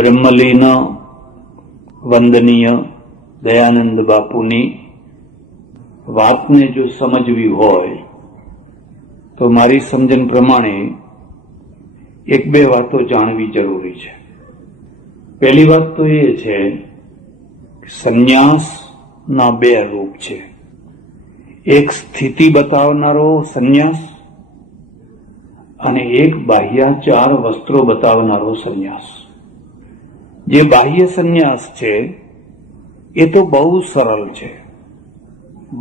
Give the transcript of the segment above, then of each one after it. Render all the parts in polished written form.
બ્રહ્મલીન વંદનીય દયાનંદ બાપુની વાતને જો સમજવી હોય તો મારી સમજણ પ્રમાણે એક બે વાતો જાણવી જરૂરી છે. પહેલી વાત તો એ છે કે સંન્યાસના બે રૂપ છે. એક સ્થિતિ બતાવનારો સંન્યાસ અને એક બાહ્યાચાર વસ્ત્રો બતાવનારો સંન્યાસ. જે બાહ્ય સંન્યાસ છે એ તો બહુ સરળ છે,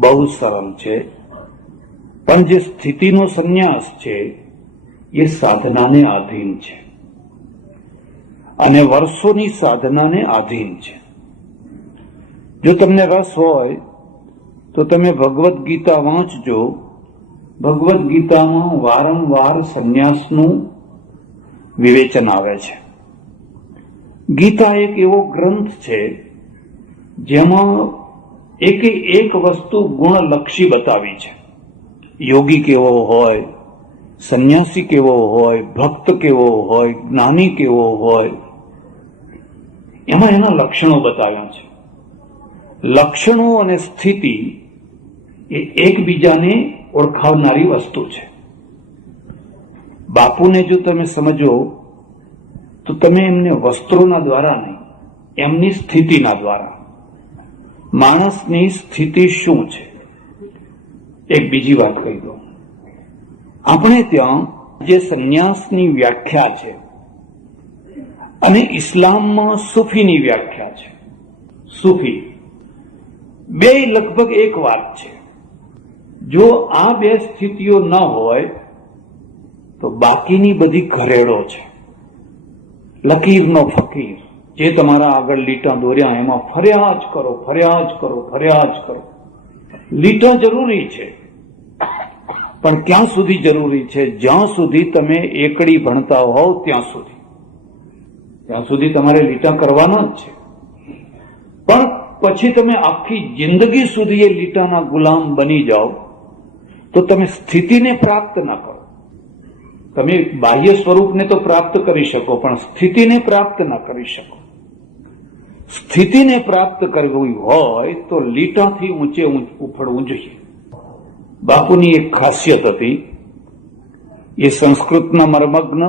બહુ સરળ છે, પણ જે સ્થિતિનો સંન્યાસ છે એ સાધનાને આધીન છે અને વર્ષોની સાધનાને આધીન છે. જો તમને રસ હોય તો તમે ભગવદ્ ગીતા વાંચજો. ભગવદ્ ગીતામાં વારંવાર સંન્યાસનું વિવેચન આવે છે. ગીતા એક એવો ગ્રંથ છે જેમાં એક વસ્તુ ગુણલક્ષી બતાવી છે. યોગી કેવો હોય, સંન્યાસી કેવો હોય, ભક્ત કેવો હોય, જ્ઞાની કેવો હોય, એમાં એના લક્ષણો બતાવ્યા છે. લક્ષણો અને સ્થિતિ એ એકબીજાને ઓળખાવનારી વસ્તુ છે. બાપુને જો તમે સમજો તો તમે એમને વસ્ત્રોના દ્વારા નહીં, એમની સ્થિતિના દ્વારા. માણસની સ્થિતિ શું છે? એક બીજી વાત કહી દઉં. આપણે ત્યાં જે સંન્યાસની વ્યાખ્યા છે અને ઇસ્લામમાં સૂફીની વ્યાખ્યા છે, સૂફી બે લગભગ એક વાત છે. જો આ બે સ્થિતિઓ ન હોય તો બાકીની બધી ઘરેડો છે. લકીરનો ફકીર, જે તમારા આગળ લીટા દોર્યા એમાં ફર્યા જ કરો, ફર્યા જ કરો, ફર્યા જ કરો. લીટા જરૂરી છે, પણ ક્યાં સુધી જરૂરી છે? જ્યાં સુધી તમે એકડી ભણતા હોવ ત્યાં સુધી તમારે લીટા કરવાના જ છે. પણ પછી તમે આખી જિંદગી સુધી એ લીટાના ગુલામ બની જાઓ તો તમે સ્થિતિને પ્રાપ્ત ના કરો. તમે બાહ્ય સ્વરૂપને તો પ્રાપ્ત કરી શકો પણ સ્થિતિને પ્રાપ્ત ના કરી શકો. સ્થિતિને પ્રાપ્ત કરવી હોય તો લીટાથી ઊંચે ઉફળવું જોઈએ. બાપુની એક ખાસિયત હતી, એ સંસ્કૃતના મર્મજ્ઞ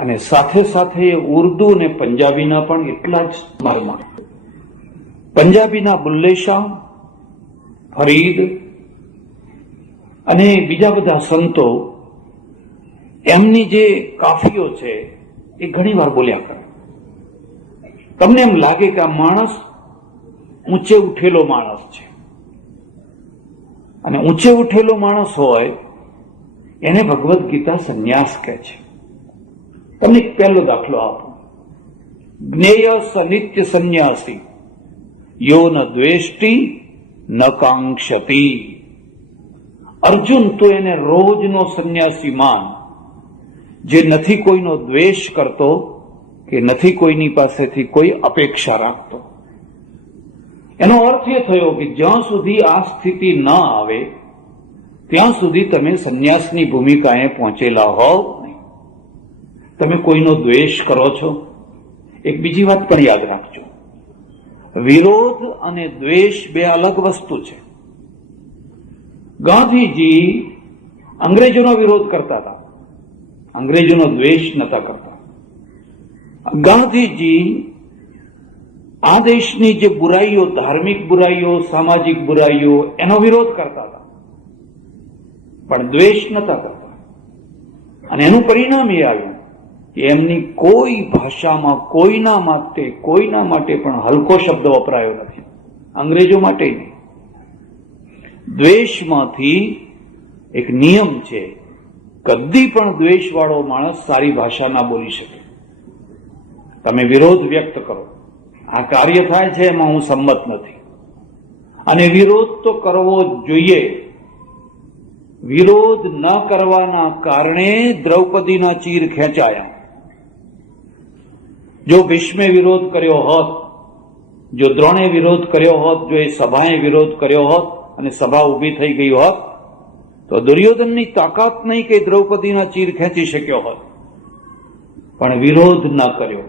અને સાથે સાથે ઉર્દુ અને પંજાબીના પણ એટલા જ મર્મજ્ઞ. પંજાબીના બુલ્લે શાહ, ફરીદ અને બીજા બધા સંતો, એમની જે કાફીઓ છે એ ઘણી વાર બોલ્યા કરે. તમને એમ લાગે કે આ માણસ ઊંચે ઉઠેલો માણસ છે, અને ઊંચે ઉઠેલો માણસ હોય એને ભગવદ્ ગીતા સંન્યાસ કહે છે. તમને એક પહેલો દાખલો આપો. જ્ઞેય સનિત્ય સંન્યાસી યો ન દ્વેષ્ટિ ન કાંક્ષતી. અર્જુન તો એને રોજનો સંન્યાસી માન, જે નથી કોઈનો દ્વેષ કરતો કે નથી કોઈની પાસેથી કોઈ અપેક્ષા રાખતો. એનો અર્થ એ થયો કે જ્યાં સુધી આ સ્થિતિ ન આવે ત્યાં સુધી તમે સંન્યાસની ભૂમિકાએ પહોંચેલા હોવ નહીં. તમે કોઈનો દ્વેષ કરો છો. એક બીજી વાત પણ યાદ રાખજો, વિરોધ અને દ્વેષ બે અલગ વસ્તુ છે. ગાંધીજી અંગ્રેજોનો વિરોધ કરતા હતા, અંગ્રેજોનો દ્વેષ નતા કરતા. ગાંધીજી આ દેશની જે બુરાઈઓ, ધાર્મિક બુરાઈઓ, સામાજિક બુરાઈઓ, એનો વિરોધ કરતા હતા, પણ દ્વેષ નતા કરતા. અને એનું પરિણામ એ આવ્યું કે એમની કોઈ ભાષામાં કોઈના માટે પણ હલકો શબ્દ વપરાયો નથી, અંગ્રેજો માટે નહીં. દ્વેષમાંથી એક નિયમ છે, કદી પણ દ્વેષવાળો માણસ સારી ભાષા ના બોલી શકે. તમે વિરોધ વ્યક્ત કરો, આ કાર્ય થાય છે એમાં હું સંમત નથી, અને વિરોધ તો કરવો જ જોઈએ. વિરોધ ન કરવાના કારણે દ્રૌપદીના ચીર ખેંચાયા. જો ભીષ્મે વિરોધ કર્યો હોત, જો દ્રોણે વિરોધ કર્યો હોત, જો એ સભાએ વિરોધ કર્યો હોત અને સભા ઉભી થઈ ગઈ હોત તો દુર્યોધનની તાકાત નહીં કે દ્રૌપદીના ચીર ખેંચી શક્યો હોત. પણ વિરોધ ન કર્યો,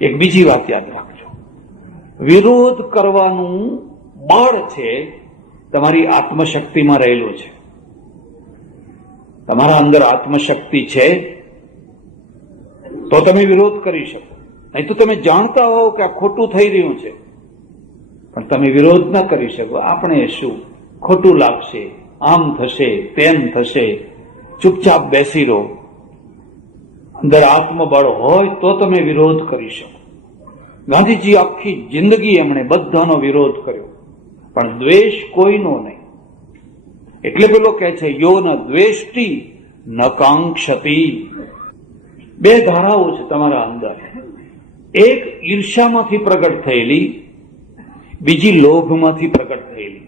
એક બીજી વાત યાદ રાખજો, વિરોધ કરવાનું બળ છે તમારી આત્મશક્તિમાં રહેલું છે. તમારા અંદર આત્મશક્તિ છે તો તમે વિરોધ કરી શકો. નહીં તો તમે જાણતા હોવ કે આ ખોટું થઈ રહ્યું છે પણ તમે વિરોધ ન કરી શકો. આપણે શું, ખોટું લાગશે, આમ થશે, તેમ થશે, ચૂપચાપ બેસી રહો. અંદર આત્મબળ હોય તો તમે વિરોધ કરી શકો. ગાંધીજી આખી જિંદગી એમણે બધાનો વિરોધ કર્યો પણ દ્વેષ કોઈનો નહીં. એટલે પેલો કહે છે યો ન દ્વેષ્ટિ ન કાંક્ષતિ. બે ધારાઓ છે તમારા અંદર, એક ઈર્ષામાંથી પ્રગટ થયેલી, બીજી લોભમાંથી પ્રગટ થયેલી.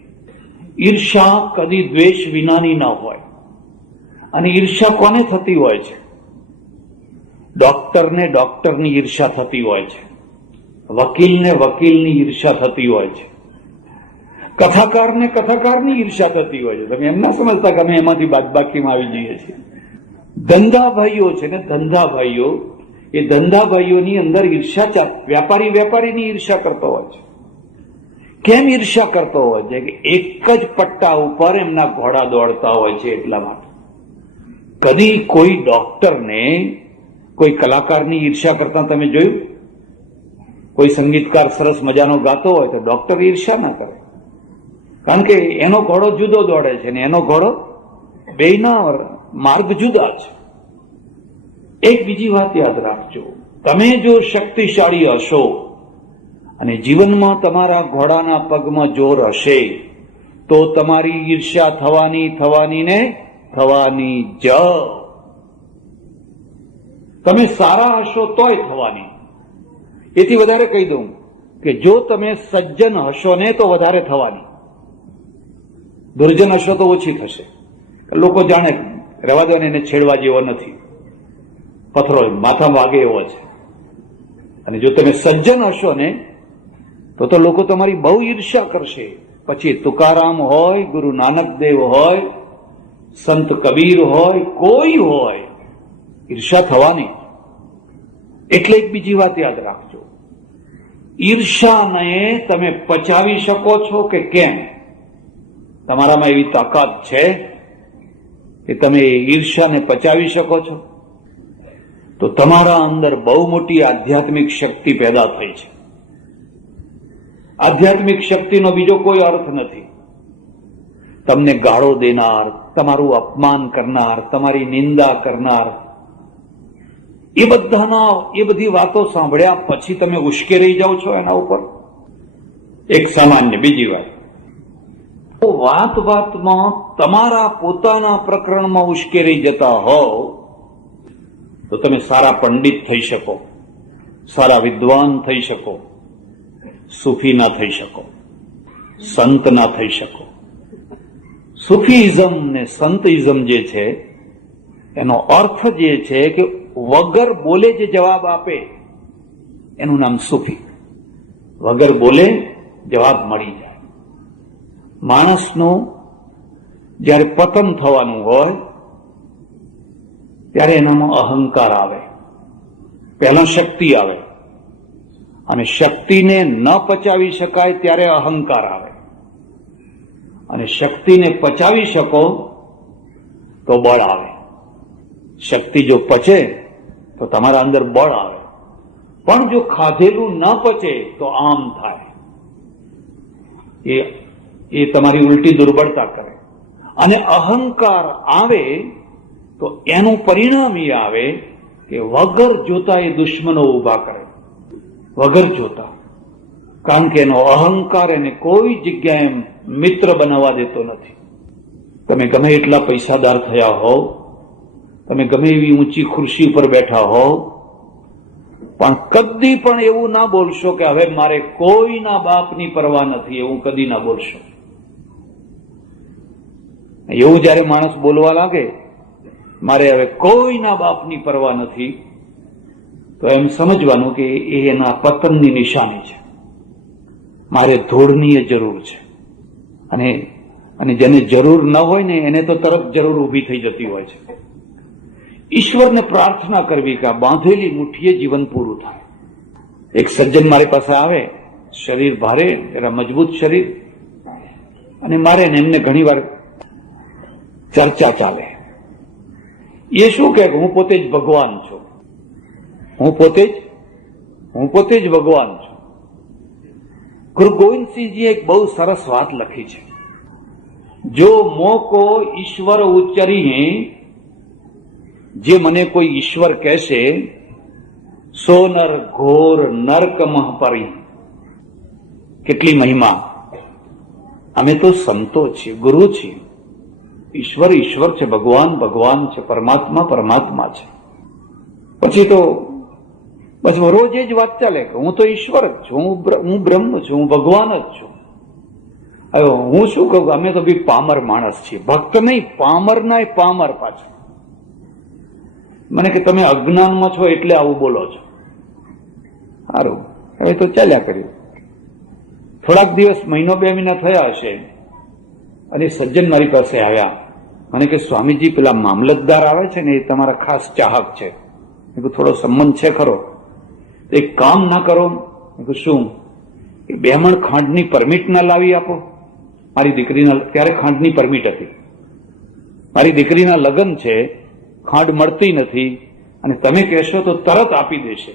ઈર્ષા કદી દ્વેષ વિનાની ન હોય. અને ઈર્ષા કોને થતી હોય છે? ડોક્ટરને ડોક્ટરની ઈર્ષા થતી હોય છે, વકીલને વકીલની ઈર્ષા થતી હોય છે, કથાકારને કથાકારની ઈર્ષા થતી હોય છે. તમે એમ ના સમજતા કે અમે એમાંથી બાદબાકીમાં આવી જઈએ છીએ. ધંધાભાઈઓ છે ને, ધંધાભાઈઓ, એ ધંધાભાઈઓની અંદર ઈર્ષા, વેપારીની ઈર્ષા કરતો હોય છે. કેમ ઈર્ષા કરતો હોય છે? કે એક જ પટ્ટા ઉપર એમના ઘોડા દોડતા હોય છે એટલા માટે. કદી કોઈ ડોક્ટરને કોઈ કલાકારની ઈર્ષા કરતા તમે જોયું? કોઈ સંગીતકાર સરસ મજાનો ગાતો હોય તો ડોક્ટર ઈર્ષા ના કરે, કારણ કે એનો ઘોડો જુદો દોડે છે ને એનો ઘોડો, બેયના માર્ગ જુદા છે. એક બીજી વાત યાદ રાખજો, તમે જો શક્તિશાળી હશો અને જીવનમાં તમારા ઘોડાના પગમાં જોર હશે તો તમારી ઈર્ષા થવાની જ. તમે સારા હશો તોય થવાની. એથી વધારે કહી દઉં કે જો તમે સજ્જન હશો ને તો વધારે થવાની, દુર્જન હશો તો ઓછી થશે. લોકો જાણે રહેવા દો ને, એને છેડવા જેવો નથી, પથરો માથામાં વાગે એવો છે. અને જો તમે સજ્જન હશો ને તો લોકો તમારી બહુ ઈર્ષ્યા કરશે. પછી તુકારામ હોય, ગુરુ નાનક દેવ હોય, સંત કબીર હોય, કોઈ હોય, ઈર્ષ્યા થવાની. એટલે એક બીજી વાત યાદ રાખજો, ઈર્ષાને તમે પચાવી શકો છો કે કેમ? તમારામાં એવી તાકાત છે કે તમે ઈર્ષાને પચાવી શકો છો? તો તમારા અંદર બહુ મોટી આધ્યાત્મિક શક્તિ પેદા થઈ છે. આધ્યાત્મિક શક્તિનો બીજો કોઈ અર્થ નથી. તમને ગાળો દેનાર, તમારું અપમાન કરનાર, તમારી નિંદા કરનાર, એ બધી વાતો સાંભળ્યા પછી તમે ઉશ્કેરાઈ જાઓ છો એના ઉપર. એક સામાન્ય બીજી વાત, વાતમાં તમારા પોતાના પ્રકરણમાં ઉશ્કેરાઈ જતા હોવ તો તમે સારા પંડિત થઈ શકો, સારા વિદ્વાન થઈ શકો, સુફી ના થઈ શકો, સંત ના થઈ શકો. સુફીઇઝમ ને સંતઇઝમ જે છે એનો અર્થ જે છે કે વગર બોલે જે જવાબ આપે એનું નામ સુફી. વગર બોલે જવાબ મળી જાય. માણસનું જ્યારે પતન થવાનું હોય ત્યારે એનામાં અહંકાર આવે, પહેલા શક્તિ આવે, અને શક્તિને ન પચાવી શકાય ત્યારે અહંકાર આવે, અને શક્તિને પચાવી શકો તો બળ આવે. શક્તિ જો પચે તો તમારા અંદર બળ આવે, પણ જો ખાધેલું ન પચે તો આમ થાય, એ તમારી ઉલટી દુર્બળતા કરે. અને અહંકાર આવે તો એનું પરિણામ એ આવે કે વગર જોતા એ દુશ્મનો ઉભા કરે, વગર જોતા. કારણ કે એનો અહંકાર એને કોઈ જગ્યાએ મિત્ર બનાવવા દેતો નથી. તમે ગમે એટલા પૈસાદાર થયા હોવ, તમે ગમે એવી ઊંચી ખુરશી પર બેઠા હોવ, પણ કદી પણ એવું ના બોલશો કે હવે મારે કોઈના બાપની પરવા નથી, એવું કદી ના બોલશો. એવું જયારે માણસ બોલવા લાગે મારે હવે કોઈના બાપની પરવા નથી, તો એમ સમજવાનું કે એ એના પતનની નિશાની છે. મારે ધૂળની જરૂર છે. અને જેને જરૂર ન હોય ને એને તો તરત જરૂર ઊભી થઈ જતી હોય છે. ઈશ્વરને પ્રાર્થના કરવી કે આ બાંધેલી મુઠ્ઠીએ જીવન પૂરું થાય. એક સજ્જન મારી પાસે આવે, શરીર ભારે, જરા મજબૂત શરીર, અને મારે ને એમને ઘણી વાર ચર્ચા ચાલે. એ શું કહે, હું પોતે જ ભગવાન છું, હું પોતે જ ભગવાન છું. ગુરુ ગોવિંદસિંહજીએ એક બહુ સરસ વાત લખી છે, જો મોકો ઈશ્વર ઉચ્ચરી, જે મને કોઈ ઈશ્વર કહેશે, સોનર ઘોર નર્ક મહ પરી. કેટલી મહિમા! અમે તો સંતો છીએ, ગુરુ છીએ. ઈશ્વર ઈશ્વર છે, ભગવાન ભગવાન છે, પરમાત્મા પરમાત્મા છે. પછી તો બસ રોજ એ જ વાત ચાલે કે હું તો ઈશ્વર જ છું, હું બ્રહ્મ છું, હું ભગવાન જ છું. હવે હું શું કહું, અમે તો બી પામર માણસ છીએ, ભક્ત નહીં, પામર ના પામર પાછળ. મને કે તમે અજ્ઞાનમાં છો એટલે આવું બોલો છો. સારું, હવે તો ચાલ્યા કર્યું. થોડાક દિવસ, મહિનો 2 મહિના થયા હશે, અને સજ્જન મારી પાસે આવ્યા. મને કે સ્વામીજી, પેલા મામલતદાર આવે છે ને, એ તમારા ખાસ ચાહક છે. થોડો સંબંધ છે ખરો, એક કામ ના કરો. શું? બે મણ ખાંડની પરમિટ ના લાવી આપો મારી દીકરીના. ત્યારે ખાંડની પરમિટ હતી. મારી દીકરીના લગ્ન છે, ખાંડ મળતી નથી, અને તમે કહેશો તો તરત આપી દેશે.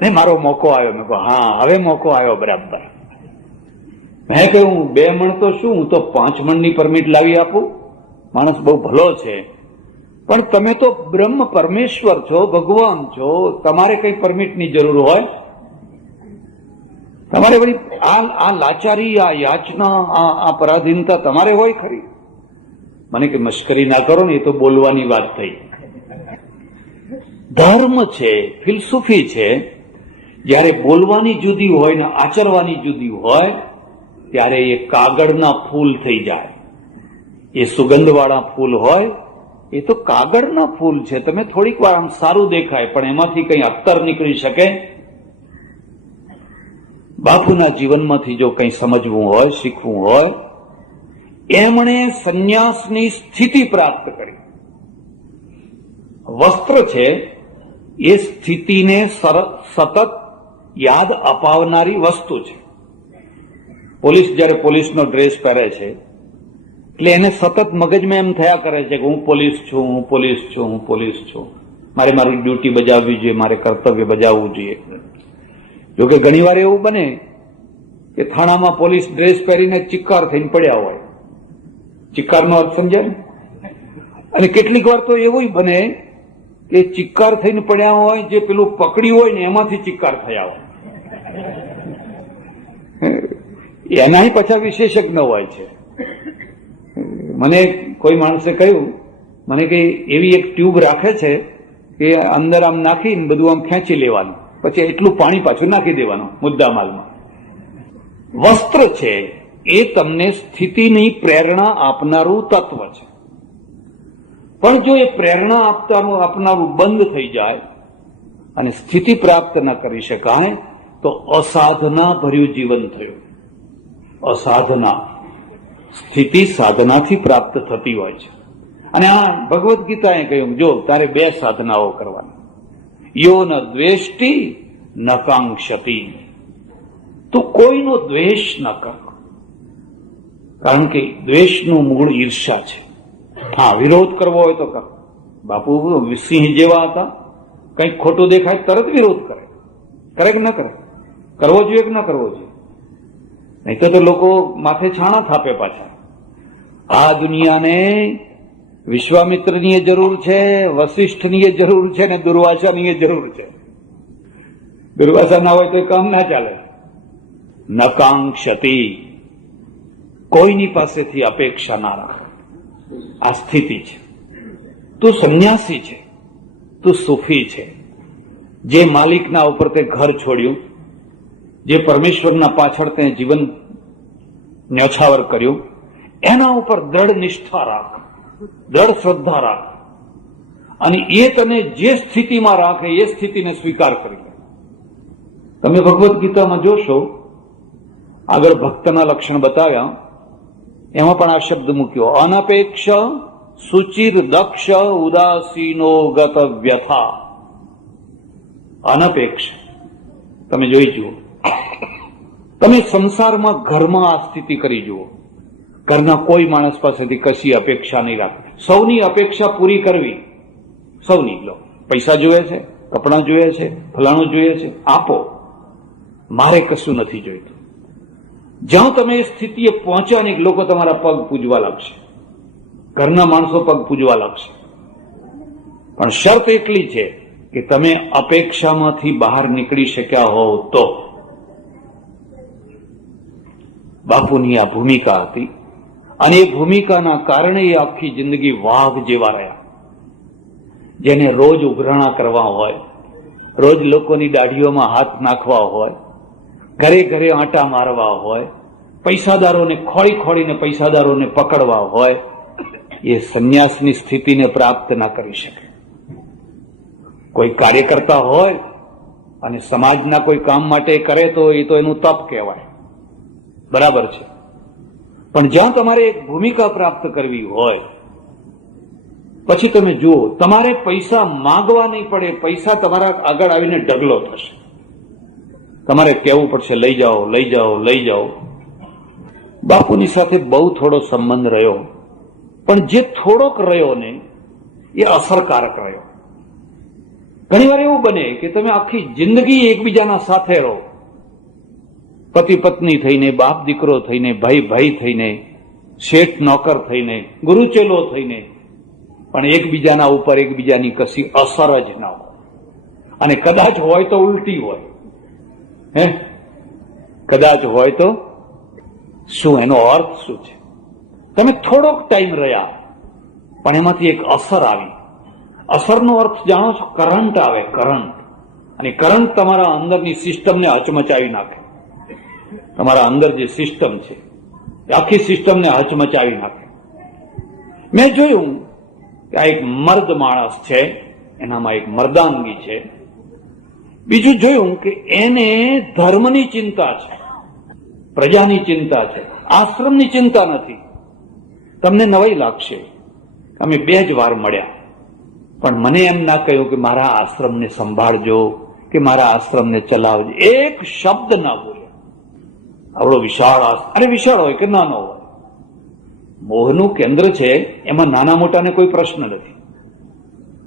નહીં, મારો મોકો આવ્યો. મેં કહ્યું હા, હવે મોકો આવ્યો બરાબર. મેં કહ્યું 2 મણ તો શું, હું તો 5 મણની પરમિટ લાવી આપું. માણસ બહુ ભલો છે, પણ તમે તો બ્રહ્મ પરમેશ્વર છો, ભગવાન છો, તમારે કઈ પરમિટની જરૂર હોય? તમારે વળી આ લાચારી, આ યાચના, આ પરાધીનતા તમારે હોય ખરી? મને કે મશ્કરી ના કરો ને, એ તો બોલવાની વાત થઈ. ધર્મ છે, ફિલસૂફી છે, જયારે બોલવાની જુદી હોય ને આચરવાની જુદી હોય, ત્યારે એ કાગળના ફૂલ થઈ જાય. એ સુગંધવાળા ફૂલ હોય, એ તો કાગળના ફૂલ છે. તમે થોડીક વાર આમ સારું દેખાય, પણ એમાંથી કઈ અત્તર નીકળી શકે? બાપુના જીવનમાંથી જો કંઈ સમજવું હોય, શીખવું હોય, એમણે સંન્યાસની સ્થિતિ પ્રાપ્ત કરી. વસ્ત્ર છે એ સ્થિતિને સતત યાદ અપાવનારી વસ્તુ છે. પોલીસ જયારે પોલીસનો ડ્રેસ પહેરે છે, એટલે એને સતત મગજમાં એમ થયા કરે છે કે હું પોલીસ છું, હું પોલીસ છું, હું પોલીસ છું, મારે મારી ડ્યુટી બજાવવી જોઈએ, મારે કર્તવ્ય બજાવવું જોઈએ. જોકે ઘણી વાર એવું બને કે થાણામાં પોલીસ ડ્રેસ પહેરીને ચિક્કાર થઈને પડ્યા હોય. ચિક્કારનો અર્થ સમજ્યા ને? અને કેટલીક વાર તો એવું બને કે ચિક્કાર થઈને પડ્યા હોય, જે પેલું પકડ્યું હોય ને એમાંથી ચિક્કાર થયા હોય. એના પાછા વિશેષજ્ઞ હોય છે. મને કોઈ માણસે કહ્યું, મને કે એવી એક ટ્યુબ રાખે છે કે અંદર આમ નાખીને બધું આમ ખેંચી લેવાનું, પછી એટલું પાણી પાછું નાખી દેવાનું મુદ્દામાલમાં. વસ્ત્ર છે એ તમને સ્થિતિની પ્રેરણા આપનારું તત્વ છે. પણ જો એ પ્રેરણા આપનારું બંધ થઈ જાય અને સ્થિતિ પ્રાપ્ત ન કરી શકાય, તો અસાધના ભર્યું જીવન થયું. અસાધના. સ્થિતિ સાધનાથી પ્રાપ્ત થતી હોય છે. અને આ ભગવદ્ ગીતાએ કહ્યું, જો તારે 2 સાધનાઓ કરવાની. યો ન દ્વેષ્ટિ ન કાંક્ષતી. તું કોઈનો દ્વેષ ન કર, કારણ કે દ્વેષનું મૂળ ઈર્ષા છે. હા, વિરોધ કરવો હોય તો કર. બાપુ સિંહ જેવા હતા, કંઈક ખોટું દેખાય તરત વિરોધ કરે. કરે કે ન કરે? કરવો જોઈએ કે ન કરવો જોઈએ? નહીં તો લોકો માથે છાણા થાપે પાછા. આ દુનિયાને વિશ્વામિત્રની જરૂર છે, વશિષ્ઠની જરૂર છે, ને દુર્વાસાની જરૂર છે. દુર્વાસા ના હોય તો કામ ના ચાલે. નકાંક્ષતી. કોઈની પાસેથી અપેક્ષા ના રાખ. આ સ્થિતિ છે. તું સંન્યાસી છે, તું સુફી છે. જે માલિકના ઉપર તે ઘર છોડ્યું, જે પરમેશ્વરના પાછળ તે જીવન ન્યોછાવર કર્યું, એના ઉપર દ્રઢ નિષ્ઠા રાખ, દ્રઢ શ્રદ્ધા રાખ, અને એ તને જે સ્થિતિમાં રાખે એ સ્થિતિને સ્વીકાર કરી લે. તમે ભગવદ્ ગીતામાં જોશો, આગળ ભક્તના લક્ષણ બતાવ્યા, એમાં પણ આ શબ્દ મૂક્યો, અનપેક્ષ સુચિર દક્ષ ઉદાસીનો ગત વ્યથા. અનપેક્ષ, તમે જોઈ જુઓ. તમે સંસારમાં ઘરમાં આ સ્થિતિ કરી જુઓ. ઘરના કોઈ માણસ પાસેથી કશી અપેક્ષા નહીં રાખવી. સૌની અપેક્ષા પૂરી કરવી. સૌની. લો, પૈસા જોઈએ છે, કપડાં જોઈએ છે, ફલાણું જોઈએ છે, આપો, મારે કશું નથી જોઈતું. જ્યાં તમે એ સ્થિતિએ પહોંચ્યા નહીં, લોકો તમારા પગ પૂજવા લાગશે, ઘરના માણસો પગ પૂજવા લાગશે. પણ શરત એટલી છે કે તમે અપેક્ષામાંથી બહાર નીકળી શક્યા હોવ તો. બાપુની આ ભૂમિકા હતી અને એ ભૂમિકાના કારણે એ આખી જિંદગી વાઘ જેવા રહ્યા. જેને રોજ ઉઘરાણા કરવા હોય, રોજ લોકોની દાઢીઓમાં હાથ નાખવા હોય, ઘરે ઘરે આંટા મારવા હોય, પૈસાદારોને ખોળી ખોળીને પૈસાદારોને પકડવા હોય, એ સંન્યાસની સ્થિતિને પ્રાપ્ત ના કરી શકે. કોઈ કાર્યકર્તા હોય અને સમાજના કોઈ કામ માટે કરે તો એ તો એનું તપ કહેવાય, બરાબર છે. પણ જ્યાં તમારે એક ભૂમિકા પ્રાપ્ત કરવી હોય, પછી તમે જુઓ, તમારે પૈસા માંગવા નહીં પડે, પૈસા તમારા આગળ આવીને ઢગલો થશે. તમારે કહેવું પડશે, લઈ જાઓ, લઈ જાઓ, લઈ જાઓ. બાપુની સાથે બહુ થોડો સંબંધ રહ્યો, પણ જે થોડોક રહ્યો ને એ અસરકારક રહ્યો. ઘણીવાર એવું બને કે તમે આખી જિંદગી એકબીજાના સાથે રહો, પતિ પત્ની થઈને, બાપ દીકરો થઈને, ભાઈ ભાઈ થઈને, શેઠ નોકર થઈને, ગુરુચેલો થઈને, પણ એકબીજાના ઉપર એકબીજાની કશી અસર જ ના હોય. અને કદાચ હોય તો ઉલટી હોય. કદાચ હોય તો શું? એનો અર્થ શું છે? તમે થોડોક ટાઈમ રહ્યા, પણ એમાંથી એક અસર આવી. અસરનો અર્થ જાણો છો? કરંટ આવે, કરંટ. અને કરંટ તમારા અંદરની સિસ્ટમને હચમચાવી નાખે. તમારા અંદર જે સિસ્ટમ છે, આખી સિસ્ટમને હચમચાવી નાખે. મેં જોયું કે આ એક મર્દ માણસ છે, એનામાં એક મર્દાંગી છે. બીજું જોયું કે એને ધર્મની ચિંતા છે, પ્રજાની ચિંતા છે, આશ્રમની ચિંતા નથી. તમને નવાઈ લાગશે, અમે 2 જ વાર મળ્યા, પણ મને એમ ના કહ્યું કે મારા આશ્રમને સંભાળજો કે મારા આશ્રમને ચલાવજો. એક શબ્દ ના બોલ્યા. આવડો વિશાળ અરે વિશાળ હોય કે નાનો હોય, મોહનું કેન્દ્ર છે, એમાં નાના મોટાને કોઈ પ્રશ્ન નથી.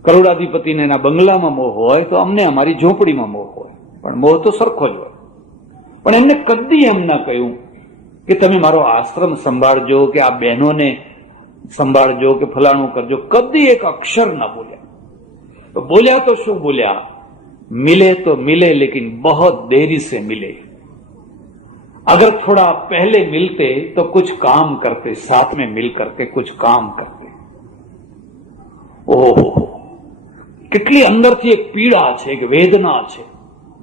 કરોડાધિપતિને એના બંગલામાં મોહ હોય તો અમને અમારી ઝોપડીમાં મોહ હોય, પણ મોહ તો સરખો જ હોય. પણ એમને કદી એમ ના કહ્યું કે તમે મારો આશ્રમ સંભાળજો કે આ બહેનોને સંભાળજો કે ફલાણું કરજો. કદી એક અક્ષર ના બોલ્યા. તો બોલ્યા તો શું બોલ્યા? મિલે તો મિલે લેकिन बहुत देरी से मिले, अगर थोड़ा पहले मिलते तो कुछ काम करते, साथ में मिल करके कुछ काम करते. ઓહો, કેટલી અંદરથી એક પીડા છે, એક વેદના છે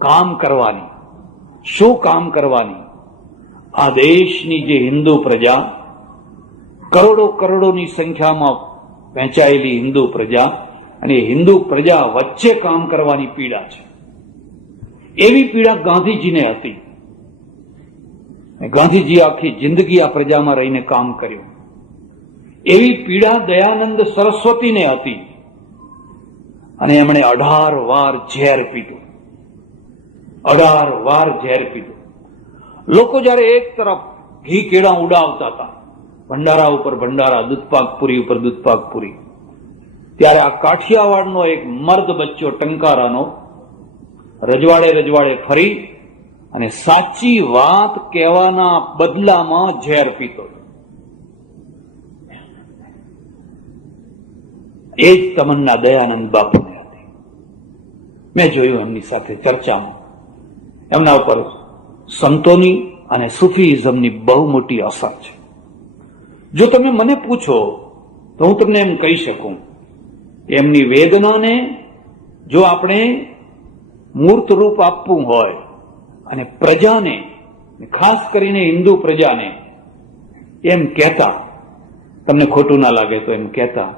કામ કરવાની. શું કામ કરવાની? આ દેશની જે હિન્દુ પ્રજા, કરોડો કરોડોની સંખ્યામાં વહેંચાયેલી હિન્દુ પ્રજા, અને હિન્દુ પ્રજા વચ્ચે કામ કરવાની પીડા છે. એવી પીડા ગાંધીજીને હતી. ગાંધીજી આખી જિંદગી આ પ્રજામાં રહીને કામ કર્યું. એવી પીડા દયાનંદ સરસ્વતીને હતી, અને એમણે 18 વાર ઝેર પીધું. 18 વાર ઝેર પીધું. લોકો જયારે એક તરફ ઘી કેળા ઉડાવતા હતા, ભંડારા ઉપર ભંડારા, દૂધપાક પૂરી ઉપર દૂધપાક પૂરી, ત્યારે આ કાઠિયાવાડનો એક મર્દ બચ્ચો ટંકારાનો રજવાડે રજવાડે ફરી અને સાચી વાત કહેવાના બદલામાં ઝેર પીતો. એ જ તમન્ના દયાનંદ બાપુને હતી. મેં જોયું એમની સાથે ચર્ચામાં, એમના ઉપર સંતોની અને સુફીઇઝમની બહુ મોટી અસર છે. જો તમે મને પૂછો તો હું તમને એમ કહી શકું કે એમની વેદનાને જો આપણે મૂર્ત રૂપ આપવું હોય અને પ્રજાને, ખાસ કરીને હિન્દુ પ્રજાને એમ કહેતા, તમને ખોટું ના લાગે તો એમ કહેતા,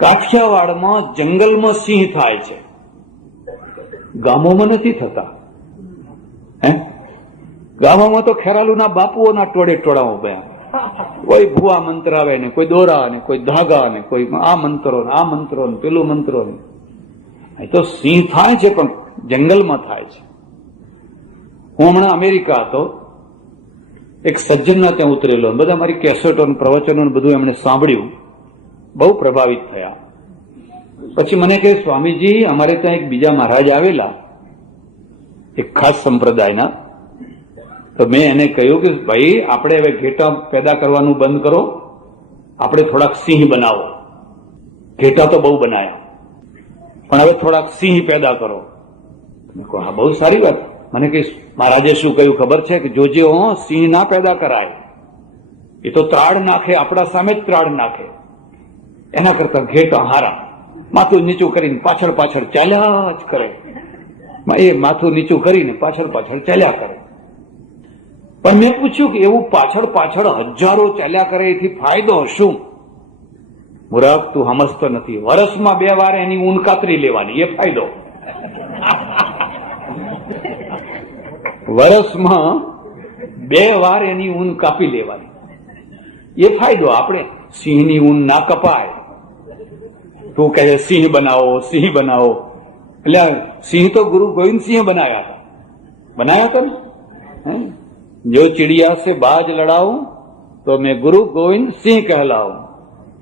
કાઠિયાવાડમાં જંગલમાં સિંહ થાય છે, ગામોમાં નથી થતા. ગામોમાં તો ખેરાલુના બાપુઓના ટોળે ટોળા ઉભા, કોઈ ભૂવા મંત્ર આવે ને કોઈ દોરા ને કોઈ ધાગા ને કોઈ આ મંત્રો ને આ મંત્રો ને પેલું મંત્રો ને. એ તો સિંહ થાય છે પણ જંગલમાં થાય છે. હું હમણાં અમેરિકા હતો, એક સજ્જનના ત્યાં ઉતરેલો, બધા મારી કેસેટો પ્રવચનો બધું એમણે સાંભળ્યું, બહુ પ્રભાવિત થયા. પછી મને કહે, સ્વામીજી અમારે ત્યાં એક બીજા મહારાજ આવેલા, એક ખાસ સંપ્રદાયના. તો મેં એને કહ્યું કે ભાઈ આપણે હવે ઘેટા પેદા કરવાનું બંધ કરો, આપણે થોડાક સિંહ બનાવો. ઘેટા તો બહુ બનાયા, પણ હવે થોડાક સિંહ પેદા કરો. મેં કહ્યું હા, બહુ સારી વાત. મને કહીશ, મહારાજે શું કહ્યું ખબર છે? કે જોજે હો, સિંહ ના પેદા કરાય, એ તો ત્રાડ નાખે, આપણા સામે જ ત્રાડ નાખે. એના કરતા ઘેટા હારા. માથું નીચું કરીને પાછળ પાછળ ચાલ્યા જ કરે. એ માથું નીચું કરીને પાછળ પાછળ ચાલ્યા કરે. પણ મેં પૂછ્યું કે એવું પાછળ પાછળ હજારો ચાલ્યા કરે, એથી ફાયદો શું? મુરાબ, તું સમજતો નથી. વર્ષમાં 2 વાર એની ઊન કાતરી લેવાની, એ ફાયદો. વર્ષમાં 2 વાર એની ઊન કાપી લેવાની, એ ફાયદો. આપણે સિંહની ઊન ના કપાય. તું કહે સિંહ બનાવો, સિંહ બનાવો. એટલે સિંહ તો ગુરુ ગોવિંદ સિંહ બનાવ્યા હતા ને. જો ચિડિયા સે બાજ લડાઉં તો મેં ગુરુ ગોવિંદ સિંહ કહેલાઉં.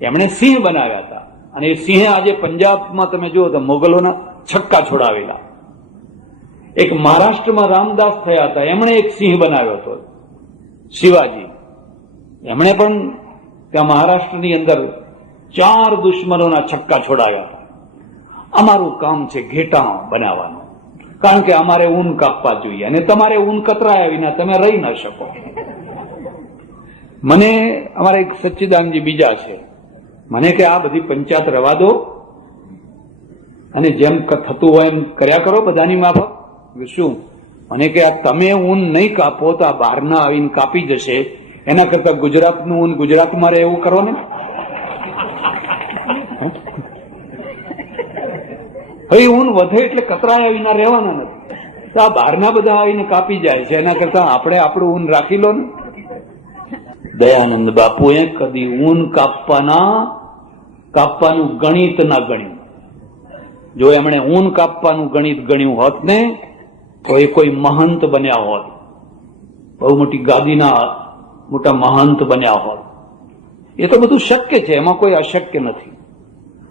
એમણે સિંહ બનાવ્યા હતા. અને એ સિંહ આજે પંજાબમાં તમે જુઓ તો મોગલોના છક્કા છોડાવેલા. એક મહારાષ્ટ્રમાં રામદાસ થયા હતા, એમણે એક સિંહ બનાવ્યો હતો, શિવાજી. એમણે પણ ત્યાં મહારાષ્ટ્રની અંદર 4 દુશ્મનોના છક્કા છોડાવ્યા હતા. અમારું કામ છે ઘેટા બનાવવાનું, કારણ કે અમારે ઊન કાપવા જોઈએ, અને તમારે ઊન કતરાયા વિના તમે રહી ન શકો. મને અમારા એક સચ્ચિદાનંદજી બીજા છે, મને કે આ બધી પંચાયત રવા દો, અને જેમ થતું હોય એમ કર્યા કરો બધાની માફક. શું? મને કે આ તમે ઊન નહીં કાપો તો આ બહારના આવીને કાપી જશે, એના કરતા ગુજરાતનું ઊન ગુજરાતમાં રહે એવું કરો ને. હવે ઊન વધે એટલે કતરાયા વિના રહેવાના નથી. તો આ બહારના બધા આવીને કાપી જાય છે, એના કરતા આપણે આપણું ઊન રાખી લો ને. દયાનંદ બાપુએ કદી ઊન કાપવાનું ગણિત ના ગણ્યું. જો એમણે ઊન કાપવાનું ગણિત ગણ્યું હોત ને તો એ કોઈ મહંત બન્યા હોત, બહુ મોટી ગાદીના મોટા મહંત બન્યા હોત. એ તો બધું શક્ય છે, એમાં કોઈ અશક્ય નથી.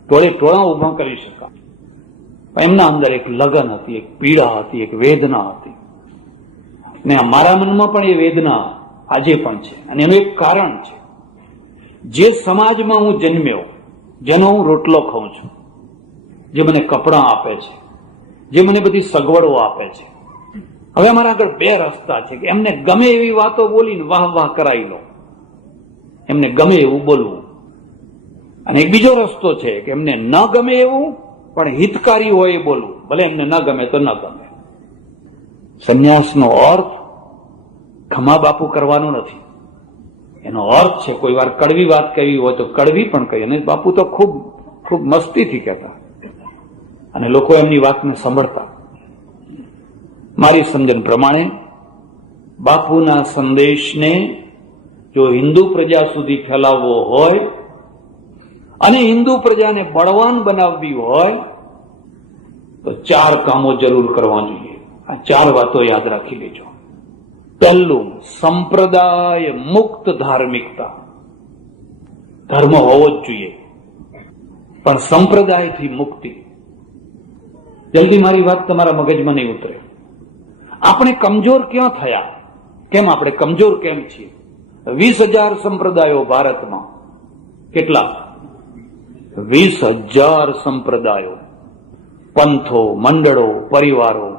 ટોળે ટોળા ઉભા કરી શકાય. એમના અંદર એક લગન હતી, એક પીડા હતી, એક વેદના હતી. ને મારા મનમાં પણ એ વેદના આજે પણ છે, અને એનું એક કારણ છે. જે સમાજમાં હું જન્મ્યો, જેનો હું રોટલો ખાઉં છું, જે મને કપડાં આપે છે, જે મને બધી સગવડો આપે છે, હવે અમારા આગળ 2 રસ્તા છે. કે એમને ગમે એવી વાતો બોલીને વાહ વાહ કરાવી લો, એમને ગમે એવું બોલવું. અને એક બીજો રસ્તો છે કે એમને ન ગમે એવું પણ હિતકારી હોય એ બોલવું, ભલે એમને ન ગમે તો ન ગમે. સંન્યાસનો અર્થ ખમા બાપુ કરવાનો નથી. એનો અર્થ છે કોઈ વાર કડવી વાત કહેવી હોય તો કડવી પણ કહી. અને બાપુ તો ખૂબ ખૂબ મસ્તીથી કહેતા, અને લોકો એમની વાતને સાંભળતા. મારી સમજણ પ્રમાણે બાપુના સંદેશને જો હિન્દુ પ્રજા સુધી ફેલાવવો હોય અને હિન્દુ પ્રજાને બળવાન બનાવવી હોય તો 4 કામો જરૂર કરવા જોઈએ. આ 4 વાતો યાદ રાખી લેજો. પહેલું, સંપ્રદાય મુક્ત ધાર્મિકતા. ધર્મ હોવો જ જોઈએ, પણ સંપ્રદાયથી મુક્તિ. જલ્દી મારી વાત તમારા મગજમાં નહીં ઉતરે. આપણે કમજોર ક્યાં થયા? કેમ આપણે કમજોર કેમ છીએ? 20,000 સંપ્રદાયો ભારતમાં. કેટલા? 20,000 સંપ્રદાયો, પંથો, મંડળો, પરિવારો.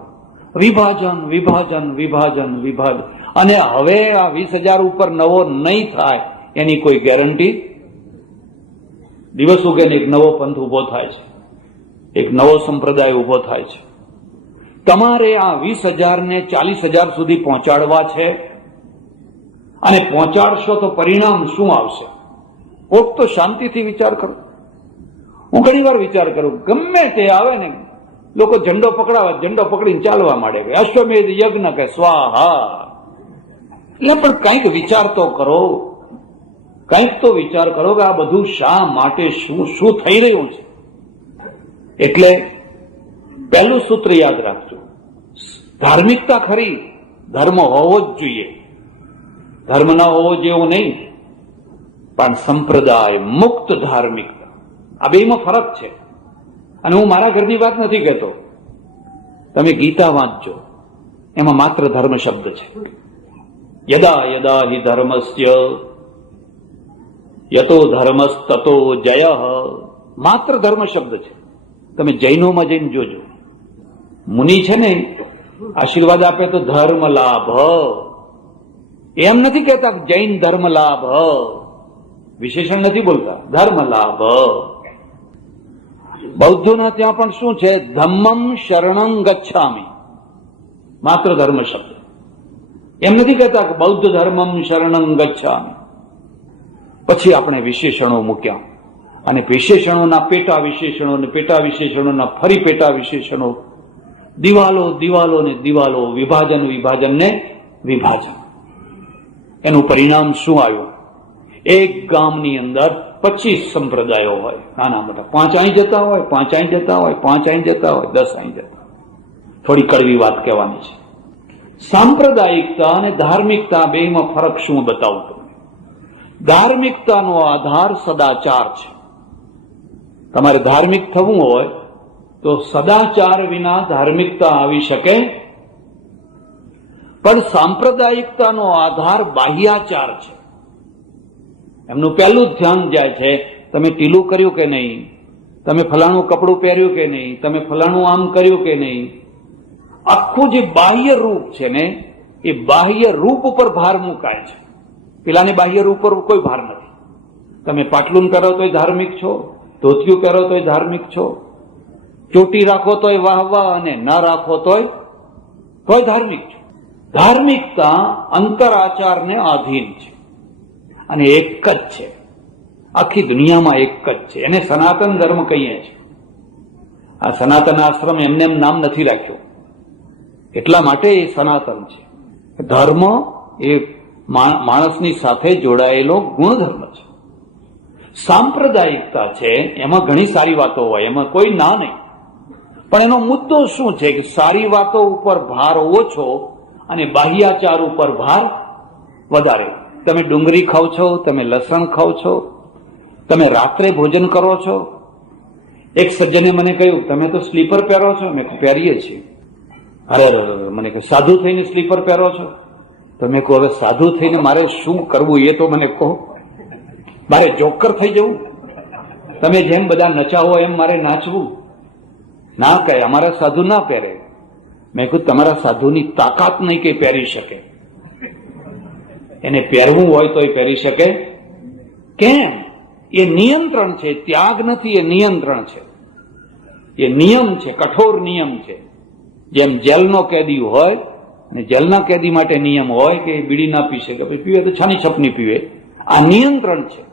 વિભાજન વિભાજન વિભાજન વિભાજન. અને હવે આ 20,000 ઉપર નવો નહીં થાય એની કોઈ ગેરંટી? દિવસ ઉગે ને એક નવો પંથ ઉભો થાય છે, એક નવો સંપ્રદાય ઉભો થાય છે. તમારે આ 20,000 ને 40,000 સુધી પહોંચાડવા છે, અને પહોંચાડશો તો પરિણામ શું આવશે? કોક તો શાંતિથી વિચાર કરો. હું ઘણી વાર વિચાર કરું, ગમે તે આવે ને, લોકો ઝંડો પકડાવે, ઝંડો પકડીને ચાલવા માંડે, કે અશ્વમેધ યજ્ઞ કે સ્વાહા. એટલે પણ કંઈક વિચાર તો કરો, કંઈક તો વિચાર કરો કે આ બધું શા માટે, શું થઈ રહ્યું છે. એટલે પહેલું સૂત્ર યાદ રાખજો, ધાર્મિકતા ખરી, ધર્મ હોવો જ જોઈએ, ધર્મ ન હોવો જેવું નહીં, પણ સંપ્રદાય મુક્ત ધાર્મિકતા, આ બેમાં ફરક છે. અને હું મારા ઘરની વાત નથી કહેતો, તમે ગીતા વાંચજો, એમાં માત્ર ધર્મ શબ્દ છે. યદા યદા હિ ધર્મસ્ય યતો ધર્મસ્તતો જય, માત્ર ધર્મ શબ્દ છે. તમે જૈનોમાં જઈને જોજો, મુનિ છે ને આશીર્વાદ આપે તો ધર્મ લાભ, એમ નથી કહેતા જૈન ધર્મ લાભ, વિશેષણ નથી બોલતા, ધર્મ લાભ. બૌદ્ધોના ત્યાં પણ શું છે? ધમ્મમ શરણં ગચ્છામિ, માત્ર ધર્મ શબ્દ. એમ નથી કહેતા કે બૌદ્ધ ધર્મમ શરણં ગચ્છામિ. પછી આપણે વિશેષણો મૂક્યા, અને વિશેષણોના પેટા વિશેષણો ને પેટા વિશેષણોના ફરી પેટા વિશેષણો, દિવાલો દિવાલો ને દિવાલો, વિભાજન વિભાજન ને વિભાજન. એનું પરિણામ શું આવ્યું? એક ગામની અંદર 25 સંપ્રદાયો હોય, નાના મોટા, 5 અહીં જતા હોય, 5 અહીં જતા હોય, 5 અહીં જતા હોય, 10 અહીં જતા હોય. થોડી કડવી વાત કહેવાની છે. સાંપ્રદાયિકતા અને ધાર્મિકતા બેમાં ફરક શું બતાવું તમને. ધાર્મિકતાનો આધાર સદાચાર છે. તમારે ધાર્મિક થવું હોય તો સદાચાર વિના ધાર્મિકતા આવી શકે, પણ સાંપ્રદાયિકતાનો આધાર બાહ્યાચાર છે. એમનું પહેલું જ ધ્યાન જાય છે, તમે ટીલું કર્યું કે નહીં, તમે ફલાણું કપડું પહેર્યું કે નહીં, તમે ફલાણું આમ કર્યું કે નહીં. આખું જે બાહ્ય રૂપ છે ને, એ બાહ્ય રૂપ ઉપર ભાર મુકાય છે. પેલાને બાહ્ય રૂપ પર કોઈ ભાર નથી. તમે પાટલું પહેરો તોય ધાર્મિક છો, ધોતિયું પહેરો તોય ધાર્મિક છો, ચોટી રાખો તોય વાહ વાહ, અને ન રાખો તોય ધાર્મિક છો. ધાર્મિકતા અંતરાચારને આધીન છે અને એક જ છે, આખી દુનિયામાં એક જ છે. એને સનાતન ધર્મ કહીએ છીએ. આ સનાતન આશ્રમ એમને એમ નામ નથી રાખ્યું, એટલા માટે એ સનાતન છે. ધર્મ એ માણસની સાથે જોડાયેલો ગુણધર્મ છે. સાંપ્રદાયિકતા છે, એમાં ઘણી સારી વાતો હોય, એમાં કોઈ ના નહીં, પણ એનો મુદ્દો શું છે કે સારી વાતો ઉપર ભાર ઓછો અને બાહ્યાચાર ઉપર ભાર વધારે. તમે ડુંગળી ખાવ છો, તમે લસણ ખાવ છો, તમે રાત્રે ભોજન કરો છો. એક સજ્જને મને કહ્યું, તમે તો સ્લીપર પહેરો છો. મેં પહેરીએ છીએ. અરે મને કહે, સાધુ થઈને સ્લીપર પહેરો છો? તો મેં કહું, હવે સાધુ થઈને મારે શું કરવું એ તો મને કહો. મારે જોકર થઈ જવું? તમે જેમ બધા નચાવો એમ મારે નાચવું? ના કહે, અમારા સાધુ ના પહેરે. મેં કહ્યું, તમારા સાધુની તાકાત નહીં કે પહેરી શકે. એને પહેરવું હોય તો એ પહેરી શકે. કેમ? એ નિયંત્રણ છે, ત્યાગ નથી, એ નિયંત્રણ છે. એ નિયમ છે, કઠોર નિયમ છે. જેમ જેલનો કેદી હોય ને જેલના કેદી માટે નિયમ હોય કે બીડી ના પી શકે, પીવે તો છાની છપની પીવે. આ નિયંત્રણ છે.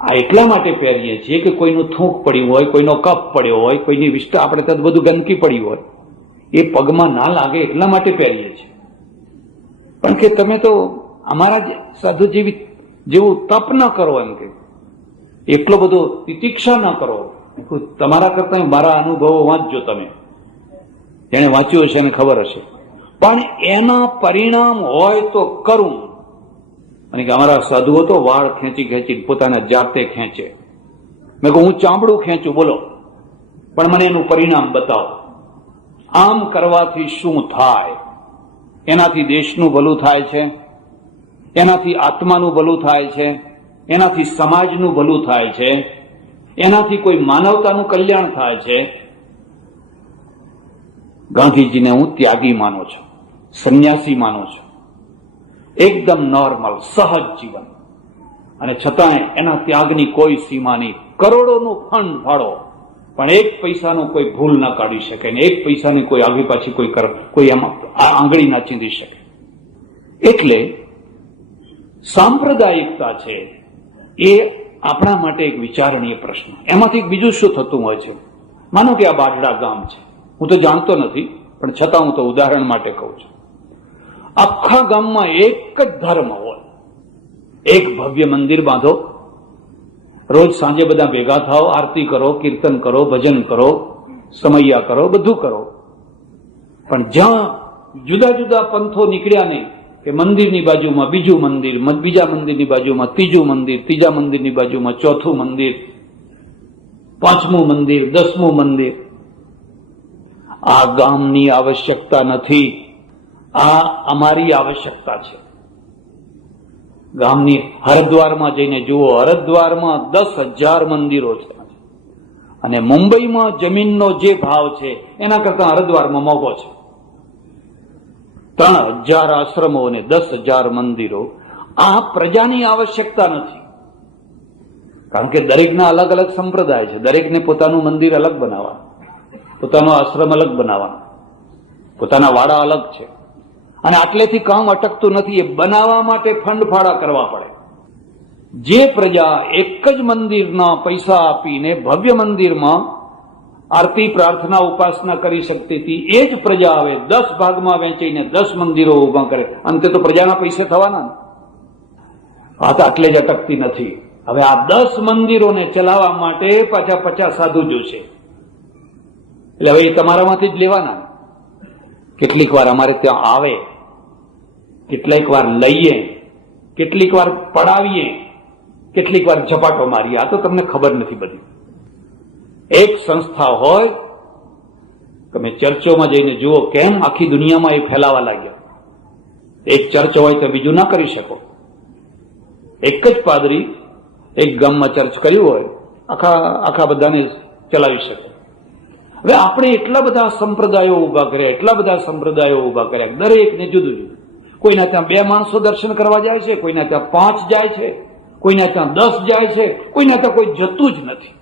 આ એટલા માટે પહેરીએ છીએ કે કોઈનું થૂંક પડ્યું હોય, કોઈનો કપ પડ્યો હોય, કોઈની વિષ્ટા, આપણે ત્યાં બધું ગંદકી પડી હોય, એ પગમાં ના લાગે એટલા માટે પહેરીએ છીએ. પણ કે તમે તો અમારા સાધુ જેવું તપ ના કરો, એમ કે એટલો બધો તિતિક્ષા ના કરો. તમારા કરતા મારા અનુભવો વાંચજો. તમે જેને વાંચ્યું હશે એને ખબર હશે. પણ એના પરિણામ હોય તો કરું. અને કે અમારા સાધુઓ તો વાળ ખેંચી ખેંચી પોતાના જાતે ખેંચે. મેં કહું, હું ચામડું ખેંચું, બોલો, પણ મને એનું પરિણામ બતાવો. આમ કરવાથી શું થાય? એનાથી દેશનું ભલું થાય છે, એનાથી આત્માનું ભલું થાય છે, એનાથી સમાજનું ભલું થાય છે, એનાથી કોઈ માનવતાનું કલ્યાણ થાય છે. ગાંધીજીને હું ત્યાગી માનું છું, સંન્યાસી માનું છું. એકદમ નોર્મલ સહજ જીવન, અને છતાંય એના ત્યાગની કોઈ સીમા નહીં. કરોડોનું ફંડ ફાળો, પણ એક પૈસાનું કોઈ ભૂલ ના કાઢી શકે ને એક પૈસાની કોઈ આગી પાછી કોઈ એમાં આંગળી ના ચીંધી શકે. એટલે સાંપ્રદાયિકતા છે એ આપણા માટે એક વિચારણીય પ્રશ્ન. એમાંથી બીજું શું થતું હોય છે? માનો કે આ બાઢડા ગામ છે, હું તો જાણતો નથી, પણ છતાં હું તો ઉદાહરણ માટે કહું છું. આખા ગામમાં એક જ ધર્મ હોય, એક ભવ્ય મંદિર બાંધો, રોજ સાંજે બધા ભેગા થાઓ, આરતી કરો, કીર્તન કરો, ભજન કરો, સમૈયા કરો, બધું કરો, પણ જ્યાં જુદા જુદા પંથો નીકળ્યા નહીં કે મંદિરની બાજુમાં બીજું મંદિર, બીજા મંદિરની બાજુમાં ત્રીજું મંદિર, ત્રીજા મંદિરની બાજુમાં ચોથું મંદિર, પાંચમું મંદિર, 10મું મંદિર. આ ગામની આવશ્યકતા નથી, આ અમારી આવશ્યકતા છે. ગામની હરિદ્વારમાં જઈને જુઓ, હરિદ્વારમાં 10,000 મંદિરો છે અને મુંબઈમાં જમીનનો જે ભાવ છે એના કરતા હરિદ્વારમાં મોંઘો છે. 3,000 આશ્રમો અને 10,000 મંદિરો. આ પ્રજાની આવશ્યકતા નથી, કારણ કે દરેકના અલગ અલગ સંપ્રદાય છે. દરેકને પોતાનું મંદિર અલગ બનાવવાનું, પોતાનો આશ્રમ અલગ બનાવવાનો, પોતાના વાડા અલગ છે. અને આટલેથી કામ અટકતું નથી. એ બનાવવા માટે ફંડફાળા કરવા પડે. જે પ્રજા એક જ મંદિરના પૈસા આપીને ભવ્ય મંદિરમાં આરતી, પ્રાર્થના, ઉપાસના કરી શકતી હતી, એ જ પ્રજા હવે 10 ભાગમાં વહેંચીને 10 મંદિરો ઉભા કરે. અંતે તો પ્રજાના પૈસે થવાના ને. આ તો આટલે જ અટકતી નથી. હવે આ 10 મંદિરોને ચલાવવા માટે પાછા 50 સાધુ જોશે. એટલે હવે એ તમારામાંથી જ લેવાના. કેટલીક વાર અમારે ત્યાં આવે, કેટલીક વાર લઈએ, કેટલીક વાર પડાવીએ, કેટલીક વાર ઝપાટો મારીએ. આ તો તમને ખબર નથી બધી. એક સંસ્થા હોય, તમે ચર્ચોમાં જઈને જુઓ કેમ આખી દુનિયામાં એ ફેલાવા લાગ્યા. એક ચર્ચ હોય તો બીજું ના કરી શકો. એક જ પાદરી એક ગામમાં ચર્ચ કર્યું હોય, આખા બધાને ચલાવી શકે. હવે આપણે એટલા બધા સંપ્રદાયો ઉભા કર્યા, એટલા બધા સંપ્રદાયો ઉભા કર્યા, દરેકને જુદું જુદું. કોઈના ત્યાં 2 માણસો દર્શન કરવા જાય છે, કોઈના ત્યાં 5 જાય છે, કોઈના ત્યાં 10 જાય છે, કોઈના ત્યાં કોઈ જતું જ નથી.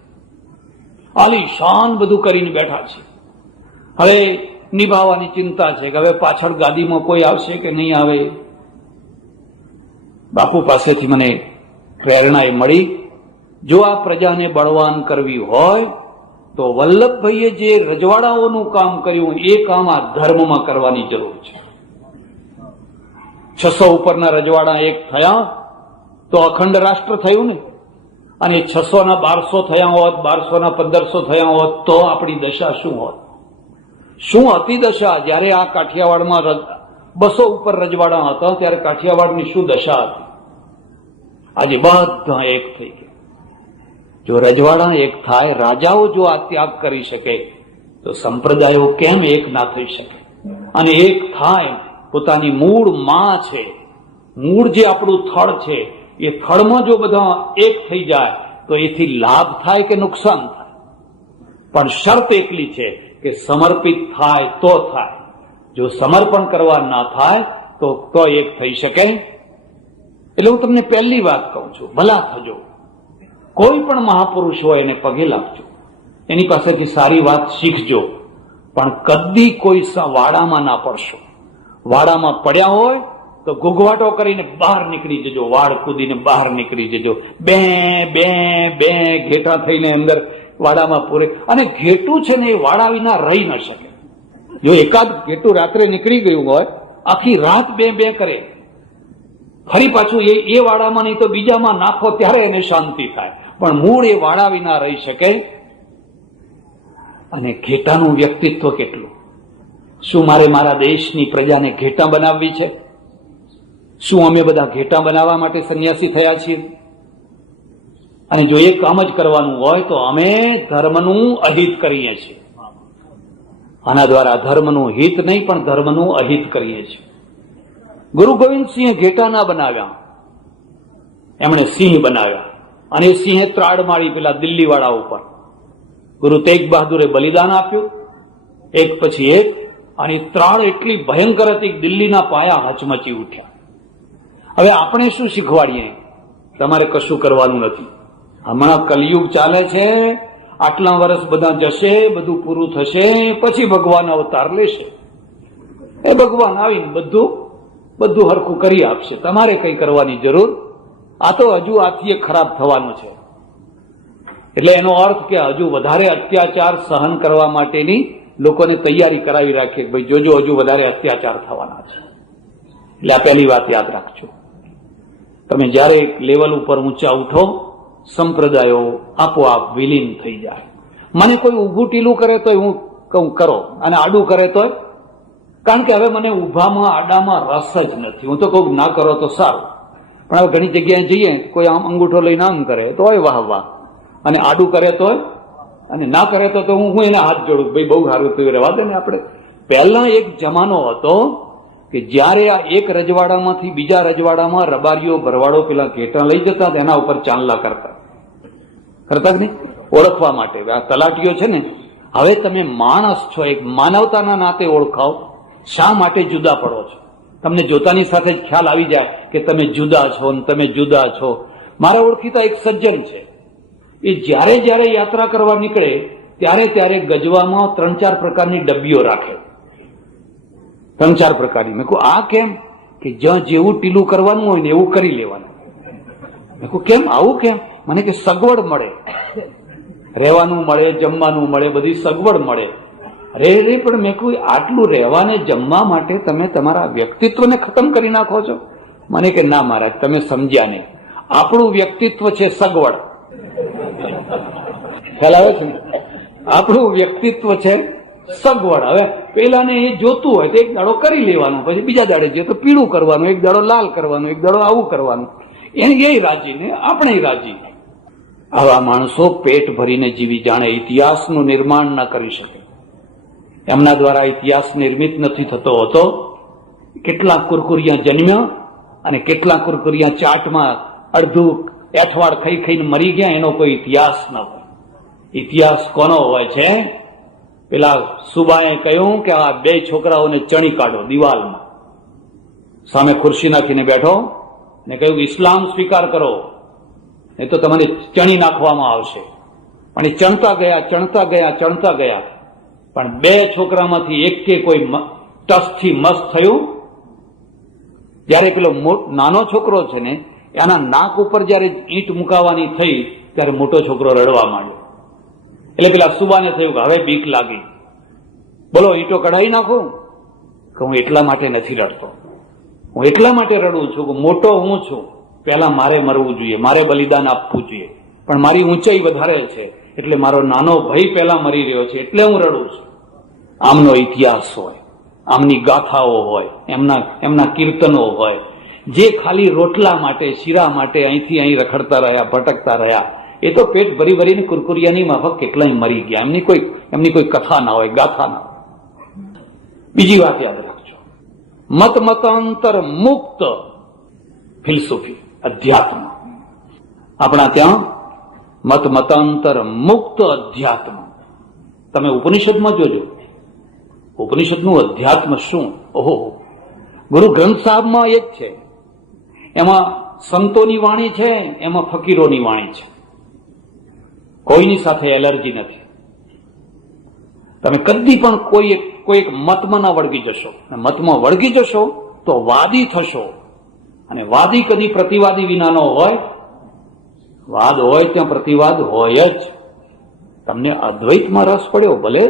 આલીશાન બધું કરીને બેઠા છે. હવે નિભાવવાની ચિંતા છે કે હવે પાછળ ગાદીમાં કોઈ આવશે કે નહીં આવે. બાપુ પાસેથી મને પ્રેરણા એ મળી, જો આ પ્રજાને બળવાન કરવી હોય તો વલ્લભભાઈએ જે રજવાડાઓનું કામ કર્યું એ કામ આ ધર્મમાં કરવાની જરૂર છે. 600 ઉપરના રજવાડા એક થયા તો અખંડ રાષ્ટ્ર થયું ને. અને 600 ના 1200 થયા હોત, 1200 ના 1500 થયા હોત તો આપણી દશા શું હોત? શું હતી દશા? જયારે આ કાઠિયાવાડમાં 200 ઉપર રજવાડા હતા ત્યારે કાઠિયાવાડની શું દશા હતી? આજે બધા એક થઈ ગયા. જો રજવાડા એક થાય, રાજાઓ જો આ ત્યાગ કરી શકે તો સંપ્રદાયો કેમ એક ના થઈ શકે? અને એક થાય, પોતાની મૂળ માં છે, મૂળ જે આપણું થળ છે, એ થળમાં જો બધા એક થઈ જાય તો એથી લાભ થાય કે નુકસાન થાય? પણ શરત એકલી છે કે સમર્પિત થાય તો થાય. જો સમર્પણ કરવા ના થાય તો એક થઈ શકે. એટલે હું તમને પહેલી વાત કહું છું, ભલા થજો. કોઈ પણ મહાપુરુષ હોય એને પગે લાગજો, એની પાસેથી સારી વાત શીખજો, પણ કદી કોઈ વાડામાં ના પડશો. વાડામાં પડ્યા હોય તો ગુગવાટો કરીને બહાર નીકળી જજો, વાડ કૂદીને બહાર નીકળી જજો. બે બે બે ઘેટા થઈને અંદર વાડામાં પૂરે. અને ઘેટું છે ને એ વાડા વિના રહી ન શકે. જો એકાદ ઘેટું રાત્રે નીકળી ગયું હોય, આખી રાત બે બે કરે, ફરી પાછું એ વાડામાં નહીં તો બીજામાં નાખો ત્યારે એને શાંતિ થાય. પણ મૂળ એ વાડા વિના રહી શકે. અને ઘેટાનું વ્યક્તિત્વ કેટલું! શું મારે મારા દેશની પ્રજાને ઘેટા બનાવવી છે? શું અમે બધા ઘેટા બનાવવા માટે સંન્યાસી થયા છીએ? અને જો એ કામ જ કરવાનું હોય તો અમે ધર્મનું અહિત કરીએ છીએ. આના દ્વારા ધર્મનું હિત નહીં પણ ધર્મનું અહિત કરીએ છીએ. ગુરુ ગોવિંદસિંહે ઘેટા ના બનાવ્યા, એમણે સિંહ બનાવ્યા. અને સિંહે ત્રાડ મારી પેલા દિલ્હી વાળા ઉપર. ગુરુ તેગ બહાદુરે બલિદાન આપ્યું એક પછી એક, અને ત્રાડ એટલી ભયંકર હતી કે દિલ્હીના પાયા હચમચી ઉઠ્યા. હવે આપણે શું શીખવાડીએ? તમારે કશું કરવાનું નથી. હમણાં કલયુગ ચાલે છે, આટલા વર્ષ બધા જશે, બધું પૂરું થશે, પછી ભગવાન અવતાર લેશે. એ ભગવાન આવીને બધું હરખું કરી આપશે. તમારે કઈ કરવાની જરૂર. આ તો હજુ આથી ખરાબ થવાનું છે. એટલે એનો અર્થ કે હજુ વધારે અત્યાચાર સહન કરવા માટેની લોકોને તૈયારી કરાવી રાખીએ કે ભાઈ જોજો હજુ વધારે અત્યાચાર થવાના છે. એટલે આ પહેલી વાત યાદ રાખજો. તમે જયારે લેવલ ઉપર ઊંચા ઉઠો, સંપ્રદાયો આપોઆપ વિલીન થઈ જાય. મને કોઈ ઊભું ટીલું કરે તો હું કહું કરો, અને આડું કરે તો કારણ કે હવે મને ઊભામાં આડામાં રસ જ નથી. હું તો કહું ના કરો તો સારું, પણ હવે ઘણી જગ્યાએ જઈએ, કોઈ આમ અંગૂઠો લઈને આમ કરે તો વાહ વાહ, અને આડું કરે તો, અને ના કરે તો હું એને હાથ જોડું, ભાઈ બહુ સારું થયું, રહેવા દે ને. આપણે પહેલા એક જમાનો હતો કે જ્યારે આ એક રજવાડામાંથી બીજા રજવાડામાં રબારીઓ ભરવાડો પેલા ઘેટા લઈ જતા, તેના ઉપર ચાંદલા કરતા જ નહીં, ઓળખવા માટે. આ તલાટીઓ છે ને, હવે તમે માણસ છો, એક માનવતાના નાતે ઓળખાવ, શા માટે જુદા પડો છો? તમને જોતાની સાથે જ ખ્યાલ આવી જાય કે તમે જુદા છો ને તમે જુદા છો. મારા ઓળખીતા એક સજ્જન છે, એ જ્યારે જ્યારે યાત્રા કરવા નીકળે ત્યારે ત્યારે ગજવામાં 3-4 પ્રકારની ડબ્બીઓ રાખે, 3-4 પ્રકારની. મેં કહું આ કેમ? કે જ્યાં જેવું ટીલું કરવાનું હોય ને એવું કરી લેવાનું. મેં કહું કેમ આવું કેમ? મને કે સગવડ મળે, રહેવાનું મળે, જમવાનું મળે, બધી સગવડ મળે. અરે પણ મેં કહ્યું આટલું રહેવાને જમવા માટે તમે તમારા વ્યક્તિત્વને ખતમ કરી નાખો છો? મને કે ના મહારાજ, તમે સમજ્યા નહીં, આપણું વ્યક્તિત્વ છે સગવડ. ખ્યાલ આવે છે? આપણું વ્યક્તિત્વ છે સગવડ. હવે પેલાને એ જોતું હોય તો એક દાડો કરી લેવાનું, પછી બીજા દાડે જોઈએ તો પીળું કરવાનું, એક દાડો લાલ કરવાનું, એક દાડો આવું કરવાનું. એ રાજી ને આપણે રાજી. આવા માણસો પેટ ભરીને જીવી જાણે ઇતિહાસનું નિર્માણ ન કરી શકે. એમના દ્વારા ઇતિહાસ નિર્મિત નથી થતો હતો. કેટલાક કુરકુરિયા જન્મ્યા અને કેટલાક કુરકુરિયા ચાટમાં અડધું એઠવાડ ખાઈ ખાઈને મરી ગયા. એનો કોઈ ઇતિહાસ ન હોય. ઇતિહાસ કોનો હોય છે? પેલા સુબાએ કહ્યું કે આ 2 છોકરાઓને ચણી કાઢો દિવાલમાં. સામે ખુરશી નાખીને બેઠો ને કહ્યું ઇસ્લામ સ્વીકાર કરો, એ તો તમને ચણી નાખવામાં આવશે. પણ એ ચણતા ગયા, પણ 2 છોકરામાંથી એક કે કોઈ ટસથી મસ્ત થયું. જયારે પેલો નાનો છોકરો છે ને, એના નાક ઉપર જયારે ઈંટ મુકાવાની થઈ ત્યારે મોટો છોકરો રડવા માંડ્યો. એટલે પેલા સુબાને થયું કે હવે બીક લાગી, બોલો ઈંટો કઢાઈ નાખું? કે હું એટલા માટે નથી રડતો, હું એટલા માટે રડું છું કે મોટો હું છું, પહેલા મારે મરવું જોઈએ, મારે બલિદાન આપવું જોઈએ, પણ મારી ઊંચાઈ વધારે છે એટલે મારો નાનો ભાઈ પહેલા મરી રહ્યો છે એટલે હું રડું છું. આમનો ઇતિહાસ હોય, આમની ગાથાઓ હોય, એમના કીર્તનો હોય, જે ખાલી રોટલા માટે, શીરા માટે અહીંથી અહીં રખડતા રહ્યા, ભટકતા રહ્યા. એ તો પેટ ભરી ભરીને કુરકુરિયાની માફક કેટલાય મરી ગયા. એમની કોઈ કથા ના હોય, ગાથા ના હોય. બીજી વાત યાદ રાખજો, મતાંતર મુક્ત ફિલસૂફી, અધ્યાત્મ. આપણા ત્યાં મતાંતર મુક્ત અધ્યાત્મ. તમે ઉપનિષદમાં જોજો, ઉપનિષદનું અધ્યાત્મ શું! ઓહો, ગુરુ ગ્રંથ સાહેબમાં એક છે, એમાં સંતોની વાણી છે, એમાં ફકીરોની વાણી છે. કોઈની સાથે એલર્જી નથી. તમે કદી પણ કોઈ એક મતમાં ના વળગી જશો. મતમાં વળગી જશો તો વાદી થશો, અને વાદી કદી પ્રતિવાદી વિનાનો હોય. વાદ હોય ત્યાં પ્રતિવાદ હોય જ. તમને અદ્વૈતમાં રસ પડ્યો, ભલે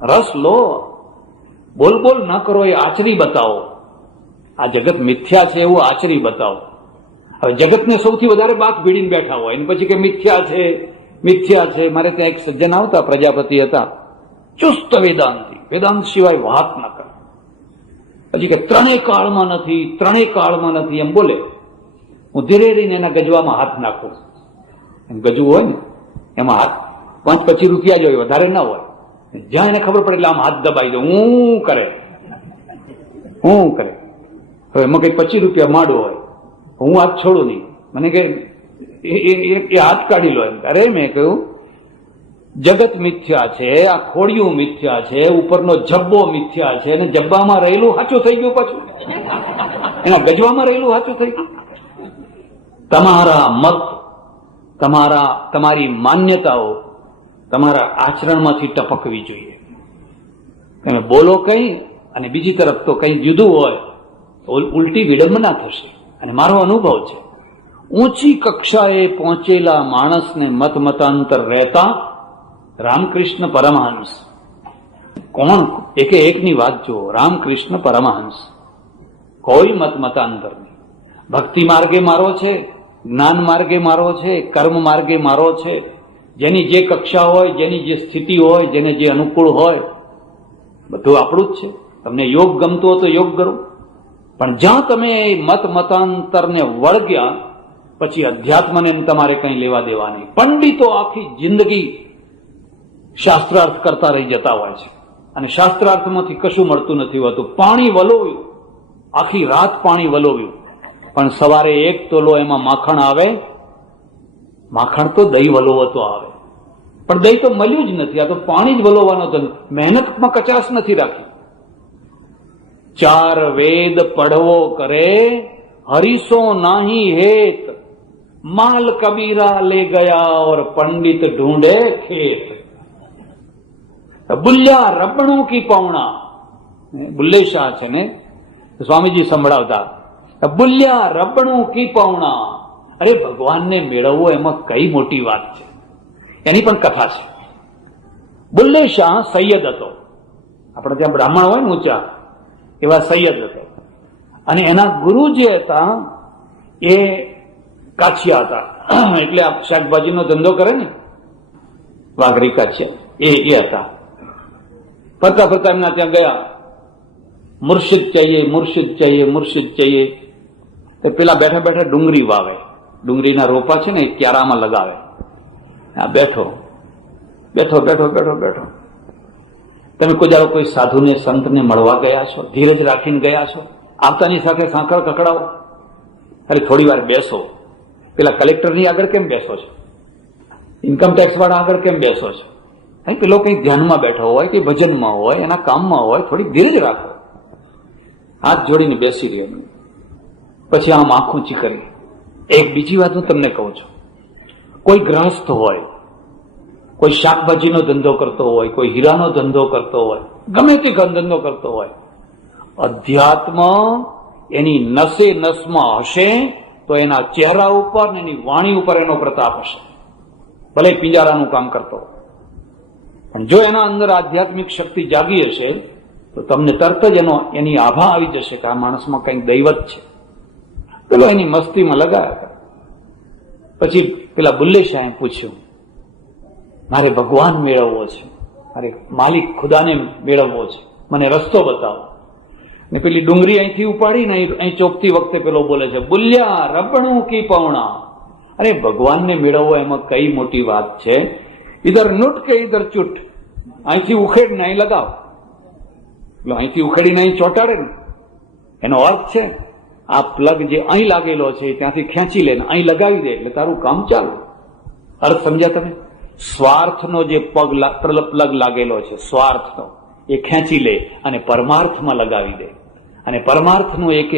રસ લો, બોલ ના કરો, એ આચરી બતાવો. આ જગત મિથ્યા છે એવું આચરી બતાવો. હવે જગતને સૌથી વધારે બાત ભીડીને બેઠા હોય અને પછી કે મિથ્યા છે. મારે ત્યાં એક સજ્જન આવતા, પ્રજાપતિ હતા, ચુસ્ત વેદાંત સિવાય વાત ના કરે. પછી કે ત્રણેય કાળમાં નથી એમ બોલે. હું ધીરે રહીને એના ગજવામાં હાથ નાખું. એમ ગજવું હોય ને એમાં હાથ 5-25 રૂપિયા જ હોય, વધારે ના હોય. જ્યાં એને ખબર પડે એટલે આમ હાથ દબાઈ દો, હું કરે. હવે એમાં કઈ 25 રૂપિયા માંડો હોય, હું હાથ છોડું નહીં. મને કે એ હાથ કાઢી લો એમ. અરે મેં કહ્યું જગત મિથ્યા છે, આ ખોડિયું મિથ્યા છે, ઉપરનો જબ્બો મિથ્યા છે, અને જબ્બામાં રહેલું સાચું થઈ ગયું, પાછું એના ગજવામાં રહેલું સાચું થઈ ગયું. તમારા મત, તમારી માન્યતાઓ તમારા આચરણમાંથી ટપકવી જોઈએ. તમે બોલો કઈ અને બીજી તરફ તો કઈ જુદું હોય તો ઉલટી વિડંબના થશે. અને મારો અનુભવ છે, ઊંચી કક્ષાએ પહોંચેલા માણસને મતાંતર રહેતા રામકૃષ્ણ પરમહંસ, કોણ એકની વાત જુઓ, રામકૃષ્ણ પરમહંસ, કોઈ મતાંતર નહીં. ભક્તિ માર્ગે મારો છે, જ્ઞાન માર્ગે મારો છે, કર્મ માર્ગે મારો છે. જેની જે કક્ષા હોય, જેની જે સ્થિતિ હોય, જેને જે અનુકૂળ હોય, બધું આપણું જ છે. તમને યોગ ગમતો હોય તો યોગ કરો, પણ જ્યાં તમે મત મતાંતરને વળગ્યા પછી અધ્યાત્મને તમારે કંઈ લેવા દેવા નહીં. પંડિતો આખી જિંદગી શાસ્ત્રાર્થ કરતા રહી જતા હોય છે અને શાસ્ત્રાર્થમાંથી કશું મળતું નથી હોતું. પાણી વલોવ્યું, આખી રાત પાણી વલોવ્યું, પણ સવારે 1 તોલો એમાં માખણ આવે. માખણ તો દહીં વલોવતો આવે, પણ દહીં તો મળ્યું જ નથી. આ તો પાણી જ વલોવાનો ધંધો. મહેનતમાં કચાશ નથી રાખી. 4 વેદ પઢવો કરે, હરીસો નાહી હેત, માલ કબીરા લે ગયા और पंडित ढूंढे खेत. બુલ્યા રબણું કી પૌણા, બુલ્લે શાહ છે ને સ્વામીજી સંભળાવતા, બુલ્યા રબણું કી પૌણા. અરે ભગવાનને મેળવવો એમાં કઈ મોટી વાત છે, એની પણ કથા છે. બુલ્લે શાહ સૈયદ હતો, આપણે ત્યાં બ્રાહ્મણ હોય ને ઊંચા, એવા સૈયદ હતો. અને એના ગુરુ જે હતા એ કાછિયા હતા, એટલે આ શાકભાજીનો ધંધો કરે ને, વાઘરી કાછિયા, એ હતા. ફરતા ફરતા એમના ત્યાં ગયા, મુર્શિદ ચાહીએ, મુર્શિદ ચાહીએ, મુર્શિદ ચાહીએ. તો પેલા બેઠા બેઠા ડુંગળી વાવે, ડુંગળીના રોપા છે ને એ ક્યારામાં લગાવે. આ બેઠો બેઠો બેઠો બેઠો બેઠો. તમે કોઈ દાડો કોઈ સાધુને સંતને મળવા ગયા છો? ધીરજ રાખીને ગયા છો? આવતાની સાથે સાંકળ કકડાવો? અરે થોડી વાર બેસો. પેલા કલેક્ટરની આગળ કેમ બેસો છો? ઇન્કમ ટેક્સ વાળા આગળ કેમ બેસો છો? અહીં પેલો કંઈ ધ્યાનમાં બેઠો હોય કે ભજનમાં હોય, એના કામમાં હોય, થોડી ધીરજ રાખો. હાથ જોડીને બેસી રહ્યો, પછી આમ આંખો ચીકરી. એક બીજી વાત હું તમને કહું છું, કોઈ ગ્રહસ્થ હોય, કોઈ શાકભાજીનો ધંધો કરતો હોય, કોઈ હીરાનો ધંધો કરતો હોય, ગમે તે ધંધો કરતો હોય, અધ્યાત્મ એની નસે નસમાં હશે તો એના ચહેરા ઉપર ને એની વાણી ઉપર એનો પ્રતાપ હશે. ભલે પિંજારાનું કામ કરતો હોય, પણ જો એના અંદર આધ્યાત્મિક શક્તિ જાગી હશે તો તમને તરત જ એની આભા આવી જશે કે આ માણસમાં કંઈક દૈવત છે. પેલો એની મસ્તીમાં લગાવ્યા. પછી પેલા બુલ્લે શાહે પૂછ્યું, મારે ભગવાન મેળવવો છે, મારે માલિક ખુદાને મેળવવો છે, મને રસ્તો બતાવો. ને પેલી ડુંગળી અહીંથી ઉપાડીને અહીં ચોપતી વખતે પેલો બોલે છે, બુલ્યા રબણું કી પૌણા. અરે ભગવાનને મેળવવો એમાં કઈ મોટી વાત છે? ઇધર નૂટ કે ઇધર ચૂટ. અહીંથી ઉખેડીને અહીં લગાવ. એટલે અહીંથી ઉખેડીને અહીં ચોંટાડે ને, એનો અર્થ છે આ પ્લગ જે અહીં લાગેલો છે ત્યાંથી ખેંચી લે, અહીં લગાવી દે એટલે તારું કામ ચાલુ. અર્થ સમજ્યા તમે? સ્વાર્થનો જે પ્લગ લાગેલો છે, સ્વાર્થનો, એ ખેંચી લે અને પરમાર્થમાં લગાવી દે, અને પરમાર્થનું એક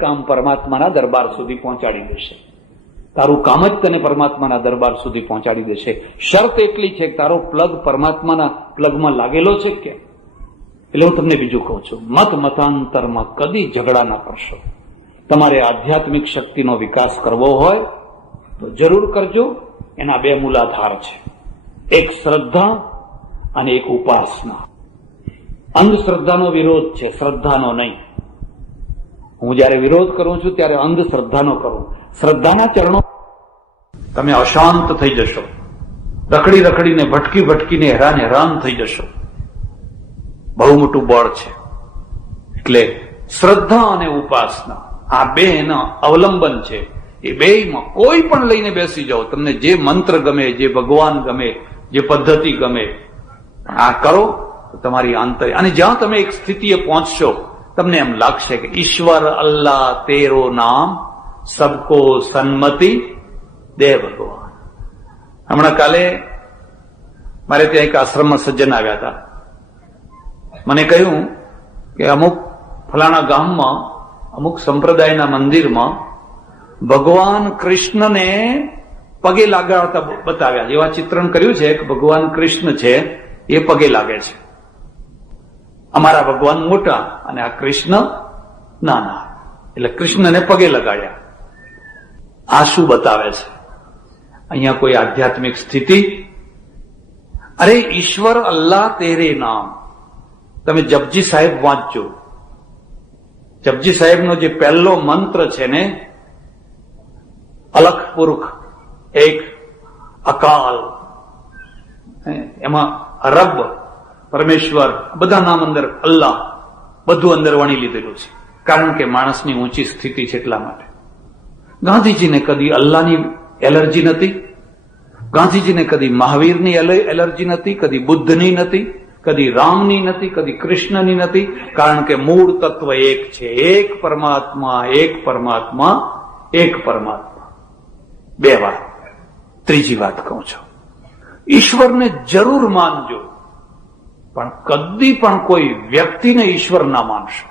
કામ પરમાત્માના દરબાર સુધી પહોંચાડી દેશે. તારું કામ જ તને પરમાત્માના દરબાર સુધી પહોંચાડી દેશે. શરત એટલી છે કે તારો પ્લગ પરમાત્માના પ્લગમાં લાગેલો છે કે. એટલે હું તમને બીજું કહું છું, મત મતાંતરમાં કદી ઝઘડા ના કરશો. તમારે આધ્યાત્મિક શક્તિનો વિકાસ કરવો હોય તો જરૂર કરજો. એના 2 મૂલાધાર છે, એક શ્રદ્ધા અને એક ઉપાસના. અંધશ્રદ્ધાનો વિરોધ છે, શ્રદ્ધાનો નહીં. હું જયારે વિરોધ કરું છું ત્યારે અંધશ્રદ્ધાનો કરું. શ્રદ્ધાના ચરણો તમે અશાંત થઈ જશો, રખડી રખડીને ભટકી ભટકીને હેરાન થઈ જશો. બહુ મોટું બળ છે. એટલે શ્રદ્ધા અને ઉપાસના આ 2 એના અવલંબન છે. એ 2માં કોઈ પણ લઈને બેસી જાઓ, તમને જે મંત્ર ગમે, જે ભગવાન ગમે, જે પદ્ધતિ ગમે, આ કરો તો તમારી આંતરિક. અને જ્યાં તમે એક સ્થિતિએ પહોંચશો તમને એમ લાગશે કે ઈશ્વર અલ્લાહ તેરો નામ સબકો સન્મતિ દે ભગવાન. હમણાં કાલે મારે ત્યાં એક આશ્રમમાં સજ્જન આવ્યા હતા. મને કહ્યું કે અમુક ફલાણા ગામમાં અમુક સંપ્રદાયના મંદિરમાં ભગવાન કૃષ્ણને પગે લાગાડતા બતાવ્યા. જેવા ચિત્રણ કર્યું છે કે ભગવાન કૃષ્ણ છે એ પગે લાગે છે. અમારા ભગવાન મોટા અને આ કૃષ્ણ નાના, એટલે કૃષ્ણને પગે લગાડ્યા. આ શું બતાવે છે? અહીંયા કોઈ આધ્યાત્મિક સ્થિતિ? અરે ઈશ્વર અલ્લાહ તેરે નામ. તમે જપજી સાહેબ વાંચજો. જપજી સાહેબનો જે પહેલો મંત્ર છે ને, અલખ પુરુખ, એક અકાલ, એમાં રબ પરમેશ્વર, બધા નામ અંદર અલ્લાહ, બધું અંદર વણી લીધેલું છે, કારણ કે માણસની ઊંચી સ્થિતિ છે એટલા માટે. ગાંધીજીને કદી અલ્લાહની એલર્જી નથી, ગાંધીજીને કદી મહાવીરની એલર્જી નથી, કદી બુદ્ધની નથી, કદી રામની નથી, કદી કૃષ્ણની નથી, કારણ કે મૂળ તત્વ એક છે, એક પરમાત્મા, એક પરમાત્મા, એક પરમાત્મા. બે વાત. ત્રીજી વાત કહું છું, ઈશ્વરને જરૂર માનજો, પણ કદી પણ કોઈ વ્યક્તિને ઈશ્વર ના માનશો.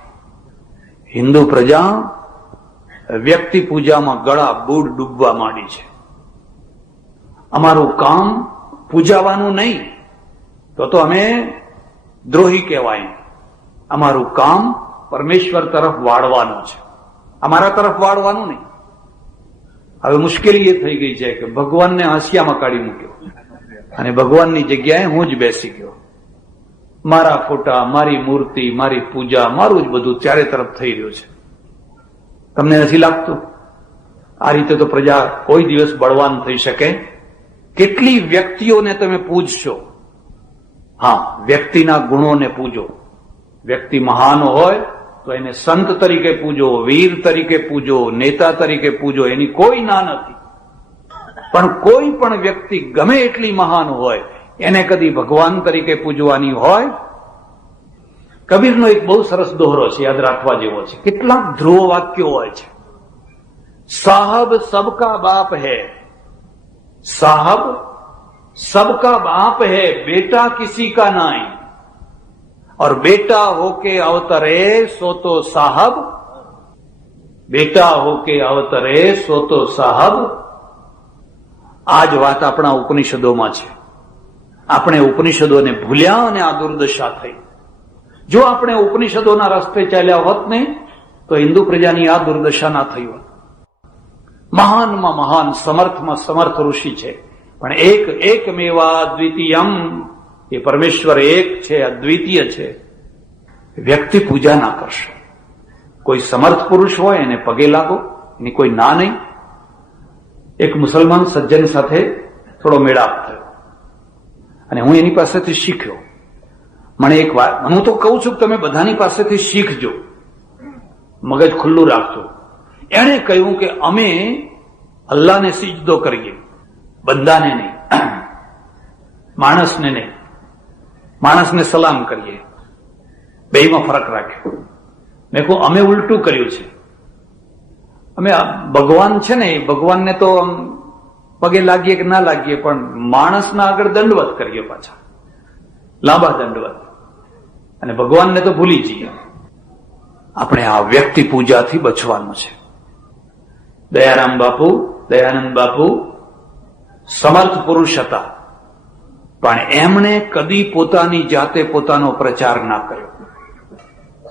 હિન્દુ પ્રજા વ્યક્તિ પૂજામાં ગળા બૂડ ડૂબવા માંડી છે. અમારું કામ પૂજાવાનું નહીં, તો અમે દ્રોહી કહેવાય. અમારું કામ પરમેશ્વર તરફ વાળવાનું છે, અમારા તરફ વાળવાનું નહીં. હવે મુશ્કેલી એ થઈ ગઈ છે કે ભગવાનને હાંસિયામાં કાઢી મૂક્યો અને ભગવાનની જગ્યાએ હું જ બેસી ગયો. મારા ફોટા, મારી મૂર્તિ, મારી પૂજા, મારું જ બધું ચારે તરફ થઈ રહ્યું છે. તમને નથી લાગતું આ રીતે તો પ્રજા કોઈ દિવસ બળવાન થઈ શકે? કેટલી વ્યક્તિઓને તમે પૂજશો? હા, વ્યક્તિના ગુણોને પૂજો. વ્યક્તિ મહાન હોય તો એને સંત તરીકે પૂજો, વીર તરીકે પૂજો, નેતા તરીકે પૂજો, એની કોઈ ના નથી. પણ કોઈ પણ વ્યક્તિ ગમે એટલી મહાન હોય, એને કદી ભગવાન તરીકે પૂજવાની હોય? કબીરનો એક બહુ સરસ દોહરો છે, યાદ રાખવા જેવો છે. કેટલાક ધ્રુવ વાક્યો હોય છે. સાહબ સબકા બાપ હૈ, साहब सबका बाप है, बेटा किसी का नाई, और बेटा होके अवतरे सो तो साहब, बेटा होके अवतरे सो तो साहब. આ જ વાત આપણા ઉપનિષદોમાં છે. આપણે ઉપનિષદોને ભૂલ્યા અને આ દુર્દશા થઈ. જો આપણે ઉપનિષદોના રસ્તે ચાલ્યા હોત ને તો હિન્દુ પ્રજાની આ દુર્દશા ના થઈ હોત. મહાનમાં મહાન, સમર્થમાં સમર્થ ઋષિ છે, પણ એકમેવા દ્વિતીયમ, એ પરમેશ્વર એક છે, અદ્વિતીય છે. વ્યક્તિ પૂજા ના કરશે. કોઈ સમર્થ પુરુષ હોય એને પગે લાગો, એની કોઈ ના નહીં. એક મુસલમાન સજ્જન સાથે થોડો મેળાપ થયો અને હું એની પાસેથી શીખ્યો. મને એક વાત, હું તો કહું છું કે તમે બધાની પાસેથી શીખજો, મગજ ખુલ્લું રાખજો. એણે કહ્યું કે અમે અલ્લાહને સિજદો કરીએ, બંદાને નહીં, માણસને નહીં. માણસને સલામ કરીએ, બેયમાં ફરક રાખ્યો. મેં કહું અમે ઉલટું કર્યું છે. અમે ભગવાન છે ને, ભગવાનને તો પગે લાગીએ કે ના લાગીએ, પણ માણસના આગળ દંડવત કરીએ, પાછા લાંબા દંડવત, અને ભગવાનને તો ભૂલી જઈએ. આપણે આ વ્યક્તિ પૂજાથી બચવાનું છે. દયાનંદ બાપુ સમર્થ પુરુષ હતા, પણ એમણે કદી પોતાની જાતે પોતાનો પ્રચાર ના કર્યો.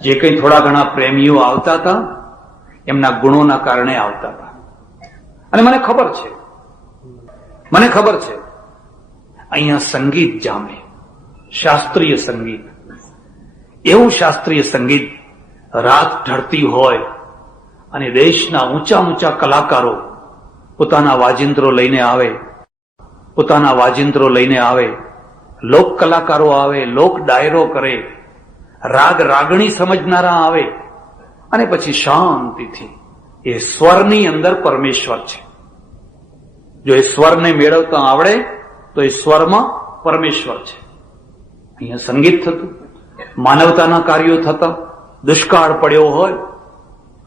જે કંઈ થોડા ઘણા પ્રેમીઓ આવતા હતા, એમના ગુણોના કારણે આવતા હતા. અને મને ખબર છે અહીંયા સંગીત જામે, શાસ્ત્રીય સંગીત, એવું શાસ્ત્રીય સંગીત રાત ઢળતી હોય અને દેશના ઊંચા ઊંચા કલાકારો પોતાના વાજિંત્રો લઈને આવે, લોક કલાકારો આવે, લોક ડાયરો કરે, રાગ રાગણી સમજનારા આવે, અને પછી શાંતિથી એ સ્વરની અંદર પરમેશ્વર છે. જો એ સ્વરને મેળવતા આવડે તો એ સ્વરમાં પરમેશ્વર છે. અહીંયા સંગીત થતું, માનવતાના કાર્યો થતા. દુષ્કાળ પડ્યો હોય,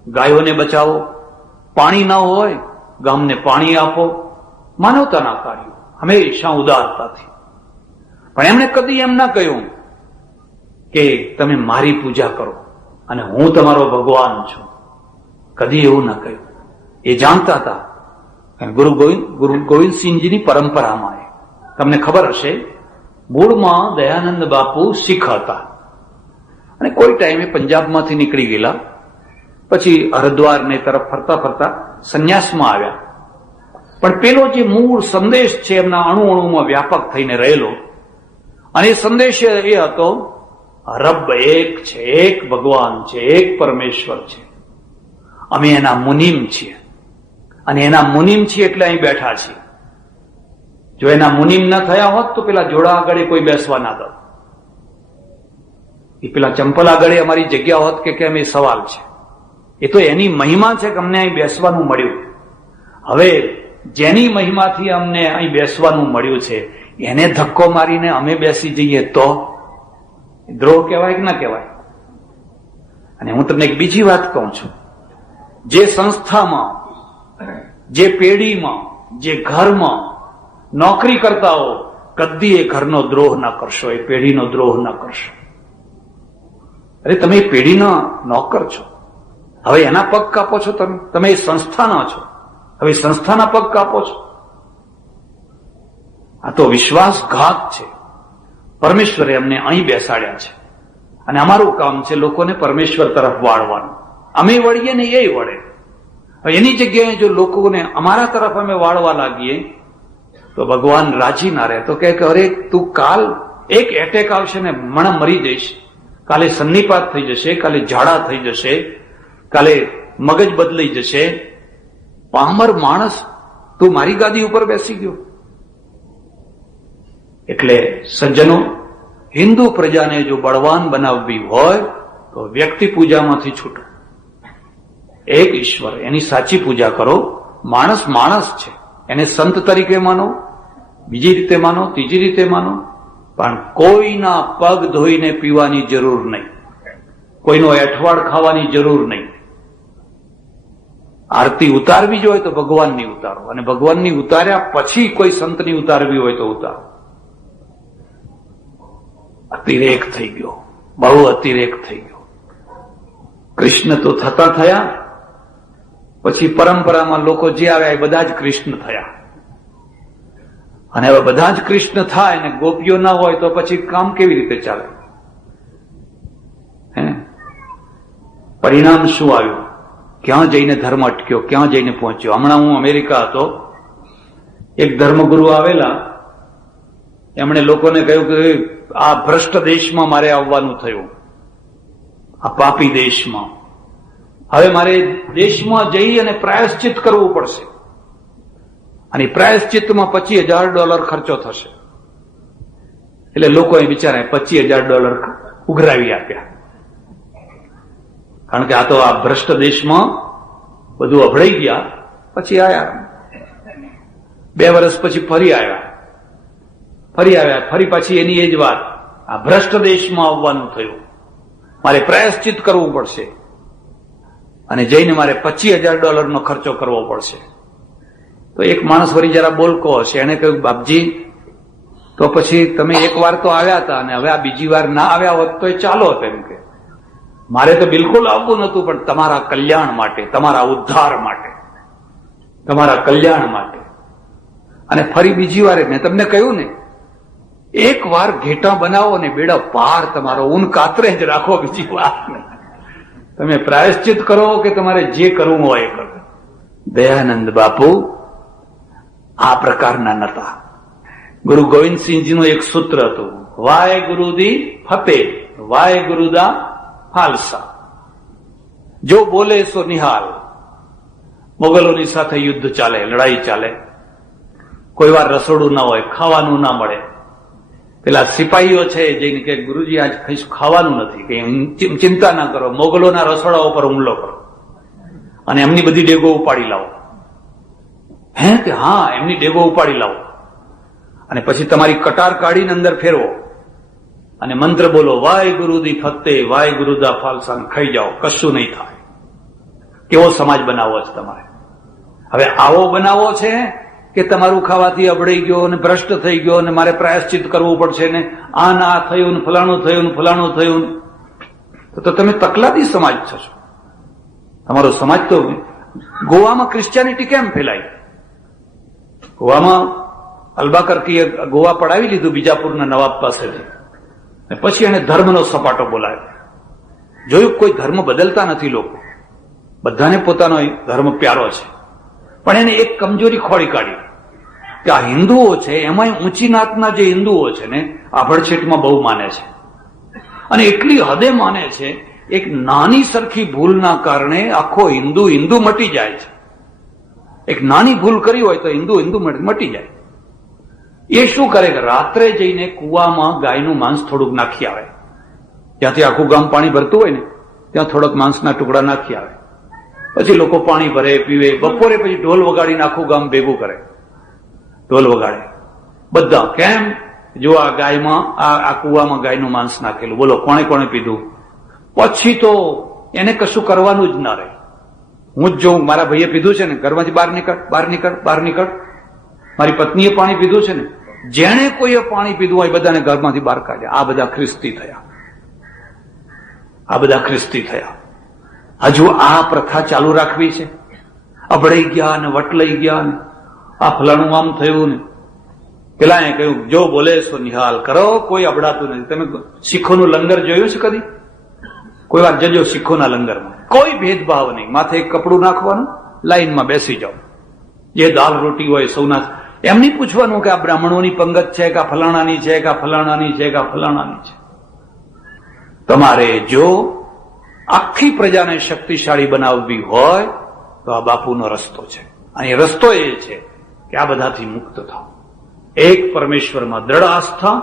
ગાયોને બચાવો. પાણી ના હોય, ગામને પાણી આપો. માનવતાના કાર્યો હંમેશા ઉદારતાથી. પણ એમણે કદી એમ ના કહ્યું કે તમે મારી પૂજા કરો અને હું તમારો ભગવાન છું. કદી એવું ના કહ્યું. એ જાણતા હતા ગુરુ ગોવિંદસિંહજીની પરંપરામાં. તમને ખબર હશે, મૂળમાં દયાનંદ બાપુ શીખ હતા અને કોઈ ટાઈમે પંજાબમાંથી નીકળી ગયેલા. પછી હરિદ્વારને તરફ ફરતા ફરતા સંન્યાસમાં આવ્યા. પણ પેલો જે મૂળ સંદેશ છે એમના અણુ અણુમાં વ્યાપક થઈને રહેલો, અને એ સંદેશ એ હતો, રબ એક છે, એક ભગવાન છે, એક પરમેશ્વર છે. અમે એના મુનિમ છીએ, અને એના મુનિમ છીએ એટલે અહીં બેઠા છીએ. જો એના મુનિમ ન થયા હોત તો પેલા જોડા આગળ કોઈ બેસવા ના દો. એ પેલા ચંપલ આગળ અમારી જગ્યા હોત કે કેમ એ સવાલ છે. એ તો એની મહિમા છે કે અમને અહીં બેસવાનું મળ્યું. હવે જેની મહિમાથી અમને અહીં બેસવાનું મળ્યું છે એને ધક્કો મારીને અમે બેસી જઈએ તો દ્રોહ કહેવાય કે ના કહેવાય? અને હું તમને એક બીજી વાત કહું છું, જે સંસ્થામાં, જે પેઢીમાં, જે ઘરમાં નોકરી કરતા હો, કદી એ ઘરનો દ્રોહ ના કરશો, એ પેઢીનો દ્રોહ ના કરશો. અરે તમે એ પેઢીના નોકર છો, હવે એના પગ કાપો છો, તમે એ સંસ્થાના છો, હવે સંસ્થાના પગ કાપો છો. આ તો વિશ્વાસઘાત છે. પરમેશ્વરે અમને અહીં બેસાડ્યા છે અને અમારું કામ છે લોકોને પરમેશ્વર તરફ વાળવાનું. અમે વળીએ ને એ વળે. હવે એની જગ્યાએ જો લોકોને અમારા તરફ અમે વાળવા લાગીએ તો ભગવાન રાજી ના રહે. તો કે અરે તું કાલ એક એટેક આવશે ને મરી જઈશ, કાલે સન્નિપાત થઈ જશે, કાલે ઝાડા થઈ જશે, કાલે મગજ બદલાઈ જશે. પામર માણસ તું મારી ગાદી ઉપર બેસી ગયો. એટલે સજ્જનો, હિન્દુ પ્રજાને જો બળવાન બનાવવી હોય તો વ્યક્તિ પૂજામાંથી છૂટો. એક ઈશ્વર, એની સાચી પૂજા કરો. માણસ માણસ છે, એને સંત તરીકે માનો, બીજી રીતે માનો, ત્રીજી રીતે માનો, પણ કોઈના પગ ધોઈને પીવાની જરૂર નહીં, કોઈનો એઠવાડ ખાવાની જરૂર નહીં. આરતી ઉતારવી જ હોય તો ભગવાનની ઉતારો, અને ભગવાનની ઉતાર્યા પછી કોઈ સંતની ઉતારવી હોય તો ઉતારો. અતિરેક થઈ ગયો, બહુ અતિરેક થઈ ગયો. કૃષ્ણ તો થતા થયા, પછી પરંપરામાં લોકો જે આવ્યા એ બધા જ કૃષ્ણ થયા. અને હવે બધા જ કૃષ્ણ થાય ને ગોપીઓ ના હોય તો પછી કામ કેવી રીતે ચાલે? પરિણામ શું આવ્યું? ક્યાં જઈને ધર્મ અટક્યો, ક્યાં જઈને પહોંચ્યો? હમણાં હું અમેરિકા હતો, એક ધર્મગુરુ આવેલા, એમણે લોકોને કહ્યું કે આ ભ્રષ્ટ દેશમાં મારે આવવાનું થયું, આ પાપી દેશમાં. હવે મારે દેશમાં જઈ અને પ્રાયશ્ચિત કરવું પડશે, અને પ્રાયશ્ચિતમાં $25,000 ખર્ચો થશે. એટલે લોકોએ બિચારા $25,000 ઉઘરાવી આપ્યા, કારણ કે આ તો આ ભ્રષ્ટ દેશમાં બધું અભળાઈ ગયા. પછી આયા, 2 વર્ષ પછી ફરી આવ્યા, ફરી પાછી એની એ જ વાત, આ ભ્રષ્ટ દેશમાં આવવાનું થયું, મારે પ્રાયશ્ચિત કરવું પડશે, અને જઈને મારે $25,000 ખર્ચો કરવો પડશે. તો એક માણસ વળી જરા બોલકો હશે, એને કહ્યું બાપજી તો પછી તમે એક વાર તો આવ્યા હતા અને હવે આ બીજી વાર ના આવ્યા હોત તો ચાલો. એમ કે મારે તો બિલકુલ આવવું નતું, પણ તમારા કલ્યાણ માટે, તમારા ઉદ્ધાર માટે, તમારા કલ્યાણ માટે. અને ફરી બીજી વાર મેં તમને કહ્યું ને, એક વાર ઘેટા બનાવો ને બેડા પાર તમારો, ઊન કાતરે જ રાખો, બીજી વાર તમે પ્રાયશ્ચિત કરો કે તમારે જે કરવું હોય એ કરો. દયાનંદ બાપુ આ પ્રકારના નતા. ગુરુ ગોવિંદસિંહજીનું એક સૂત્ર હતું, વાય ગુરુદી ફતે, વાય ગુરુદા ફાલસા. જો બોલે સો નિહાલ. મોગલોની સાથે યુદ્ધ ચાલે, લડાઈ ચાલે, કોઈ વાર રસોડું ના હોય, ખાવાનું ના મળે. પેલા સિપાહીઓ છે જઈને કે ગુરુજી આજ કઈ ખાવાનું નથી, કે ચિંતા ના કરો, મોગલોના રસોડા ઉપર હુમલો કરો અને એમની બધી ડેગો ઉપાડી લાવો. કે હા, એમની ડેગો ઉપાડી લાવો, અને પછી તમારી કટાર કાઢીને અંદર ફેરવો અને મંત્ર બોલો, વાય ગુરુદી ફતે, વાય ગુરુદા ફાલસા, ખાઈ જાઓ, કશું નહીં થાય. કેવો સમાજ બનાવવો છે તમારે? હવે આવો બનાવવો છે કે તમારું ખાવાથી અબડાઈ ગયો અને ભ્રષ્ટ થઈ ગયો અને મારે પ્રાયશ્ચિત કરવું પડશે ને આ ના થયું ને ફલાણું થયું ને ફલાણું થયું? તો તમે તકલાદી સમાજ છો. તમારો સમાજ તો ગોવામાં ક્રિશ્ચિયાનિટી કેમ ફેલાઈ? ગોવામાં અલ્બાકર્કીએ ગોવા પડાવી લીધું બીજાપુરના નવાબ પાસેથી, પછી એને ધર્મનો સપાટો બોલાવ્યો. જોયું કોઈ ધર્મ બદલતા નથી લોકો, બધાને પોતાનો ધર્મ પ્યારો છે, પણ એને એક કમજોરી ખોળી કાઢી કે આ હિન્દુઓ છે, એમાં ઊંચી નાતના જે હિન્દુઓ છે ને આભડછેટમાં બહુ માને છે, અને એટલી હદે માને છે, એક નાની સરખી ભૂલના કારણે આખો હિન્દુ મટી જાય છે. એક નાની ભૂલ કરી હોય તો હિન્દુ મટી જાય. એ શું કરે કે રાત્રે જઈને કુવામાં ગાયનું માંસ થોડુંક નાખી આવે જ્યાંથી આખું ગામ પાણી ભરતું હોય ને ત્યાં થોડોક માંસના ટુકડા નાખી આવે, પછી લોકો પાણી ભરે, પીવે. બપોરે પછી ઢોલ વગાડીને આખું ગામ ભેગું કરે, ઢોલ વગાડે બધા. કેમ? જો આ ગાયમાં, આ કુવામાં ગાયનું માંસ નાખેલું, બોલો કોણે કોણે પીધું? પછી તો એને કશું કરવાનું જ ના રહે. હું જ જોઉં, મારા ભાઈએ પીધું છે ને, ઘરમાંથી બહાર નીકળ, બહાર નીકળ, બહાર નીકળ. મારી પત્નીએ પાણી પીધું છે ને, જેણે કોઈએ પાણી પીધું હોય બધાને ઘરમાંથી બહાર કાઢ્યા. આ બધા ખ્રિસ્તી થયા, આ બધા ખ્રિસ્તી થયા. હજુ આ પ્રથા ચાલુ રાખવી છે? અભડાઈ ગયા ને વટલાઈ ગયા ને આ ફલાણું આમ થયું ને. પેલા એ કહ્યું, જો બોલે સો નિહાલ કરો, કોઈ અભડાતું નથી. તમે શીખોનું લંગર જોયું છે કદી? કોઈ વાર જજો શીખોના લંગરમાં, કોઈ ભેદભાવ નહીં. માથે એક કપડું નાખવાનું, લાઈનમાં બેસી જાઓ. જે દાલ રોટી હોય સૌના, એમ નહીં પૂછવાનું કે આ બ્રાહ્મણોની પંગત છે કે આ ફલાણાની છે કે આ ફલાણાની છે કે આ ફલાણાની છે. તમારે જો આખી પ્રજાને શક્તિશાળી બનાવવી હોય તો આ બાપુનો રસ્તો છે. અને રસ્તો એ છે કે આ બધાથી મુક્ત થાઓ, એક પરમેશ્વરમાં દ્રઢ આસ્થા,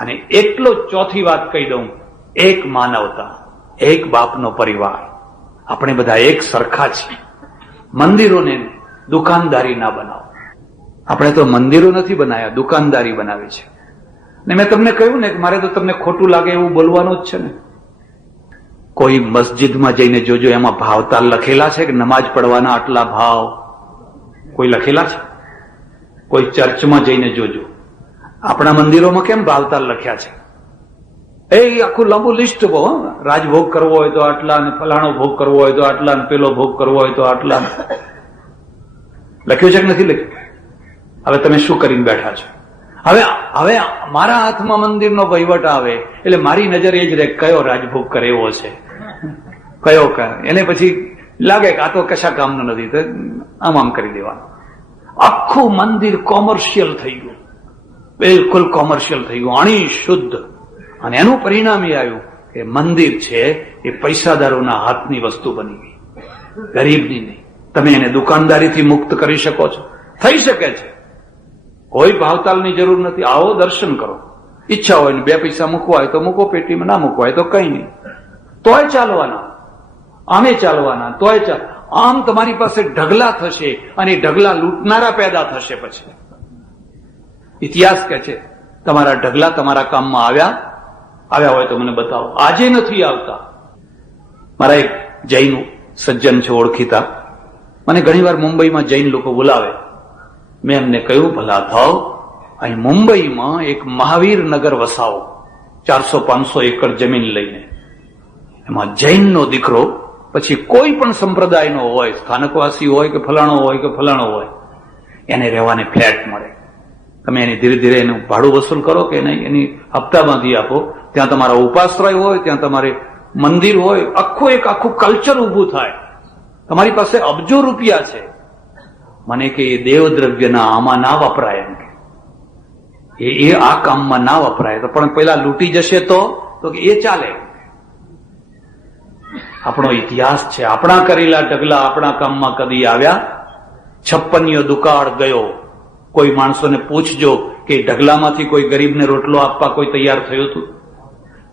અને એટલો ચોથી વાત કહી દઉં, એક માનવતા, એક બાપનો પરિવાર. આપણે બધા એક સરખા છીએ. મંદિરોને દુકાનદારી ના બનાવો. આપણે તો મંદિરો નથી બનાવ્યા, દુકાનદારી બનાવી છે. ને મેં તમને કહ્યું ને કે મારે તો તમને ખોટું લાગે એવું બોલવાનું જ છે ને. કોઈ મસ્જિદમાં જઈને જોજો, એમાં ભાવતાલ લખેલા છે કે નમાજ પડવાના આટલા ભાવ? કોઈ લખેલા છે? કોઈ ચર્ચમાં જઈને જોજો. આપણા મંદિરોમાં કેમ ભાવતાલ લખ્યા છે? એ આખું લાંબુ લિસ્ટ બહુ, રાજભોગ કરવો હોય તો આટલા, ને ફલાણો ભોગ કરવો હોય તો આટલા, ને પેલો ભોગ કરવો હોય તો આટલા. લખ્યું છે કે નથી લખ્યું? હવે તમે શું કરીને બેઠા છો? હવે મારા હાથમાં મંદિરનો વહીવટ આવે એટલે મારી નજર એ જ રહે, કયો રાજભોગ કરે એવો છે, કયો એને પછી લાગે કે આ તો કશા કામનો નથી, તો આમ કરી દેવાનું. આખું મંદિર કોમર્શિયલ થઈ ગયું, બિલકુલ કોમર્શિયલ થઈ ગયું, અણી શુદ્ધ. અને એનું પરિણામ એ આવ્યું કે મંદિર છે એ પૈસાદારોના હાથની વસ્તુ બની ગઈ, ગરીબની નહીં. તમે એને દુકાનદારીથી મુક્ત કરી શકો છો? થઈ શકે છે. કોઈ ભાવતાલની જરૂર નથી. આવો દર્શન કરો. ઈચ્છા હોય ને 2 પૈસા મૂકવા હોય તો મૂકો પેટીમાં, ના મૂકવા હોય તો કઈ નહીં. તોય ચાલવાના, આમે ચાલવાના, તોય ચાલ. આમ તમારી પાસે ઢગલા થશે અને ઢગલા લૂંટનારા પેદા થશે. પછી ઇતિહાસ કહે છે તમારા ઢગલા તમારા કામમાં આવ્યા હોય તો મને બતાવો. આજે નથી આવતા. મારા એક જૈન સજ્જન છે ઓળખીતા, મને ઘણીવાર મુંબઈમાં જૈન લોકો બોલાવે. મેં એમને કહ્યું, ભલા થાવ, અહીં મુંબઈમાં એક મહાવીર નગર વસાવો, 400-500 એકર જમીન લઈને. એમાં જૈનનો દીકરો, પછી કોઈ પણ સંપ્રદાયનો હોય, સ્થાનકવાસી હોય કે ફલાણો હોય કે ફલાણો હોય, એને રહેવાને ફ્લેટ મળે. તમે એની ધીરે ધીરે એનું ભાડું વસૂલ કરો કે નહીં, એની હપ્તામાંથી આપો. ત્યાં તમારા ઉપાશ્રય હોય, ત્યાં તમારે મંદિર હોય, આખું કલ્ચર ઉભું થાય. તમારી પાસે અબજો રૂપિયા છે. મને કે એ દેવદ્રવ્યના આમાં ના વપરાય, એમ કે એ આ કામમાં ના વપરાય. તો પણ પેલા લૂંટી જશે તો કે એ ચાલે. આપણો ઇતિહાસ છે, આપણા કરેલા ઢગલા આપણા કામમાં કદી આવ્યા? 56 દુકાળ ગયો. કોઈ માણસોને પૂછજો કે ઢગલામાંથી કોઈ ગરીબને રોટલો આપવા કોઈ તૈયાર થયું હતું?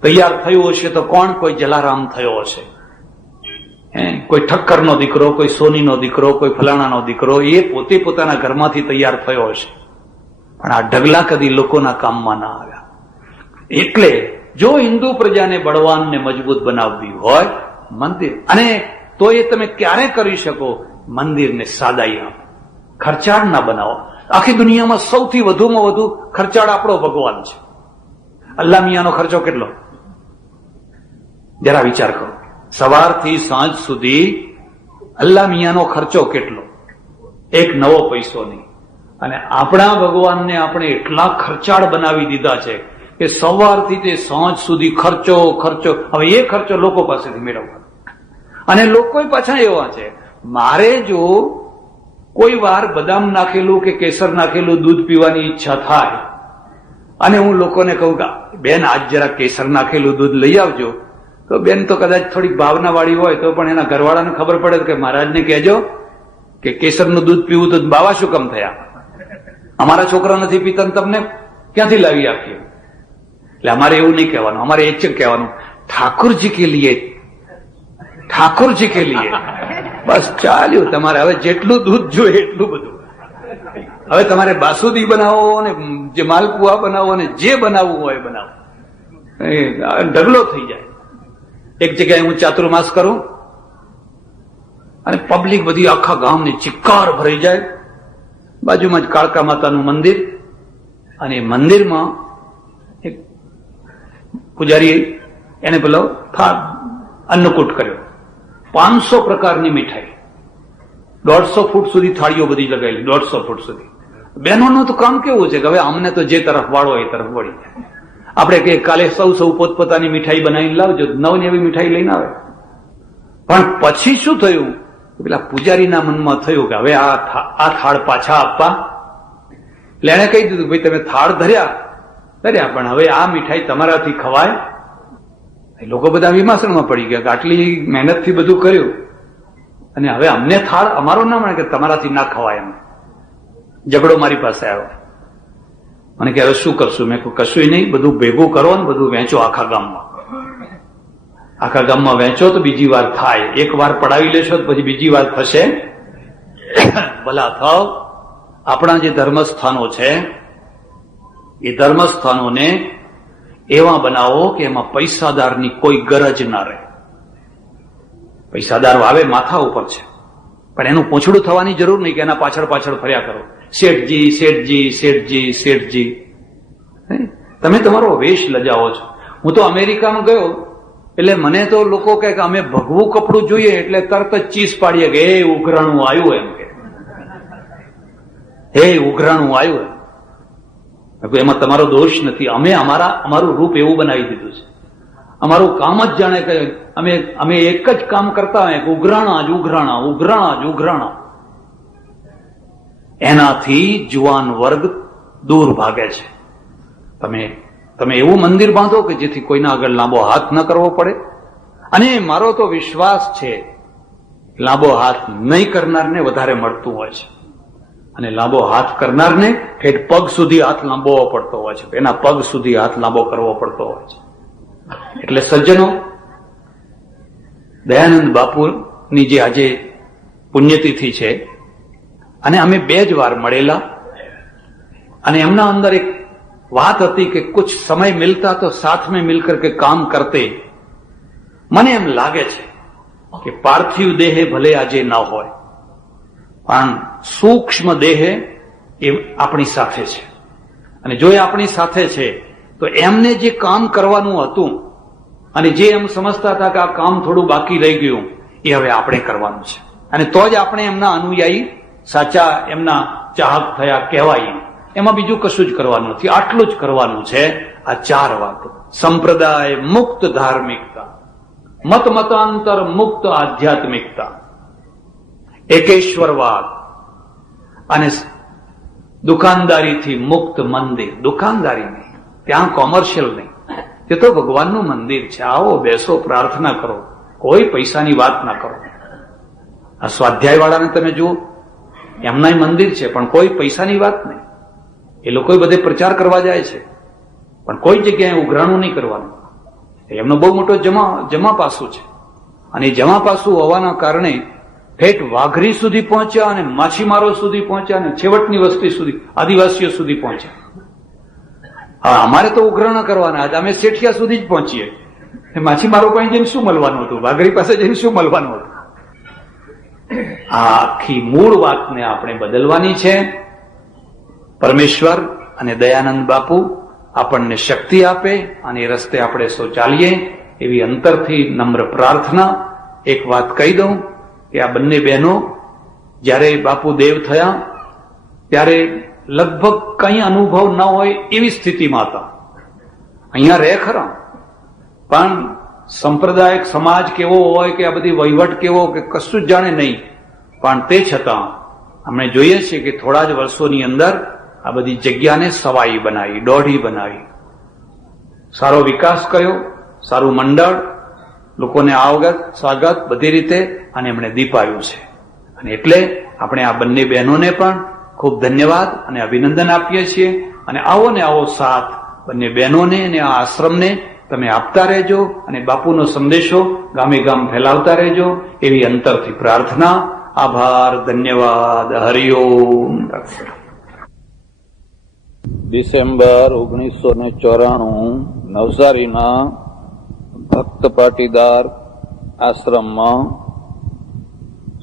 તૈયાર થયું હશે તો કોણ? કોઈ જલારામ થયો હશે, કોઈ ઠક્કરનો દીકરો, કોઈ સોનીનો દીકરો, કોઈ ફલાણાનો દીકરો, એ પોતે પોતાના ઘરમાંથી તૈયાર થયો હશે. પણ આ ઢગલા કદી લોકોના કામમાં ના આવ્યા. એટલે જો હિન્દુ પ્રજાને બળવાન ને મજબૂત બનાવવી હોય, મંદિર. અને તો એ તમે ક્યારે કરી શકો? મંદિરને સાદાઈ આપો, ખર્ચાળ ના બનાવો. આખી દુનિયામાં સૌથી વધુમાં વધુ ખર્ચાળ આપણો ભગવાન છે. અલ્લાહ મિયાનો ખર્ચો કેટલો? જરા વિચાર કરો. સવારથી સાંજ સુધી અલ્લાહ મિયાનો ખર્ચો કેટલો? એક નવો પૈસો નહીં. અને આપણા ભગવાનને આપણે એટલા ખર્ચાળ બનાવી દીધા છે કે સવારથી તે સાંજ સુધી ખર્ચો. હવે એ ખર્ચો લોકો પાસેથી મેળવવાનો. અને લોકો પાછા એવા છે, મારે જો કોઈ વાર બદામ નાખેલું કે કેસર નાખેલું દૂધ પીવાની ઈચ્છા થાય અને હું લોકોને કહું કે બેન આજ જરા કેસર નાખેલું દૂધ લઈ આવજો, તો બેન તો કદાચ થોડીક ભાવના વાળી હોય તો પણ એના ઘરવાળાને ખબર પડે કે મહારાજને કહેજો કે કેસરનું દૂધ પીવું તો બાવા શું કમ થયા? અમારા છોકરા નથી પીતા, તમને ક્યાંથી લાવી આપીએ? એટલે અમારે એવું નહીં કહેવાનું. અમારે એ જ કહેવાનું, ઠાकुरજી કે લીએ, ઠાकुरજી કે લીએ. બસ ચાલ્યું તમારે. હવે જેટલું દૂધ જોઈએ એટલું બધું. હવે તમારે બાસુદી બનાવો ને જે માલપુઆ બનાવો ને જે બનાવવું હોય બનાવો, ઢગલો થઈ જાય. એક જગ્યાએ હું ચાતુર્માસ કરું અને પબ્લિક બધી આખા ગામની ચિક્કાર ભરાઈ જાય. બાજુમાં જ કાળકા માતાનું મંદિર, અને મંદિરમાં એક પૂજારી એને પેલો અન્નકૂટ કર્યો. 500 પ્રકારની મીઠાઈ, 150 ફૂટ સુધી થાળીઓ બધી લગાવેલી, 150 ફૂટ સુધી. બહેનોનું તો કામ કેવું છે કે હવે અમને તો જે તરફ વાળો એ તરફ વળી જાય. આપણે કે કાલે સૌ પોતપોતાની મીઠાઈ બનાવીને લાવજો, નવી મીઠાઈ લઈને આવે. પણ પછી શું થયું, પેલા પૂજારીના મનમાં થયું કે હવે આ થાળ પાછા આપવા. એટલે એને કહી દીધું, ભાઈ તમે થાળ ધર્યા પણ હવે આ મીઠાઈ તમારાથી ખવાય? લોકો બધા વિમાસણમાં પડી ગયા કે આટલી મહેનતથી બધું કર્યું અને હવે અમને થાળ અમારો ના મળે કે તમારાથી ના ખવાય. એમ ઝઘડો મારી પાસે આવ્યો. મને કે હવે શું કરશું? મેં કશું નહીં, બધું ભેગું કરો ને બધું વેચો આખા ગામમાં. આખા ગામમાં વેચો તો બીજી વાર થાય. એક વાર પડાવી લેશો તો પછી બીજી વાર થશે. ભલા થાવ. આપણા જે ધર્મસ્થાનો છે એ ધર્મસ્થાનોને એવા બનાવો કે એમાં પૈસાદારની કોઈ ગરજ ના રહે. પૈસાદાર આવે માથા ઉપર છે, પણ એનું પૂંછડું થવાની જરૂર નહીં કે એના પાછળ પાછળ ફર્યા કરો. શેઠજી શેઠજી શેઠજી શેઠજી. તમે તમારો વેશ લજાવો છો. હું તો અમેરિકામાં ગયો એટલે મને તો લોકો કહે કે અમે ભગવું કપડું જોઈએ એટલે તરત જ ચીસ પાડીએ કે એ ઉઘરાણું આવ્યું. એમ કે હે ઉઘરાણું આવ્યું. એમાં તમારો દોષ નથી. અમે અમારું રૂપ એવું બનાવી દીધું છે. અમારું કામ જ જાણે કે અમે એક જ કામ કરતા હોય કે ઉઘરાણા જ ઉઘરાણા, ઉઘરાણા જ ઉઘરાણા. એનાથી જુવાન વર્ગ દૂર ભાગે છે. તમે એવું મંદિર બાંધો કે જેથી કોઈના આગળ લાંબો હાથ ન કરવો પડે. અને મારો તો વિશ્વાસ છે લાંબો હાથ નહીં કરનારને વધારે મળતું હોય છે, અને લાંબો હાથ કરનારને ઠેઠ પગ સુધી હાથ લાંબોવો પડતો હોય છે. એના પગ સુધી હાથ લાંબો કરવો પડતો હોય છે. એટલે સજ્જનો, દયાનંદ બાપુની જે આજે પુણ્યતિથિ છે અને અમે 2 જ વાર મળેલા, અને એમના અંદર એક વાત હતી કે કુછ સમય મિલતા તો સાથ में मिलकर के काम करते. મને એમ લાગે છે કે પાર્થિવ દેહે ભલે આજે ન હોય પણ સૂક્ષ્મ દેહે એ આપણી સાથે છે, અને જો એ આપણી સાથે છે તો એમને જે કામ કરવાનું હતું અને જે એમ સમજતા હતા કે આ કામ થોડું બાકી રહી ગયું એ હવે આપણે કરવાનું છે. અને તો જ આપણે એમના અનુયાયી, સાચા એમના ચાહક થયા કહેવાય. એમાં બીજું કશું જ કરવાનું નથી. આટલું જ કરવાનું છે. આ 4 વાતો: સંપ્રદાય મુક્ત ધાર્મિકતા, મતાંતર મુક્ત આધ્યાત્મિકતા, એકેશ્વરવાદ અને દુકાનદારીથી મુક્ત મંદિર. દુકાનદારી નહીં, ત્યાં કોમર્શિયલ નહીં, તે તો ભગવાનનું મંદિર છે. આવો, બેસો, પ્રાર્થના કરો, કોઈ પૈસાની વાત ના કરો. આ સ્વાધ્યાય વાળાને તમે જુઓ, એમના મંદિર છે પણ કોઈ પૈસાની વાત નહીં. એ લોકો બધે પ્રચાર કરવા જાય છે પણ કોઈ જગ્યાએ ઉઘરાણું નહીં કરવાનું. એમનો બહુ મોટો જમા પાસું છે, અને જમા પાસું હોવાના કારણે ઠેઠ વાઘરી સુધી પહોંચ્યા અને માછીમારો સુધી પહોંચ્યા અને છેવટની વસ્તી સુધી, આદિવાસીઓ સુધી પહોંચ્યા. હા, અમારે તો ઉઘરાણા કરવાના હતા, અમે શેઠિયા સુધી જ પહોંચીએ. માછીમારો પાસે જઈને શું મળવાનું હતું? વાઘરી પાસે જઈને શું મળવાનું હતું? આ આખી મૂળ વાતને આપણે બદલવાની છે. પરમેશ્વર અને દયાનંદ બાપુ આપણને શક્તિ આપે અને એ રસ્તે આપણે સૌ ચાલીએ એવી અંતરથી નમ્ર પ્રાર્થના. એક વાત કહી દઉં કે આ બંને બહેનો જ્યારે બાપુ દેવ થયા ત્યારે લગભગ કઈ અનુભવ ન હોય એવી સ્થિતિમાં હતા. અહીંયા રહે ખરા, પણ સંપ્રદાયિક સમાજ કેવો હોય કે આ બધી વહીવટ કેવો કે કશું જ જાણે નહીં. પણ તે છતાં અમે જોઈએ છીએ કે થોડા જ વર્ષોની અંદર આ બધી જગ્યાને સવાઈ બનાવી, દોઢી બનાવી, સારો વિકાસ કર્યો, સારું મંડળ, લોકોને આવગત સ્વાગત બધી રીતે, અને એમણે દીપાવ્યું છે. અને એટલે આપણે આ બંને બહેનોને પણ ખૂબ ધન્યવાદ અને અભિનંદન આપીએ છીએ. અને આવો ને આવો સાથ બંને બહેનોને અને આ આશ્રમને તમે આપતા રહેજો અને બાપુનો સંદેશો ગામે ગામ ફેલાવતા રહેજો એવી અંતરથી પ્રાર્થના. આભાર, ધન્યવાદ. હરિઓમ. ડિસેમ્બર 1994 નવસારીના ભક્ત પાટીદાર આશ્રમમાં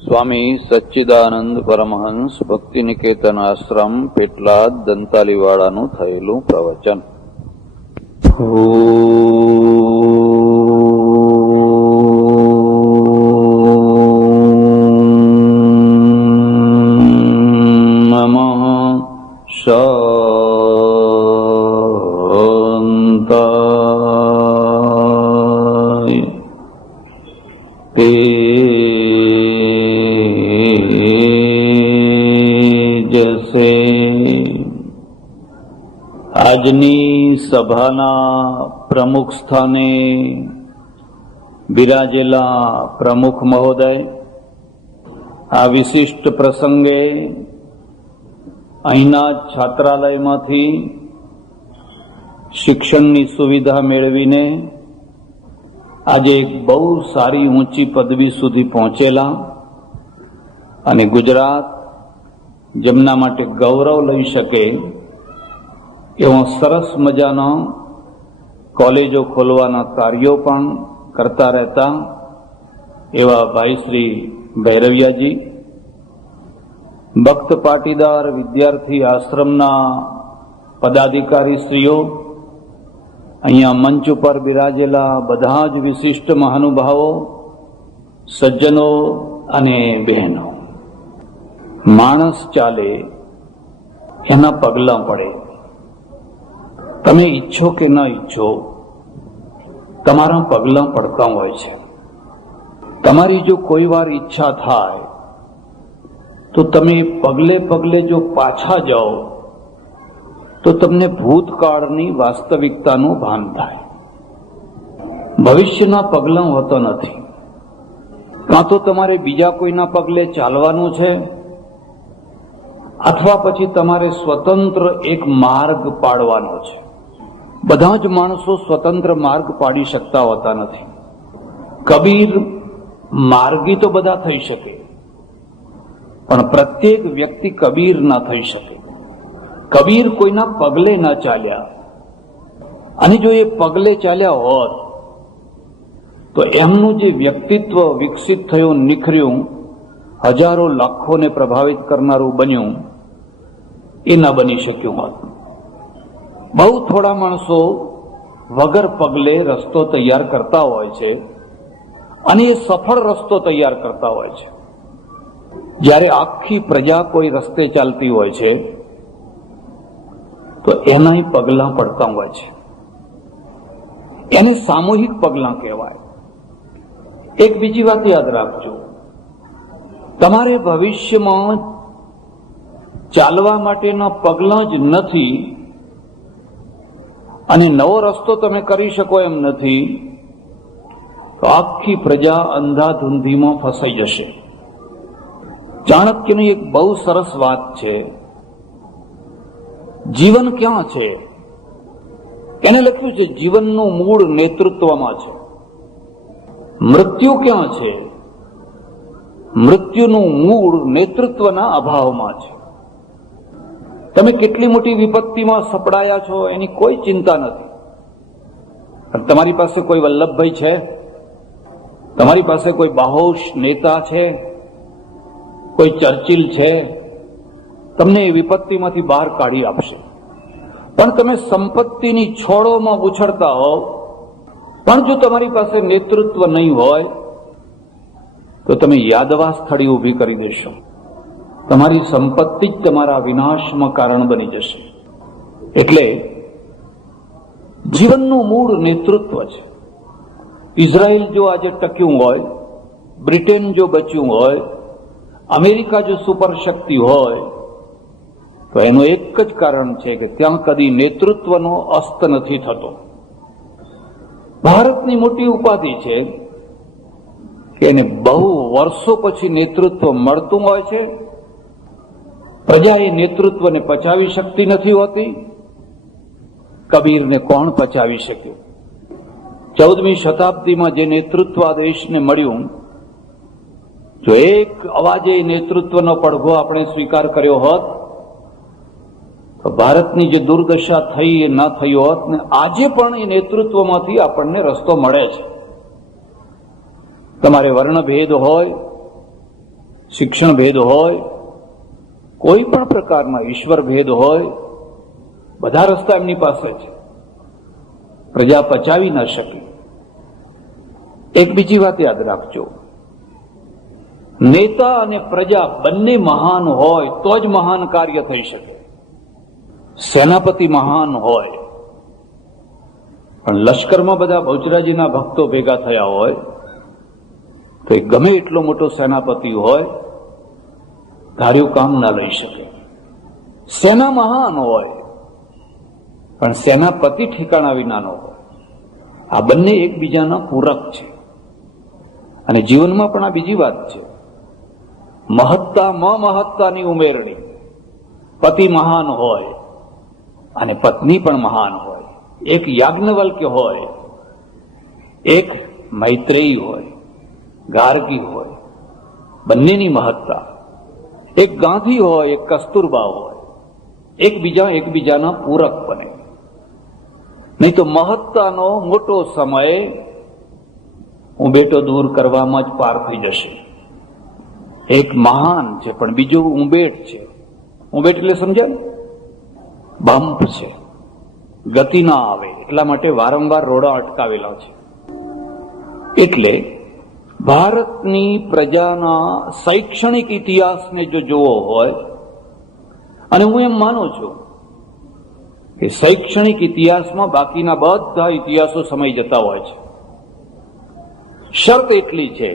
સ્વામી સચ્ચિદાનંદ પરમહંસ ભક્તિ નિકેતન આશ્રમ પેટલાદ દંતાલીવાળાનું થયેલું પ્રવચન. નમઃ શાંતાય. તેજસે. આજની સભાના પ્રમુખ સ્થાને બિરાજેલા પ્રમુખ મહોદય, આ વિશિષ્ટ પ્રસંગે અહીંના છાત્રાલયમાંથી શિક્ષણની સુવિધા મેળવીને આજે એક બહુ સારી ઊંચી પદવી સુધી પહોંચેલા અને ગુજરાત જેમના માટે ગૌરવ લઈ શકે એવો સરસ મજાનો કોલેજો ખોલવાના કાર્યો પણ કરતા રહેતા એવા ભાઈ શ્રી ભૈરવિયાજી, ભક્ત પાટીદાર વિદ્યાર્થી આશ્રમના પદાધિકારીશ્રીઓ, અહીંયા મંચ ઉપર બિરાજેલા બધા જ વિશિષ્ટ મહાનુભાવો, સજ્જનો અને બહેનો. માણસ ચાલે એના પગલાં પડે. તમે ઈચ્છો કે ન ઈચ્છો, તમારા પગલાં પડતા હોય છે. તમારી જો કોઈ વાર ઈચ્છા થાય તો તમે પગલે પગલે જો પાછા જાઓ તો તમને ભૂતકાળની વાસ્તવિકતાનું ભાન થાય. ભવિષ્યના પગલાં હોતા નથી. કાં તો તમારે બીજા કોઈના પગલે ચાલવાનું છે અથવા પછી તમારે સ્વતંત્ર એક માર્ગ પાડવાનો છે. બધા જ માણસો સ્વતંત્ર માર્ગ પાડી શકતા હોતા નથી. કબીર માર્ગી તો બધા થઈ શકે, પણ પ્રત્યેક વ્યક્તિ કબીર ના થઈ શકે. કબીર કોઈના પગલે ના ચાલ્યા, અને જો એ પગલે ચાલ્યા હોત તો એમનું જે વ્યક્તિત્વ વિકસિત થયું, નિખર્યું, હજારો લાખોને પ્રભાવિત કરનારું બન્યું, એ ના બની શક્યું હોત. બહુ થોડા માણસો વગર પગલે રસ્તો તૈયાર કરતા હોય છે અને એ સફળ રસ્તો તૈયાર કરતા હોય છે. જ્યારે આખી પ્રજા કોઈ રસ્તે ચાલતી હોય છે તો એના પગલાં પડતા હોય છે. એને સામૂહિક પગલાં કહેવાય. એક બીજી વાત યાદ રાખજો, તમારે ભવિષ્યમાં ચાલવા માટેના પગલાં જ નથી અને નવો રસ્તો તમે કરી શકો એમ નથી તો આખી પ્રજા અંધાધૂંધીમાં ફસાઈ જશે. ચાણક્યની એક બહુ સરસ વાત છે, જીવન ક્યાં છે? એને લખ્યું છે જીવનનું મૂળ નેતૃત્વમાં છે. મૃત્યુ ક્યાં છે? મૃત્યુનું મૂળ નેતૃત્વના અભાવમાં છે. તમે કેટલી મોટી વિપત્તિમાં સપડાયા છો એની કોઈ ચિંતા નથી, પણ તમારી પાસે કોઈ વલ્લભભાઈ છે, તમારી પાસે કોઈ બાહોશ નેતા છે, કોઈ ચર્ચિલ છે, તમને એ વિપત્તિમાંથી બહાર કાઢી આપશે. પણ તમે સંપત્તિની છોડોમાં ઉછળતા હોવ, પણ જો તમારી પાસે નેતૃત્વ નહીં હોય તો તમે યાદવા સ્થળે ઊભી કરી દેશો. તમારી સંપત્તિ જ તમારા વિનાશમાં કારણ બની જશે. એટલે જીવનનું મૂળ નેતૃત્વ છે. ઇઝરાયલ જો આજે ટક્યું હોય, બ્રિટેન જો બચ્યું હોય, અમેરિકા જો સુપર શક્તિ હોય તો એનું એક જ કારણ છે કે ત્યાં કદી નેતૃત્વનો અસ્ત નથી થતો. ભારતની મોટી ઉપાધિ છે કે એને બહુ વર્ષો પછી નેતૃત્વ મળતું હોય છે. પ્રજા એ નેતૃત્વને પચાવી શકતી નથી હોતી. કબીરને કોણ પચાવી શક્યું? 14મી શતાબ્દીમાં જે નેતૃત્વ આ દેશને મળ્યું, જો એક અવાજે નેતૃત્વનો પડઘો આપણે સ્વીકાર કર્યો હોત તો ભારતની જે દુર્દશા થઈ એ ન થઈ હોત, ને આજે પણ એ નેતૃત્વમાંથી આપણને રસ્તો મળે છે. તમારે વર્ણભેદ હોય, શિક્ષણ ભેદ હોય, કોઈ પણ પ્રકારના ઈશ્વર ભેદ હોય, બધા રસ્તા એમની પાસે છે. પ્રજા પચાવી ન શકે. એક બીજી વાત યાદ રાખજો, નેતા અને પ્રજા બંને મહાન હોય તો જ મહાન કાર્ય થઈ શકે. સેનાપતિ મહાન હોય પણ લશ્કરમાં બધા બહુચરાજીના ભક્તો ભેગા થયા હોય તો એ ગમે એટલો મોટો સેનાપતિ હોય, ધાર્યું કામ ના લઈ શકે. સેના મહાન હોય પણ સેનાપતિ ઠેકાણા વિનાનો હોય. આ બંને એકબીજાના પૂરક છે. અને જીવનમાં પણ આ બીજી વાત છે, મહત્તામાં મહત્તાની ઉમેરણી. પતિ મહાન હોય અને પત્ની પણ મહાન હોય. એક યાજ્ઞવલ્ક્ય હોય, એક મૈત્રેયી હોય, ગાર્ગી હોય, બંનેની મહત્તા. એક ગાંધી હોય, એક કસ્તુરબા હોય, એકબીજાના પૂરક બને. નહીં તો મહત્તાનો મોટો સમય ઉંબેટો દૂર કરવામાં જ પાર થઈ જશે. એક મહાન છે પણ બીજો ઉંબેટ છે. ઉંબેટ એટલે સમજાય, બમ્પ છે, ગતિ ના આવે એટલા માટે વારંવાર રોડા અટકાવેલા છે. એટલે ભારતની પ્રજાના શૈક્ષણિક ઇતિહાસને જો જોવો હોય, અને હું એમ માનું છું કે શૈક્ષણિક ઇતિહાસમાં બાકીના બધા ઇતિહાસો સમય જતા હોય છે. શરત એટલી છે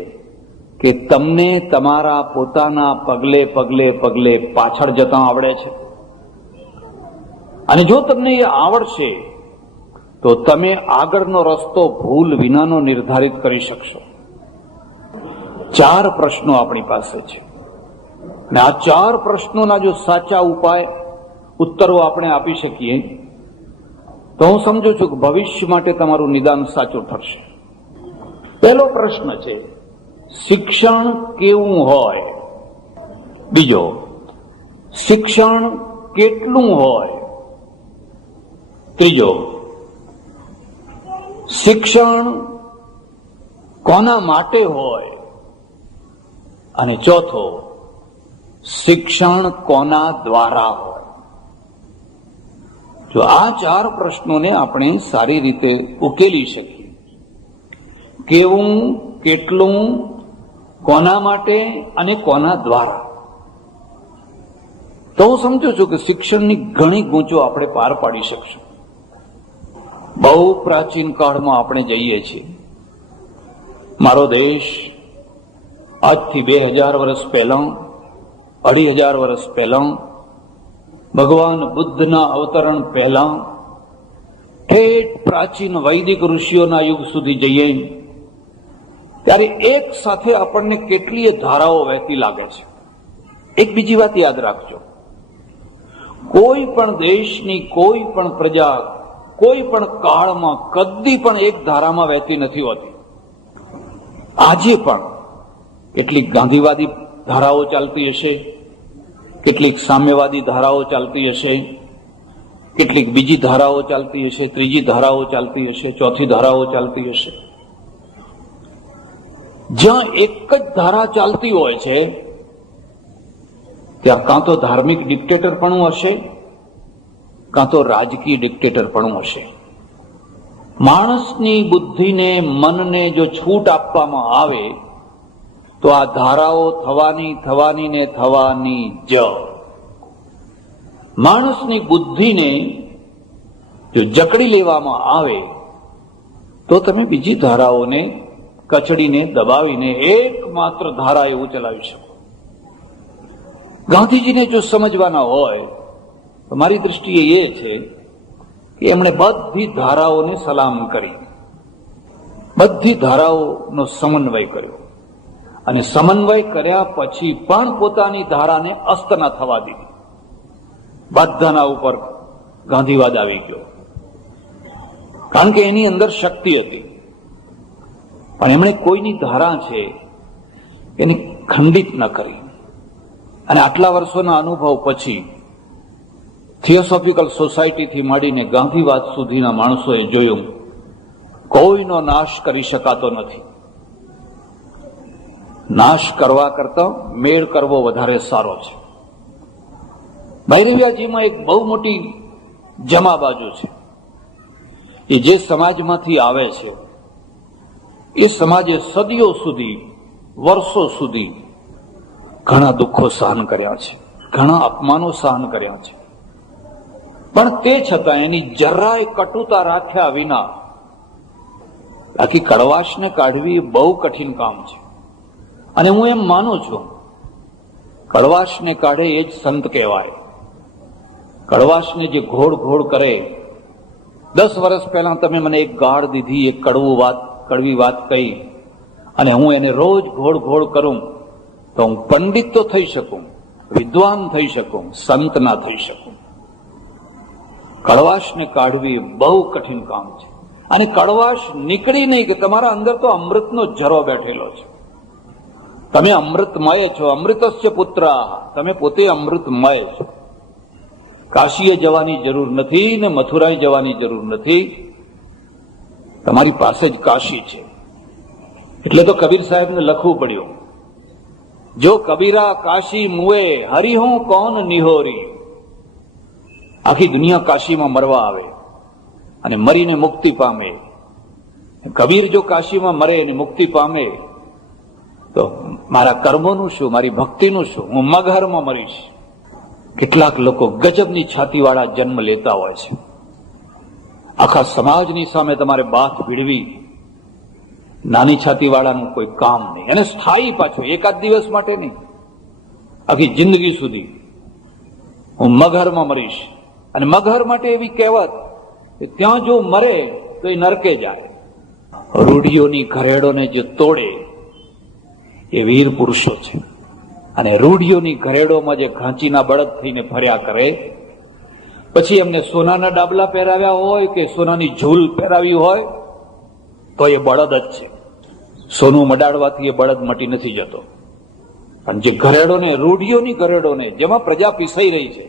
કે તમને તમારા પોતાના પગલે પગલે પગલે પાછળ જતા આવડે છે. અને જો તમને એ આવડશે તો તમે આગળનો રસ્તો ભૂલ વિનાનો નિર્ધારિત કરી શકશો. 4 પ્રશ્નો આપણી પાસે છે અને આ 4 પ્રશ્નોના જો સાચા ઉત્તરો આપણે આપી શકીએ તો હું સમજુ છું કે ભવિષ્ય માટે તમારું નિદાન સાચું થશે. પહેલો પ્રશ્ન છે, શિક્ષણ કેવું હોય? બીજો, શિક્ષણ કેટલું હોય? ત્રીજો, શિક્ષણ કોના માટે હોય? અને ચોથો, શિક્ષણ કોના દ્વારા હોય? જો આ 4 પ્રશ્નોને આપણે સારી રીતે ઉકેલી શકીએ, કેવું, કેટલું, કોના માટે અને કોના દ્વારા, તો હું સમજુ છું કે શિક્ષણની ઘણી ગૂંચો આપણે પાર પાડી શકશું. બહુ પ્રાચીન કાળમાં આપણે જઈએ છીએ. મારો દેશ આજથી 2000 વર્ષ પહેલા, 2500 વર્ષ પહેલા, ભગવાન બુદ્ધના અવતરણ પહેલા, ઠેઠ પ્રાચીન વૈદિક ઋષિઓના યુગ સુધી જઈએ ત્યારે એક સાથે આપણને કેટલીય ધારાઓ વહેતી લાગે છે. એક બીજી વાત યાદ રાખજો, કોઈ પણ દેશની કોઈ પણ પ્રજા કોઈ પણ કાળમાં કદી પણ એક ધારામાં વહેતી નથી હોતી. આજે પણ કેટલીક ગાંધીવાદી ધારાઓ ચાલતી હશે, કેટલીક સામ્યવાદી ધારાઓ ચાલતી હશે, કેટલીક બીજી ધારાઓ ચાલતી હશે, ત્રીજી ધારાઓ ચાલતી હશે, ચોથી ધારાઓ ચાલતી હશે. જ્યાં એક જ ધારા ચાલતી હોય છે ત્યાં કાં તો ધાર્મિક ડિક્ટેટરપણું હશે, કાં તો રાજકીય ડિક્ટેટરપણું હશે. માણસની બુદ્ધિને, મનને જો છૂટ આપવામાં આવે તો આ ધારાઓ થવાની ને થવાની જ. માણસની બુદ્ધિને જો જકડી લેવામાં આવે તો તમે બીજી ધારાઓને કચડીને, દબાવીને એકમાત્ર ધારા એવું ચલાવી શકો. ગાંધીજીને જો સમજવાના હોય તો મારી દૃષ્ટિએ એ છે કે એમણે બધી ધારાઓને સલામ કરી, બધી ધારાઓનો સમન્વય કર્યો અને સમન્વય કર્યા પછી પણ પોતાની ધારાને અસ્ત ના થવા દીધી. બધાના ઉપર ગાંધીવાદ આવી ગયો કારણ કે એની અંદર શક્તિ હતી. પણ એમણે કોઈની ધારા છે એની ખંડિત ન કરી. અને આટલા વર્ષોના અનુભવ પછી થિયોસોફિકલ સોસાયટીથી માંડીને ગાંધીવાદ સુધીના માણસોએ જોયું કોઈનો નાશ કરી શકાતો નથી. નાશ કરવા કરતા મેળ કરવો વધારે સારો છે. ભૈરવિયાજીમાં એક બહુ મોટી જમા બાજુ છે. એ જે સમાજમાંથી આવે છે એ સમાજે સદીઓ સુધી, વર્ષો સુધી ઘણા દુઃખો સહન કર્યા છે, ઘણા અપમાનો સહન કર્યા છે, પણ તે છતાં એની જરાય કટુતા રાખ્યા વિના આખી કડવાશને કાઢવી એ બહુ કઠિન કામ છે. અને હું એમ માનું છું કડવાશને કાઢે એ જ સંત કહેવાય. કડવાશને જે ઘોડ ઘોડ કરે, 10 વર્ષ પહેલા તમે મને એક ગાળ દીધી, એક કડવી વાત કહી, અને હું એને રોજ ઘોડ ઘોડ કરું તો હું પંડિત તો થઈ શકું, વિદ્વાન થઈ શકું, સંત ના થઈ શકું. કડવાશને કાઢવી બહુ કઠિન કામ છે. અને કડવાશ નીકળી નહીં કે તમારા અંદર તો અમૃતનો ઝરો બેઠેલો છે. તમે અમૃતમય છો, અમૃતસ્ય પુત્ર, તમે પોતે અમૃતમય છો. કાશીએ જવાની જરૂર નથી ને મથુરાએ જવાની જરૂર નથી, તમારી પાસે જ કાશી છે. એટલે તો કબીર સાહેબને લખવું પડ્યું, જો કબીરા કાશી મુએ હરિહું કોણ નિહોરી. આખી દુનિયા કાશીમાં મરવા આવે અને મરીને મુક્તિ પામે. કબીર જો કાશીમાં મરે અને મુક્તિ પામે તો મારા કર્મોનું શું, મારી ભક્તિનું શું? હું મગહરમાં મરીશ. કેટલાક લોકો ગજબની છાતીવાળા જન્મ લેતા હોય છે. આખા સમાજની સામે તમારે બાથ ભીડવી, નાની છાતીવાળાનું કોઈ કામ નહીં. અને સ્થાયી પાછું, એકાદ દિવસ માટે નહીં, આખી જિંદગી સુધી હું મગહરમાં મરીશ. અને મગહર માટે એવી કહેવત કે ત્યાં જો મરે તો એ નરકે જાય. રૂઢિઓની ઘરેડોને જે તોડે એ વીર પુરુષો છે. અને રૂઢિઓની ઘરેડોમાં જે ઘાંચીના બળદ થઈને ફર્યા કરે, પછી એમને સોનાના ડાબલા પહેરાવ્યા હોય કે સોનાની ઝૂલ પહેરાવી હોય તો એ બળદ જ છે. સોનું મડાડવાથી એ બળદ મટી નથી જતો. પણ જે ઘરેડોને, રૂઢિઓની ઘરેડોને, જેમાં પ્રજા પીસાઈ રહી છે,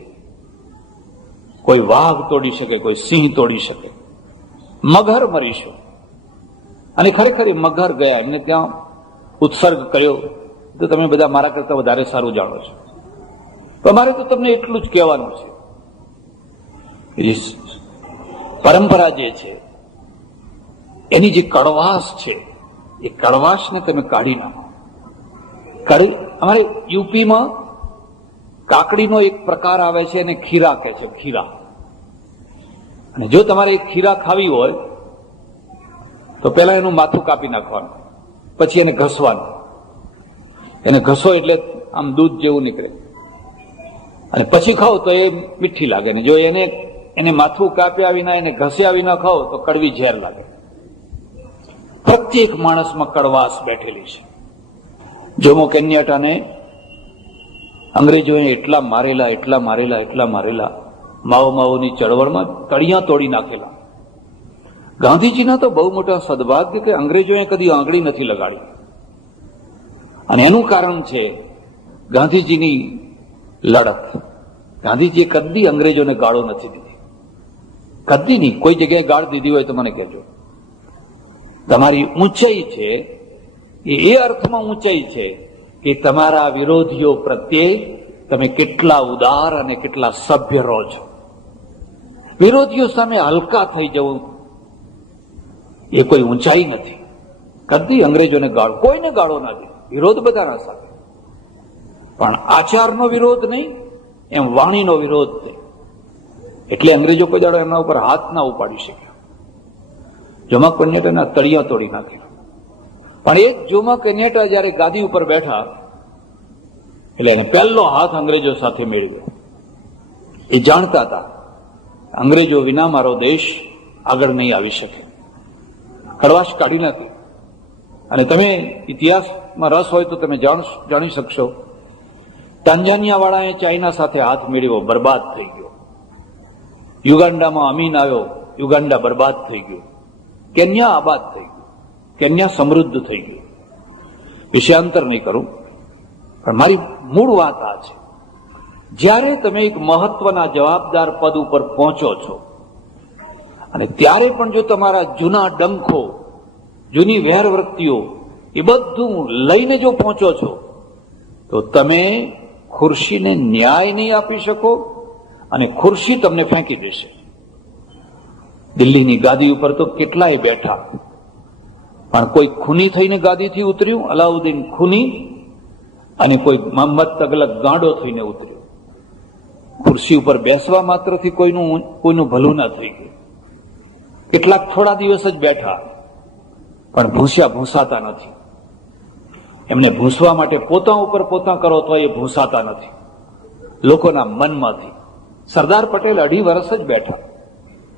કોઈ વાઘ તોડી શકે, કોઈ સિંહ તોડી શકે. મગહર મરીશું. અને ખરેખર એ મગહર ગયા, એમને ત્યાં ઉત્સર્ગ કર્યો તો તમે બધા મારા કરતા વધારે સારું જાણો છો. તો મારે તો તમને એટલું જ કહેવાનું છે, પરંપરા જે છે એની જે કડવાશ છે એ કડવાશને તમે કાઢી નાખો. અમારે યુપીમાં કાકડીનો એક પ્રકાર આવે છે એને ખીરા કહે છે, ખીરા. અને જો તમારે એક ખીરા ખાવી હોય તો પહેલા એનું માથું કાપી નાખવાનું, પછી એને ઘસવાનું. એને ઘસો એટલે આમ દૂધ જેવું નીકળે, અને પછી ખાઓ તો એ મીઠી લાગે. ને જો એને માથું કાપ્યા વિના, એને ઘસ્યા વિના ખાઓ તો કડવી ઝેર લાગે. પ્રત્યેક માણસમાં કડવાશ બેઠેલી છે. જોમો કેન્યાટાને અંગ્રેજોએ એટલા મારેલા, માઓની ચળવળમાં તળિયા તોડી નાખેલા. ગાંધીજીના તો બહુ મોટા સદભાગ્ય કે અંગ્રેજોએ કદી આંગળી નથી લગાડી. અને એનું કારણ છે ગાંધીજીની લડત. ગાંધીજીએ કદી અંગ્રેજોને ગાળો નથી દીધી, કદી નહીં. કોઈ જગ્યાએ ગાળ દીધી હોય તો મને કહેજો. તમારી ઊંચાઈ છે એ અર્થમાં ઊંચાઈ છે કે તમારા વિરોધીઓ પ્રત્યે તમે કેટલા ઉદાર અને કેટલા સભ્ય રહો છો. વિરોધીઓ સામે હલકા થઈ જવું એ કોઈ ઊંચાઈ નથી. કદી અંગ્રેજોને ગાળો, કોઈને ગાળો ના દે. વિરોધ બધાના સાથે, પણ આચારનો વિરોધ નહીં, એમ વાણીનો વિરોધ છે. એટલે અંગ્રેજો કોઈ દાડો એમના ઉપર હાથ ના ઉપાડી શક્યા. જોમા કેન્યાટાના તળિયા તોડી નાખ્યા. પણ એક જોમા કેન્યાટા જયારે ગાદી ઉપર બેઠા એટલે એને પહેલો હાથ અંગ્રેજો સાથે મેળવ્યો. એ જાણતા હતા અંગ્રેજો વિના મારો દેશ આગળ નહીં આવી શકે. કડવાશ કાઢી નાખી. અને તમે ઇતિહાસમાં રસ હોય તો તમે જાણી શકશો, તાંજાનિયા વાળાએ ચાઇના સાથે હાથ મેળવ્યો, બરબાદ થઈ ગયો. યુગાન્ડામાં અમીન આવ્યો, યુગાન્ડા બરબાદ થઈ ગયો. કેન્યા આબાદ થઈ ગયું. કન્યા સમૃદ્ધ થઈ ગઈ. વિષયાંતર નહીં કરું, પણ મારી મૂળ વાત આ છે, જ્યારે તમે એક મહત્વના જવાબદાર પદ ઉપર પહોંચો છો અને ત્યારે પણ જો તમારા જૂના ડંખો, જૂની વેરવૃત્તિઓ એ બધું લઈને જો પહોંચો છો તો તમે ખુરશીને ન્યાય નહીં આપી શકો અને ખુરશી તમને ફેંકી દેશે. દિલ્હીની ગાદી ઉપર તો કેટલાય બેઠા, પણ કોઈ ખૂની થઈને ગાદીથી ઉતર્યું, અલાઉદ્દીન ખૂની, અને કોઈ મોહમ્મદ તગલક ગાંડો થઈને ઉતર્યો. ખુરશી ઉપર બેસવા માત્રથી કોઈનું ભલું ના થઈ ગયું. કેટલાક થોડા દિવસ જ બેઠા, પણ ભૂંસાતા નથી. એમને ભૂંસવા માટે પોતા ઉપર પોતા કરો તો એ ભૂંસાતા નથી લોકોના મનમાંથી. સરદાર પટેલ 2.5 વર્ષ જ બેઠા,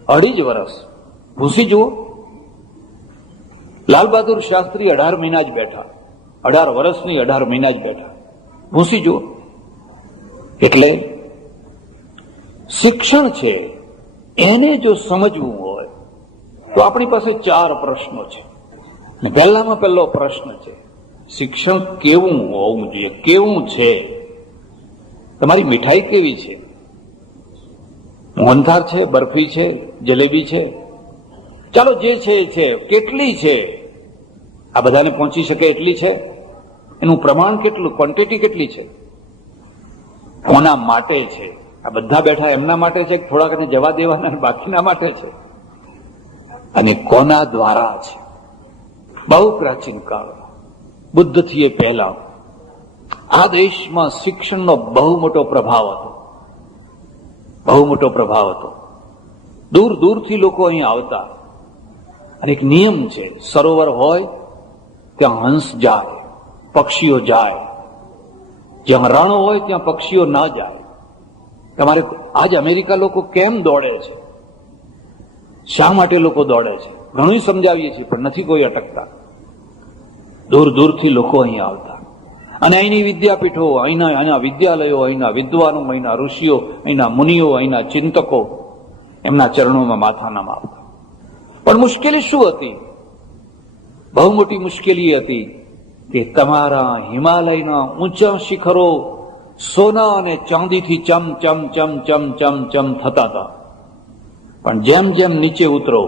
2.5 વર્ષ. ભૂસી જુઓ. લાલ બહાદુર શાસ્ત્રી 18 મહિના જ બેઠા, 18 વર્ષની 18 મહિના જ બેઠા. ભૂસી જુઓ. એટલે શિક્ષણ છે એને જો સમજવું હોય તો આપણી પાસે 4 પ્રશ્નો છે. પહેલામાં પહેલો પ્રશ્ન છે, શિક્ષણ કેવું હોવું જોઈએ? કેવું છે? તમારી મીઠાઈ કેવી છે? મોહનથાળ છે, બરફી છે, જલેબી છે, ચાલો જે છે એ છે. કેટલી છે? આ બધાને પહોંચી શકે એટલી છે? એનું પ્રમાણ કેટલું, ક્વોન્ટિટી કેટલી છે? કોના માટે છે? આ બધા બેઠા એમના માટે છે, થોડાકને જવા દેવાના બાકીના માટે છે? અને કોના દ્વારા છે? બહુ પ્રાચીન કાળમાં, બુદ્ધથી એ પહેલા આ દેશમાં શિક્ષણનો બહુ મોટો પ્રભાવ હતો. બહુ મોટો પ્રભાવ હતો. દૂર દૂરથી લોકો અહીં આવતા. અને એક નિયમ છે, સરોવર હોય ત્યાં હંસ જાય, પક્ષીઓ જાય. જ્યાં રણો હોય ત્યાં પક્ષીઓ ના જાય. તમારે આજ અમેરિકા લોકો કેમ દોડે છે? શા માટે લોકો દોડે છે? ઘણું સમજાવીએ છીએ, પણ નથી કોઈ અટકતા. દૂર દૂરથી લોકો અહીં આવતા અને અહીંની વિદ્યાપીઠો, અહીંના વિદ્યાલયો, અહીંના વિદ્વાનો, અહીંના ઋષિઓ, અહીંના મુનિઓ, અહીંના ચિંતકો એમના ચરણોમાં માથા નમાવતા. પણ મુશ્કેલી શું હતી? બહુ મોટી મુશ્કેલી હતી કે તમારા હિમાલયના ઊંચા શિખરો સોના અને ચાંદીથી ચમ ચમ ચમ ચમ ચમ ચમ થતા હતા, પણ જેમ જેમ નીચે ઉતરો,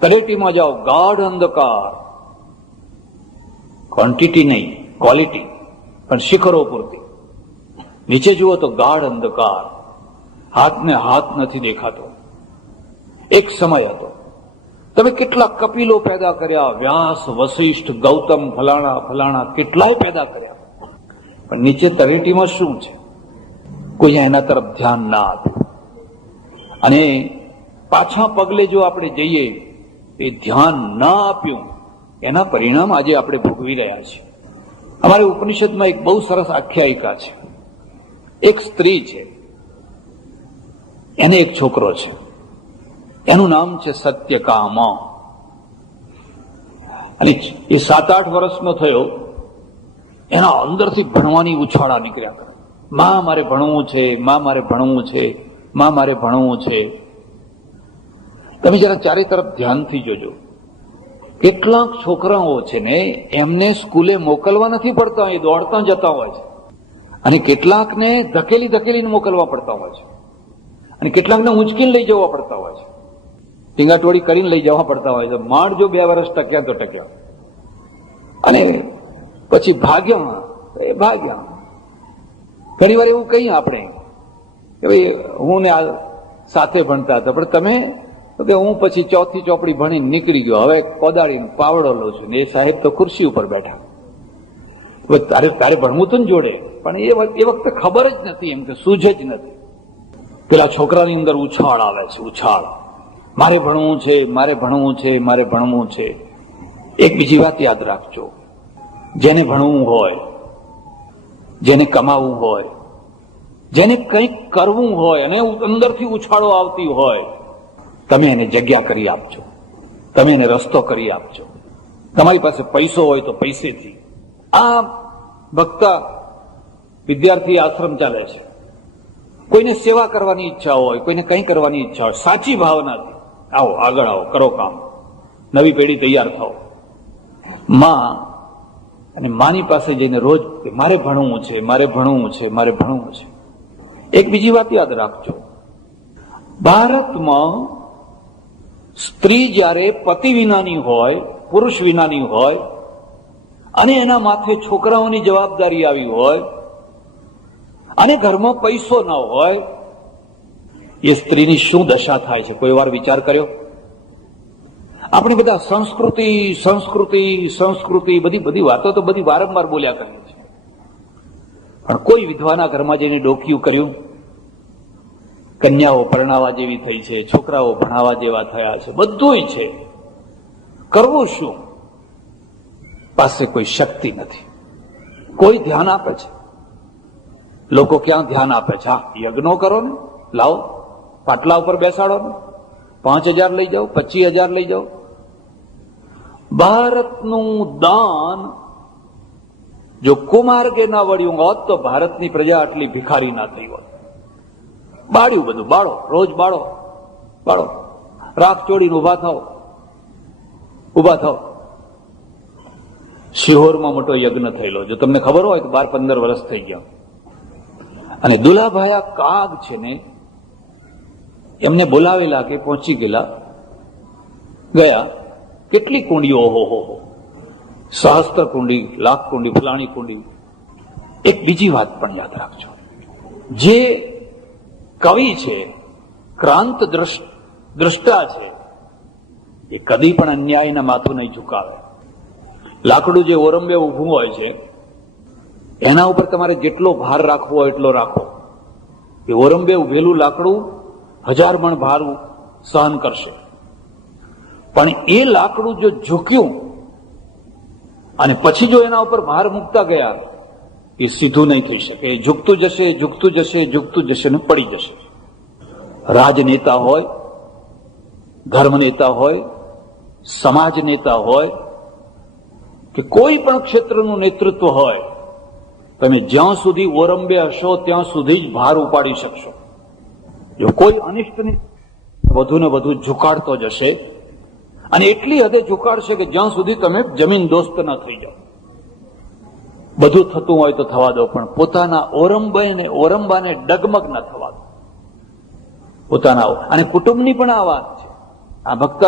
તળેટીમાં જાઓ, ગાઢ અંધકાર. ક્વોન્ટિટી નહીં, ક્વોલિટી, પણ શિખરો પૂરતી. નીચે જુઓ તો ગાઢ અંધકાર, હાથને હાથ નથી દેખાતો. એક સમય હતો, તમે કેટલા કપિલો પેદા કર્યા, વ્યાસ, વશિષ્ઠ, ગૌતમ, ફલાણા ફલાણા કેટલાય પેદા કર્યા, પણ નીચે તળેટીમાં શું છે? કોઈ એના તરફ ધ્યાન ના આપ્યું. અને પાછા પગલે જો આપણે જઈએ, એ ધ્યાન ના આપ્યું, એના પરિણામ આજે આપણે ભોગવી રહ્યા છીએ. અમારે ઉપનિષદમાં એક બહુ સરસ આખ્યાયિકા છે. એક સ્ત્રી છે, એને એક છોકરો છે, એનું નામ છે સત્યકામા. અને એ 7-8 વર્ષનો થયો, એના અંદરથી ભણવાની ઉછાળા નીકળ્યા કરે. માં મારે ભણવું છે, માં મારે ભણવું છે, માં મારે ભણવું છે. તમે જરા ચારે તરફ ધ્યાનથી જોજો. કેટલાક છોકરાઓ છે ને, એમને સ્કૂલે મોકલવા નથી પડતા, એ દોડતા જતા હોય છે. અને કેટલાકને ધકેલીને મોકલવા પડતા હોય છે. અને કેટલાકને ઊંચકીને લઈ જવા પડતા હોય છે, ટીંગાટોળી કરીને લઈ જવા પડતા હોય છે. માંડ જો 2 વર્ષ ટક્યા તો ટક્યા, અને પછી ભાગ્યા. ઘણી વાર એવું કહીએ આપણે કે ભાઈ હું ને આ સાથે ભણતા હતા, પણ તમે કે હું પછી 4થી ચોપડી ભણીને નીકળી ગયો, હવે કોદાળીને પાવડો લો છું. એ સાહેબ તો ખુરશી ઉપર બેઠા. તારે ભણવું તો ને જોડે, પણ એ વખતે ખબર જ નથી, એમ કે સૂઝ જ નથી. પેલા છોકરાની અંદર ઉછાળ આવે છે, ઉછાળ. મારે ભણવું છે, મારે ભણવું છે, મારે ભણવું છે. એક બીજી વાત યાદ રાખજો, જેને ભણવું હોય, જેને કમાવું હોય, જેને કંઈક કરવું હોય અને અંદરથી ઉછાળો આવતી હોય, તમે એને જગ્યા કરી આપજો, તમે એને રસ્તો કરી આપજો. તમારી પાસે પૈસો હોય તો પૈસેથી. આ ભક્તા વિદ્યાર્થી આશ્રમ ચાલે છે. કોઈને સેવા કરવાની ઈચ્છા હોય, કોઈને કંઈ કરવાની ઈચ્છા હોય, સાચી ભાવનાથી આવો, આગળ આવો, કરો કામ. નવી પેઢી તૈયાર થાઓ. માં અને માની પાસે જઈને રોજ મારે ભણવું છે, મારે ભણવું છે, મારે ભણવું છે. એક બીજી વાત યાદ રાખજો, ભારતમાં સ્ત્રી જ્યારે પતિ વિનાની હોય, પુરુષ વિનાની હોય અને એના માથે છોકરાઓની જવાબદારી આવી હોય અને ઘરમાં પૈસો ન હોય, એ સ્ત્રીની શું દશા થાય છે કોઈ વાર વિચાર કર્યો? આપણે બધા સંસ્કૃતિ સંસ્કૃતિ સંસ્કૃતિ બધી વાતો તો બધી વારંવાર બોલ્યા કરીએ છીએ, પણ કોઈ વિધવાના ઘરમાં જઈને ડોકિયું કર્યું? કન્યાઓ પરણાવા જેવી થઈ છે, છોકરાઓ ભણાવવા જેવા થયા છે, બધુંય છે, કરવું શું? પાસે કોઈ શક્તિ નથી. કોઈ ધ્યાન આપે છે? લોકો ક્યાં ધ્યાન આપે છે? હા, યજ્ઞો કરો ને, લાવો પાટલા ઉપર બેસાડો ને, 5,000 લઈ જાઓ, 25,000 લઈ જાઓ. ભારતનું દાન જો કુમાર્ગે ના વળ્યું હોત તો ભારતની પ્રજા આટલી ભિખારી ના થઈ હોત. બાળ્યું બધું, બાળો, રોજ બાળો, બાળો, રાખ ચોડીને ઉભા થાવ. શિહોરમાં મોટો યજ્ઞ થયેલો, જો તમને ખબર હોય તો 12-15 વર્ષ થઈ ગયા. અને દુલાભાયા કાગ છે ને, એમને બોલાવેલા કે પહોંચી ગયા. કેટલી કુંડીઓ, હો, સહસ્ત્ર કુંડી, લાખ કુંડી, ફલાણી કુંડી. એક બીજી વાત પણ યાદ રાખજો, જે કવિ છે, ક્રાંત દ્રષ્ટા છે, એ કદી પણ અન્યાયના માથું નહીં ઝુકાવે. લાકડું જે ઓરંબે ઊભું હોય છે એના ઉપર તમારે જેટલો ભાર રાખવો હોય એટલો રાખો. એ ઓરંબે ઉભેલું લાકડું 1000 મણ ભાર સહન કરશે, પણ એ લાકડું જો ઝૂક્યું અને પછી જો એના ઉપર ભાર મૂકતા ગયા, એ સીધું નહીં થઈ શકે. એ ઝૂકતું જશે, ઝૂકતું જશે, ઝૂકતું જશે ને પડી જશે. રાજનેતા હોય, ધર્મ નેતા હોય, સમાજ નેતા હોય કે કોઈ પણ ક્ષેત્રનું નેતૃત્વ હોય, તમે જ્યાં સુધી ઓરંબે હશો ત્યાં સુધી જ ભાર ઉપાડી શકશો. જો કોઈ અનિષ્ટને વધુ ને વધુ ઝુકાડતો જશે અને એટલી હદે ઝુકાડશે કે જ્યાં સુધી તમે જમીન દોસ્ત ન થઈ જાઓ. બધું થતું હોય તો થવા દો, પણ પોતાના ઓરંબાને ડગમગ ન થવા દો. પોતાના અને કુટુંબની પણ આ વાત છે, આ ભક્ત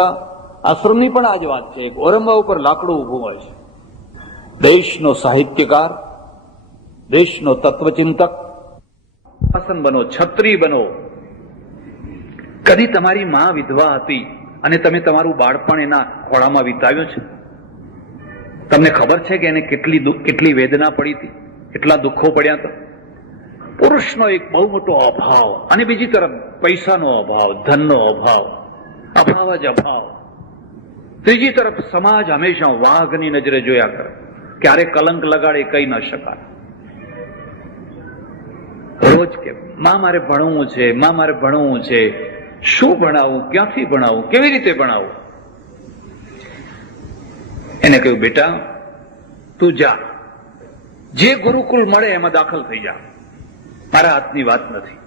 આશ્રમની પણ આ જ વાત છે. એક ઓરંબા ઉપર લાકડું ઊભું હોય છે. દેશનો સાહિત્યકાર, દેશનો તત્વચિંતક, શાસન બનો, છત્રી બનો. કદી તમારી માં વિધવા હતી અને તમે તમારું બાળપણ એના ખોળામાં વિતાવ્યું છે? તમને ખબર છે કે એને કેટલી વેદના પડી હતી, કેટલા દુઃખો પડ્યા હતા? પુરુષનો એક બહુ મોટો અભાવ, અને બીજી તરફ પૈસાનો અભાવ, ધનનો અભાવ, અભાવ જ અભાવ. ત્રીજી તરફ સમાજ હંમેશા વાઘની નજરે જોયા કરે, ક્યારે કલંક લગાડે કહી ન શકાય. રોજ કે માં મારે ભણવું છે, માં મારે ભણવું છે. શું ભણાવું, ક્યાંથી ભણાવું, કેવી રીતે ભણાવું? એને કહ્યું, બેટા તું જા, જે ગુરુકુળ મળે એમાં દાખલ થઈ જા. મારા હાથની વાત નથી,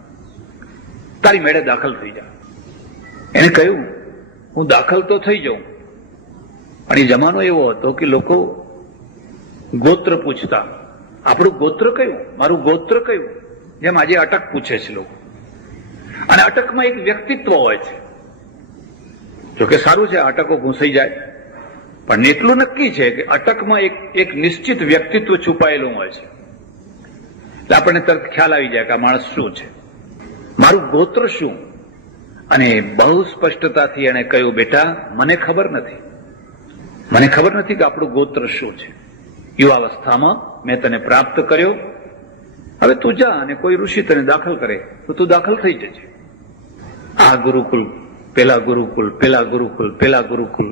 તારી મેળે દાખલ થઈ જા. એને કહ્યું, હું દાખલ તો થઈ જાઉં, પણ એ જમાનો એવો હતો કે લોકો ગોત્ર પૂછતા. આપણું ગોત્ર કયું, મારું ગોત્ર કયું, જેમ આજે અટક પૂછે છે લોકો. અને અટકમાં એક વ્યક્તિત્વ હોય છે. જોકે સારું છે અટકો ઘૂંસાઈ જાય, પણ એટલું નક્કી છે કે અટકમાં એક નિશ્ચિત વ્યક્તિત્વ છુપાયેલું હોય છે. એટલે આપણને તરત ખ્યાલ આવી જાય કે આ માણસ શું છે, મારું ગોત્ર શું. અને બહુ સ્પષ્ટતાથી એને કહ્યું, બેટા મને ખબર નથી કે આપણું ગોત્ર શું છે. યુવાવસ્થામાં મેં તને પ્રાપ્ત કર્યો, હવે તું જા અને કોઈ ઋષિ તને દાખલ કરે તો તું દાખલ થઈ જજે. આ ગુરુકુલ, પેલા ગુરુકુલ, પેલા ગુરુકુલ, પેલા ગુરુકુલ.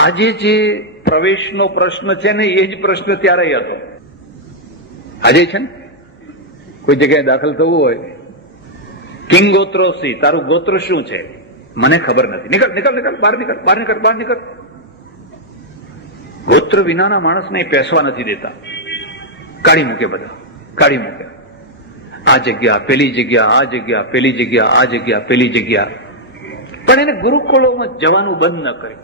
આજે જે પ્રવેશનો પ્રશ્ન છે ને એ જ પ્રશ્ન ત્યારે હતો. આજે છે ને કોઈ જગ્યાએ દાખલ થવું હોય, કિંગ ગોત્રોસી, તારું ગોત્ર શું છે? મને ખબર નથી. નીકળ, બહાર નીકળ. ગોત્ર વિનાના માણસને પેસવા નથી દેતા, કાઢી મૂકે બધા, કાઢી મૂકે. આ જગ્યા, પેલી જગ્યા, આ જગ્યા, પેલી જગ્યા, આ જગ્યા, પેલી જગ્યા. પણ એને ગુરુકુળોમાં જવાનું બંધ ન કરે.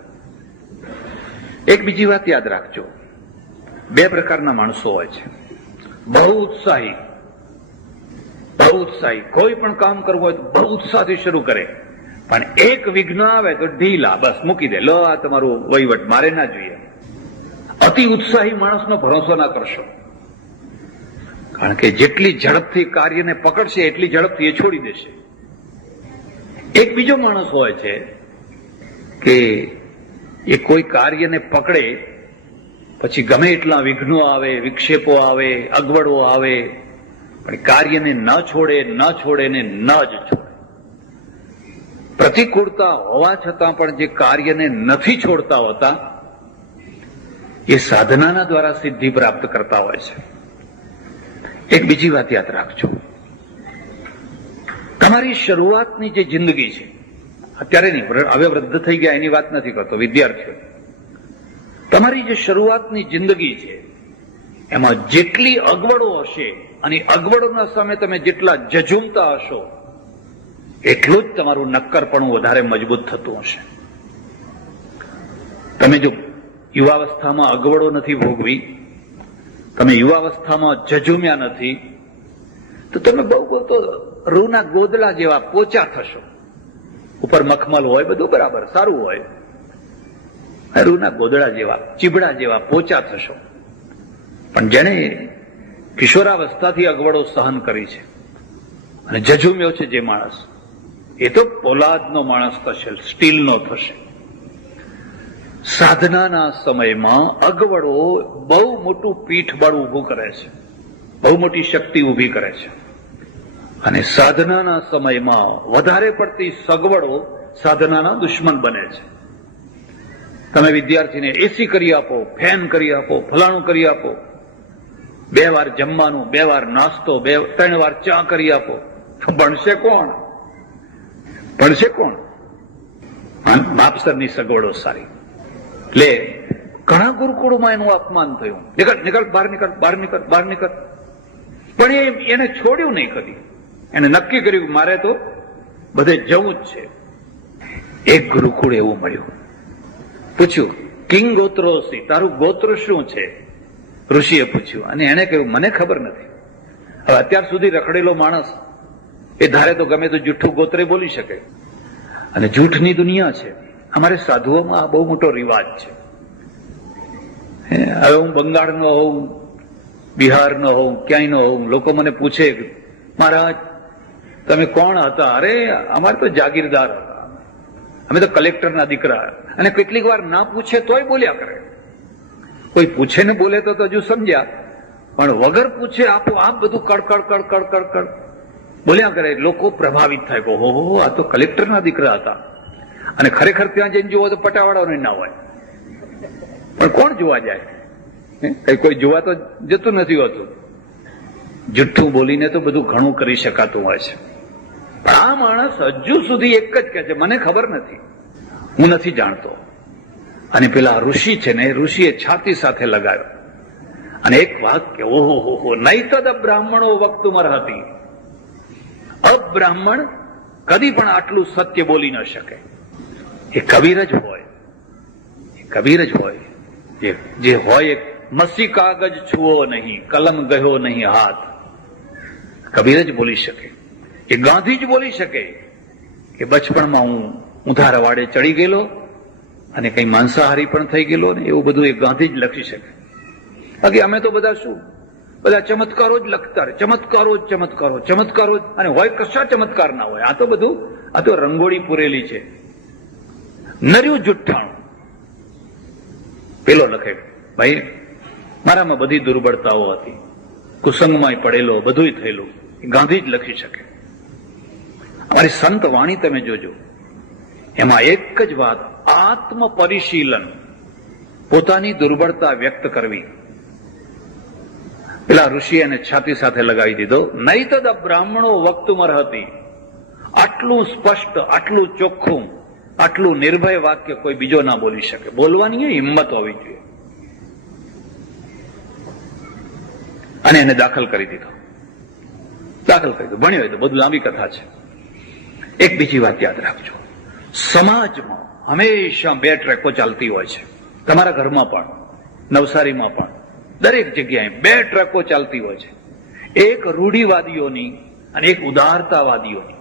એક બીજી વાત યાદ રાખજો, બે પ્રકારના માણસો હોય છે. બહુ ઉત્સાહી, કોઈ પણ કામ કરવું હોય તો બહુ ઉત્સાહથી શરૂ કરે, પણ એક વિઘ્ન આવે તો ઢીલા, બસ મૂકી દે, લો આ તમારું વહીવટ મારે ના જોઈએ. અતિ ઉત્સાહી માણસનો ભરોસો ના કરશો, કારણ કે જેટલી ઝડપથી કાર્યને પકડશે એટલી ઝડપથી એ છોડી દેશે. એક બીજો માણસ હોય છે કે એ કોઈ કાર્યને પકડે પછી ગમે એટલા વિઘ્નો આવે, વિક્ષેપો આવે, અગવડો આવે, પણ કાર્યને ન છોડે ને ન જ છોડે. પ્રતિકૂળતા હોવા છતાં પણ જે કાર્યને નથી છોડતા હોતા એ સાધનાના દ્વારા સિદ્ધિ પ્રાપ્ત કરતા હોય છે. એક બીજી વાત યાદ રાખજો, તમારી શરૂઆતની જે જિંદગી છે, અત્યારે નહીં, હવે વૃદ્ધ થઈ ગયા એની વાત નથી કરતો, વિદ્યાર્થીઓ, તમારી જે શરૂઆતની જિંદગી છે એમાં જેટલી અગવડો હશે અને અગવડોના સામે તમે જેટલા જજુમતા હશો એટલું જ તમારું નક્કરપણું વધારે મજબૂત થતું હશે. તમે જો યુવાવસ્થામાં અગવડો નથી ભોગવી, તમે યુવાવસ્થામાં જજુમ્યા નથી, તો તમે બહુ તો રૂના ગોદડા જેવા પોચા થશો. ઉપર મખમલ હોય, બધું બરાબર સારું હોય, રૂના ગોદડા જેવા, ચીબડા જેવા પોચા થશો. પણ જેને કિશોરાવસ્થાથી અગવડો સહન કરી છે અને જજુમ્યો છે જે માણસ, એ તો પોલાદનો માણસ થશે, સ્ટીલનો થશે. સાધનાના સમયમાં અગવડો બહુ મોટું પીઠબળ ઊભું કરે છે, બહુ મોટી શક્તિ ઊભી કરે છે, અને સાધનાના સમયમાં વધારે પડતી સગવડો સાધનાના દુશ્મન બને છે. તમે વિદ્યાર્થીને એસી કરી આપો, ફેન કરી આપો, ફલાણું કરી આપો, 2 વાર જમવાનું, 2 વાર નાસ્તો, 3 વાર ચા કરી આપો, તો ભણશે કોણ? માપસરની સગવડો સારી. એટલે ઘણા ગુરુકુળોમાં એનું અપમાન થયું, નીકળ બહાર નીકળ. પણ એને છોડ્યું નહીં કદી, એને નક્કી કર્યું મારે તો બધે જવું જ છે. એક ગુરુકુળ એવું મળ્યું, પૂછ્યું, કિંગ ગોત્રોસી, તારું ગોત્ર શું છે? ઋષિએ પૂછ્યું, અને એને કહ્યું મને ખબર નથી. હવે અત્યાર સુધી રખડેલો માણસ એ ધારે તો ગમે તો જૂઠું ગોત્રે બોલી શકે, અને જૂઠની દુનિયા છે. અમારે સાધુઓમાં આ બહુ મોટો રિવાજ છે. હવે હું બંગાળનો હોઉં, બિહારનો હોઉં, ક્યાંયનો હોઉં, લોકો મને પૂછે મહારાજ તમે કોણ હતા? અરે અમારે તો જાગીરદાર હતા, અમે તો કલેક્ટરના દીકરા. અને કેટલીક વાર ના પૂછે તોય બોલ્યા કરે. કોઈ પૂછે ને બોલે તો હજુ સમજ્યા, પણ વગર પૂછે આપોઆપ બધું કડ બોલ્યા કરે. લોકો પ્રભાવિત થાય કે હો આ તો કલેક્ટરના દીકરા હતા. અને ખરેખર ત્યાં જઈને જુઓ તો પટાવાળાનો ના હોય, પણ કોણ જોવા જાય? કોઈ જોવા તો જતું નથી હોતું. જુઠ્ઠું બોલીને તો બધું ઘણું કરી શકાતું હોય છે. પણ આ માણસ હજુ સુધી એક જ કહે છે મને ખબર નથી, હું નથી જાણતો. અને પેલા ઋષિ છે ને, ઋષિએ છાતી સાથે લગાવ્યો અને એક વાક્ય, ઓહો નહીં તદ બ્રાહ્મણો વક્તુમર હતી. અબ્રાહ્મણ કદી પણ આટલું સત્ય બોલી ન શકે. એ કબીર જ હોય, જે હોય મસી કાગજ છુઓ નહીં, કલમ ગયો નહીં હાથ. કબીર જ બોલી શકે. એ ગાંધી જ બોલી શકે કે બચપણમાં હું ઊંધા રવાડે ચડી ગયેલો અને કઈ માંસાહારી પણ થઈ ગયેલો ને, એવું બધું એ ગાંધી જ લખી શકે. બાકી અમે તો બધા શું, બધા ચમત્કારો જ લખતા રહે, ચમત્કારો જ, અને હોય કશા ચમત્કાર ના હોય. આ તો રંગોળી પૂરેલી છે, નર્યું જુઠ્ઠાણું. પેલો લખે ભાઈ મારામાં બધી દુર્બળતાઓ હતી, કુસંગમાં પડેલો, બધું થયેલું. ગાંધી જ લખી શકે. અમારી સંત વાણી તમે જોજો, એમાં એક જ વાત, આત્મ પરિશીલન, પોતાની દુર્બળતા વ્યક્ત કરવી. પેલા ઋષિ એને છાતી સાથે લગાવી દીધો, નહીં તો બ્રાહ્મણો વક્તુમર હતી. આટલું સ્પષ્ટ, આટલું ચોખ્ખું, આટલું નિર્ભય વાક્ય કોઈ બીજો ના બોલી શકે. બોલવાની હિંમત હોવી જોઈએ. અને એને દાખલ કરી દીધો. ભણ્યો હોય તો બધું લાંબી કથા છે. એક બીજી વાત યાદ રાખજો, સમાજમાં હંમેશા 2 ટ્રેકો ચાલતી હોય છે. તમારા ઘરમાં પણ, નવસારીમાં પણ, દરેક જગ્યાએ બે ટ્રકો ચાલતી હોય છે, એક રૂઢિવાદીઓની અને એક ઉદારતાવાદીઓની.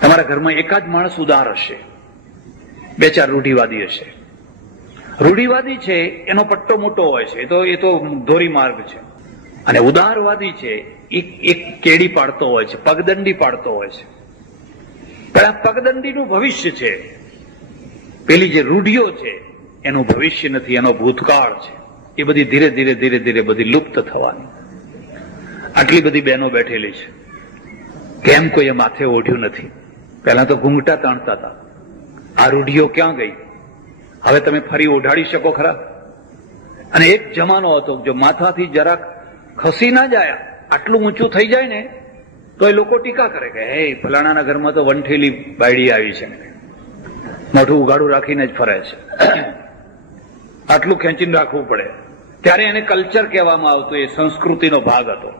તમારા ઘરમાં એકાદ માણસ ઉદાર હશે, બે ચાર રૂઢિવાદી હશે. રૂઢિવાદી છે એનો પટ્ટો મોટો હોય છે, એ તો ધોરીમાર્ગ છે. અને ઉદારવાદી છે એક કેડી પાડતો હોય છે, પગદંડી પાડતો હોય છે. પણ આ પગદંડીનું ભવિષ્ય છે, પેલી જે રૂઢિઓ છે એનું ભવિષ્ય નથી, એનો ભૂતકાળ છે. એ બધી ધીરે ધીરે ધીરે ધીરે બધી લુપ્ત થવાની. આટલી બધી બહેનો બેઠેલી છે, કેમ કોઈએ માથે ઓઢ્યું નથી? પહેલા તો ઘૂંઘટા તાણતા હતા, આ રૂઢિઓ ક્યાં ગઈ? હવે તમે ફરી ઓઢાડી શકો ખરા? અને એક જમાનો હતો, જો માથાથી જરાક ખસી ના જાય, આટલું ઊંચું થઈ જાય ને તો એ લોકો ટીકા કરે કે હે ફલાણાના ઘરમાં તો વંઠેલી બાયડી આવી છે, મોઢું ઉગાડું રાખીને જ ફરે છે, આટલું ખેંચીને રાખવું પડે. ત્યારે એને કલ્ચર કહેવામાં આવતું, એ સંસ્કૃતિનો ભાગ હતો.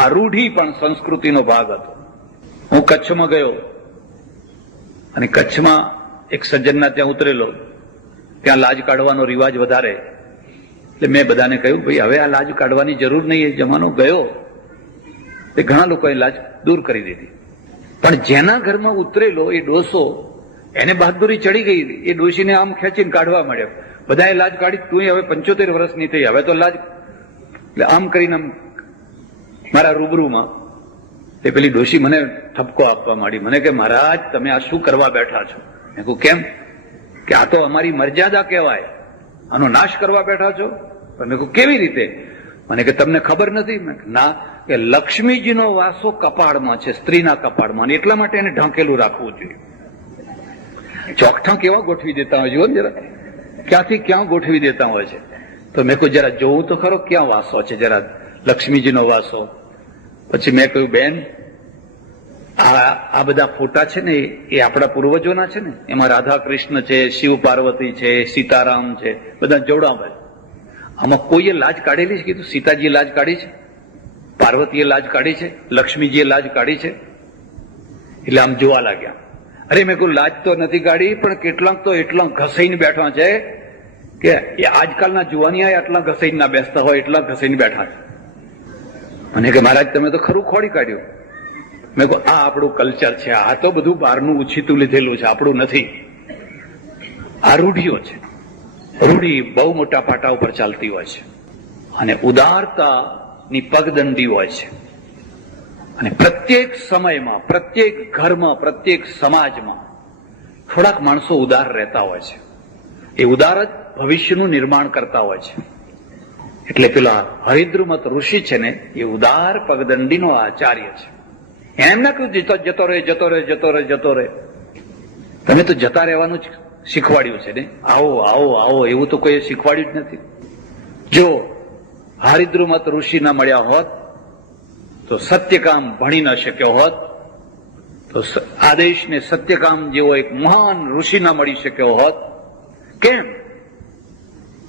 આ રૂઢિ પણ સંસ્કૃતિનો ભાગ હતો. હું કચ્છમાં ગયો અને કચ્છમાં એક સજ્જનના ત્યાં ઉતરેલો. ત્યાં લાજ કાઢવાનો રિવાજ વધારે, એટલે મેં બધાને કહ્યું ભાઈ હવે આ લાજ કાઢવાની જરૂર નહીં, એ જમાનો ગયો. એ ઘણા લોકોએ લાજ દૂર કરી દીધી. પણ જેના ઘરમાં ઉતરેલો એ ડોસો, એને બહાદુરી ચડી ગઈ, એ ડોશીને આમ ખેંચીને કાઢવા માંડ્યો. બધાએ લાજ કાઢી, તું હવે 75 વર્ષની થઈ, હવે તો લાજ. એટલે આમ કરીને મારા રૂબરૂમાં તે પેલી ડોશી મને ઠપકો આપવા માંડી. મને કે મહારાજ તમે આ શું કરવા બેઠા છો? મેં કહ્યું કેમ? કે આ તો અમારી મર્યાદા કહેવાય, આનો નાશ કરવા બેઠા છો? મેં કહ્યું કેવી રીતે? મને કે તમને ખબર નથી? ના, કે લક્ષ્મીજીનો વાસો કપાળમાં છે, સ્ત્રીના કપાળમાં, અને એટલા માટે એને ઢાંકેલું રાખવું જોઈએ. ચોકઠા કેવા ગોઠવી દેતા હોય, જુઓ ને જરા, ક્યાંથી ક્યાં ગોઠવી દેતા હોય છે. તો મેં કહ્યું જરા જોવું તો ખરો ક્યાં વાસો છે, જરા લક્ષ્મીજીનો વાસો. પછી મેં કહ્યું બેન, આ બધા ફોટા છે ને એ આપણા પૂર્વજોના છે ને, એમાં રાધા કૃષ્ણ છે, શિવ પાર્વતી છે, સીતારામ છે, બધા જોડાવે. આમાં કોઈએ લાજ કાઢેલી છે? કીધું સીતાજીએ લાજ કાઢી છે, પાર્વતીએ લાજ કાઢી છે, લક્ષ્મીજીએ લાજ કાઢી છે. એટલે આમ જોવા લાગ્યા. અરે મેં કહ્યું લાજ તો નથી કાઢી, પણ કેટલાક તો એટલા ઘસાઈને બેઠા છે કે એ આજકાલના જુવાનિયા આટલા ઘસાઈને ના બેસતા હોય, એટલા ઘસાઈને બેઠા છે. મને કે મહારાજ તમે તો ખરું ખોડી કાઢ્યું. મેં કહું આ આપણું કલ્ચર છે, આ તો બધું બહારનું ઉછીતું લીધેલું છે, આપણું નથી. આ રૂઢિઓ છે. રૂઢિ બહુ મોટા પાટા ઉપર ચાલતી હોય છે, અને ઉદારતાની પગદંડી હોય છે. અને પ્રત્યેક સમયમાં, પ્રત્યેક ઘરમાં, પ્રત્યેક સમાજમાં થોડાક માણસો ઉદાર રહેતા હોય છે. એ ઉદાર જ ભવિષ્યનું નિર્માણ કરતા હોય છે. એટલે પેલા હરિદ્રુમત ઋષિ છે ને, એ ઉદાર પગદંડીનો આચાર્ય છે. એમ ના કહ્યું જતો રહે જતો રહે જતો રહે જતો રહે. તમે તો જતા રહેવાનું જ શીખવાડ્યું છે ને, આવો આવો આવો એવું તો કોઈ શીખવાડ્યું જ નથી. જો હરિદ્રુમત ઋષિ ના મળ્યા હોત તો સત્યકામ ભણી ન શક્યો હોત, તો આદેશને સત્યકામ જેવો એક મહાન ઋષિ ના મળી શક્યો હોત. કેમ?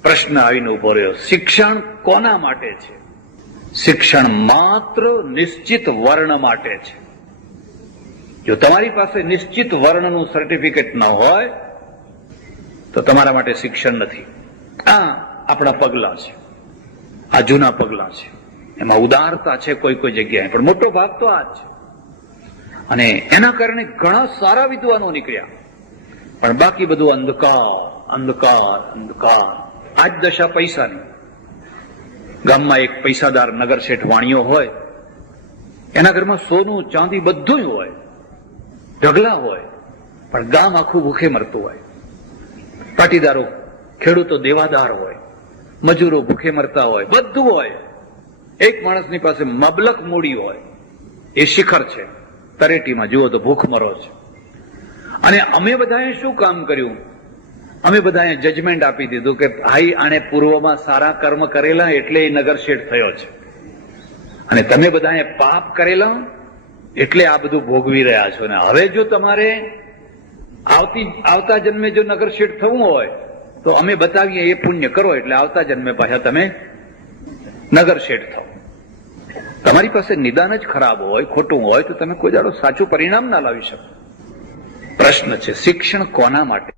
પ્રશ્ન આવીને ઉભો રહ્યો, શિક્ષણ કોના માટે છે? શિક્ષણ માત્ર નિશ્ચિત વર્ણ માટે છે. જો તમારી પાસે નિશ્ચિત વર્ણનું સર્ટિફિકેટ ન હોય તો તમારા માટે શિક્ષણ નથી. આ આપણા પગલા છે, આ જૂના પગલા છે. એમાં ઉદારતા છે કોઈ કોઈ જગ્યાએ, પણ મોટો ભાગ તો આ જ છે. અને એના કારણે ઘણા સારા વિદ્વાનો નીકળ્યા, પણ બાકી બધું અંધકાર અંધકાર અંધકાર. આ જ દશા પૈસાની. ગામમાં એક પૈસાદાર નગર શેઠ વાણિયો હોય, એના ઘરમાં સોનું ચાંદી બધું હોય, ઢગલા હોય, પણ ગામ આખું ભૂખે મરતું હોય. પાટીદારો, ખેડૂતો દેવાદાર હોય, મજૂરો ભૂખે મરતા હોય, બધું હોય. એક માણસની પાસે મબલક મૂડી હોય, એ શિખર છે, તરેટીમાં જુઓ તો ભૂખમરો છે. અને અમે બધાએ શું કામ કર્યું? અમે બધાએ જજમેન્ટ આપી દીધું કે ભાઈ આણે પૂર્વમાં સારા કર્મ કરેલા એટલે એ નગર શેઠ થયો છે, અને તમે બધાએ પાપ કરેલા એટલે આ બધું ભોગવી રહ્યા છો. ને હવે જો તમારે આવતા જન્મે જો નગર શેઠ થવું હોય તો અમે બતાવીએ એ પુણ્ય કરો, એટલે આવતા જન્મે પાછા તમે નગર શેઠ થાવ. તમારી પાસે નિદાન જ ખરાબ હોય, ખોટું હોય, તો તમે કોઈ દાડો સાચું પરિણામ ના લાવી શકો. પ્રશ્ન છે શિક્ષણ કોના માટે?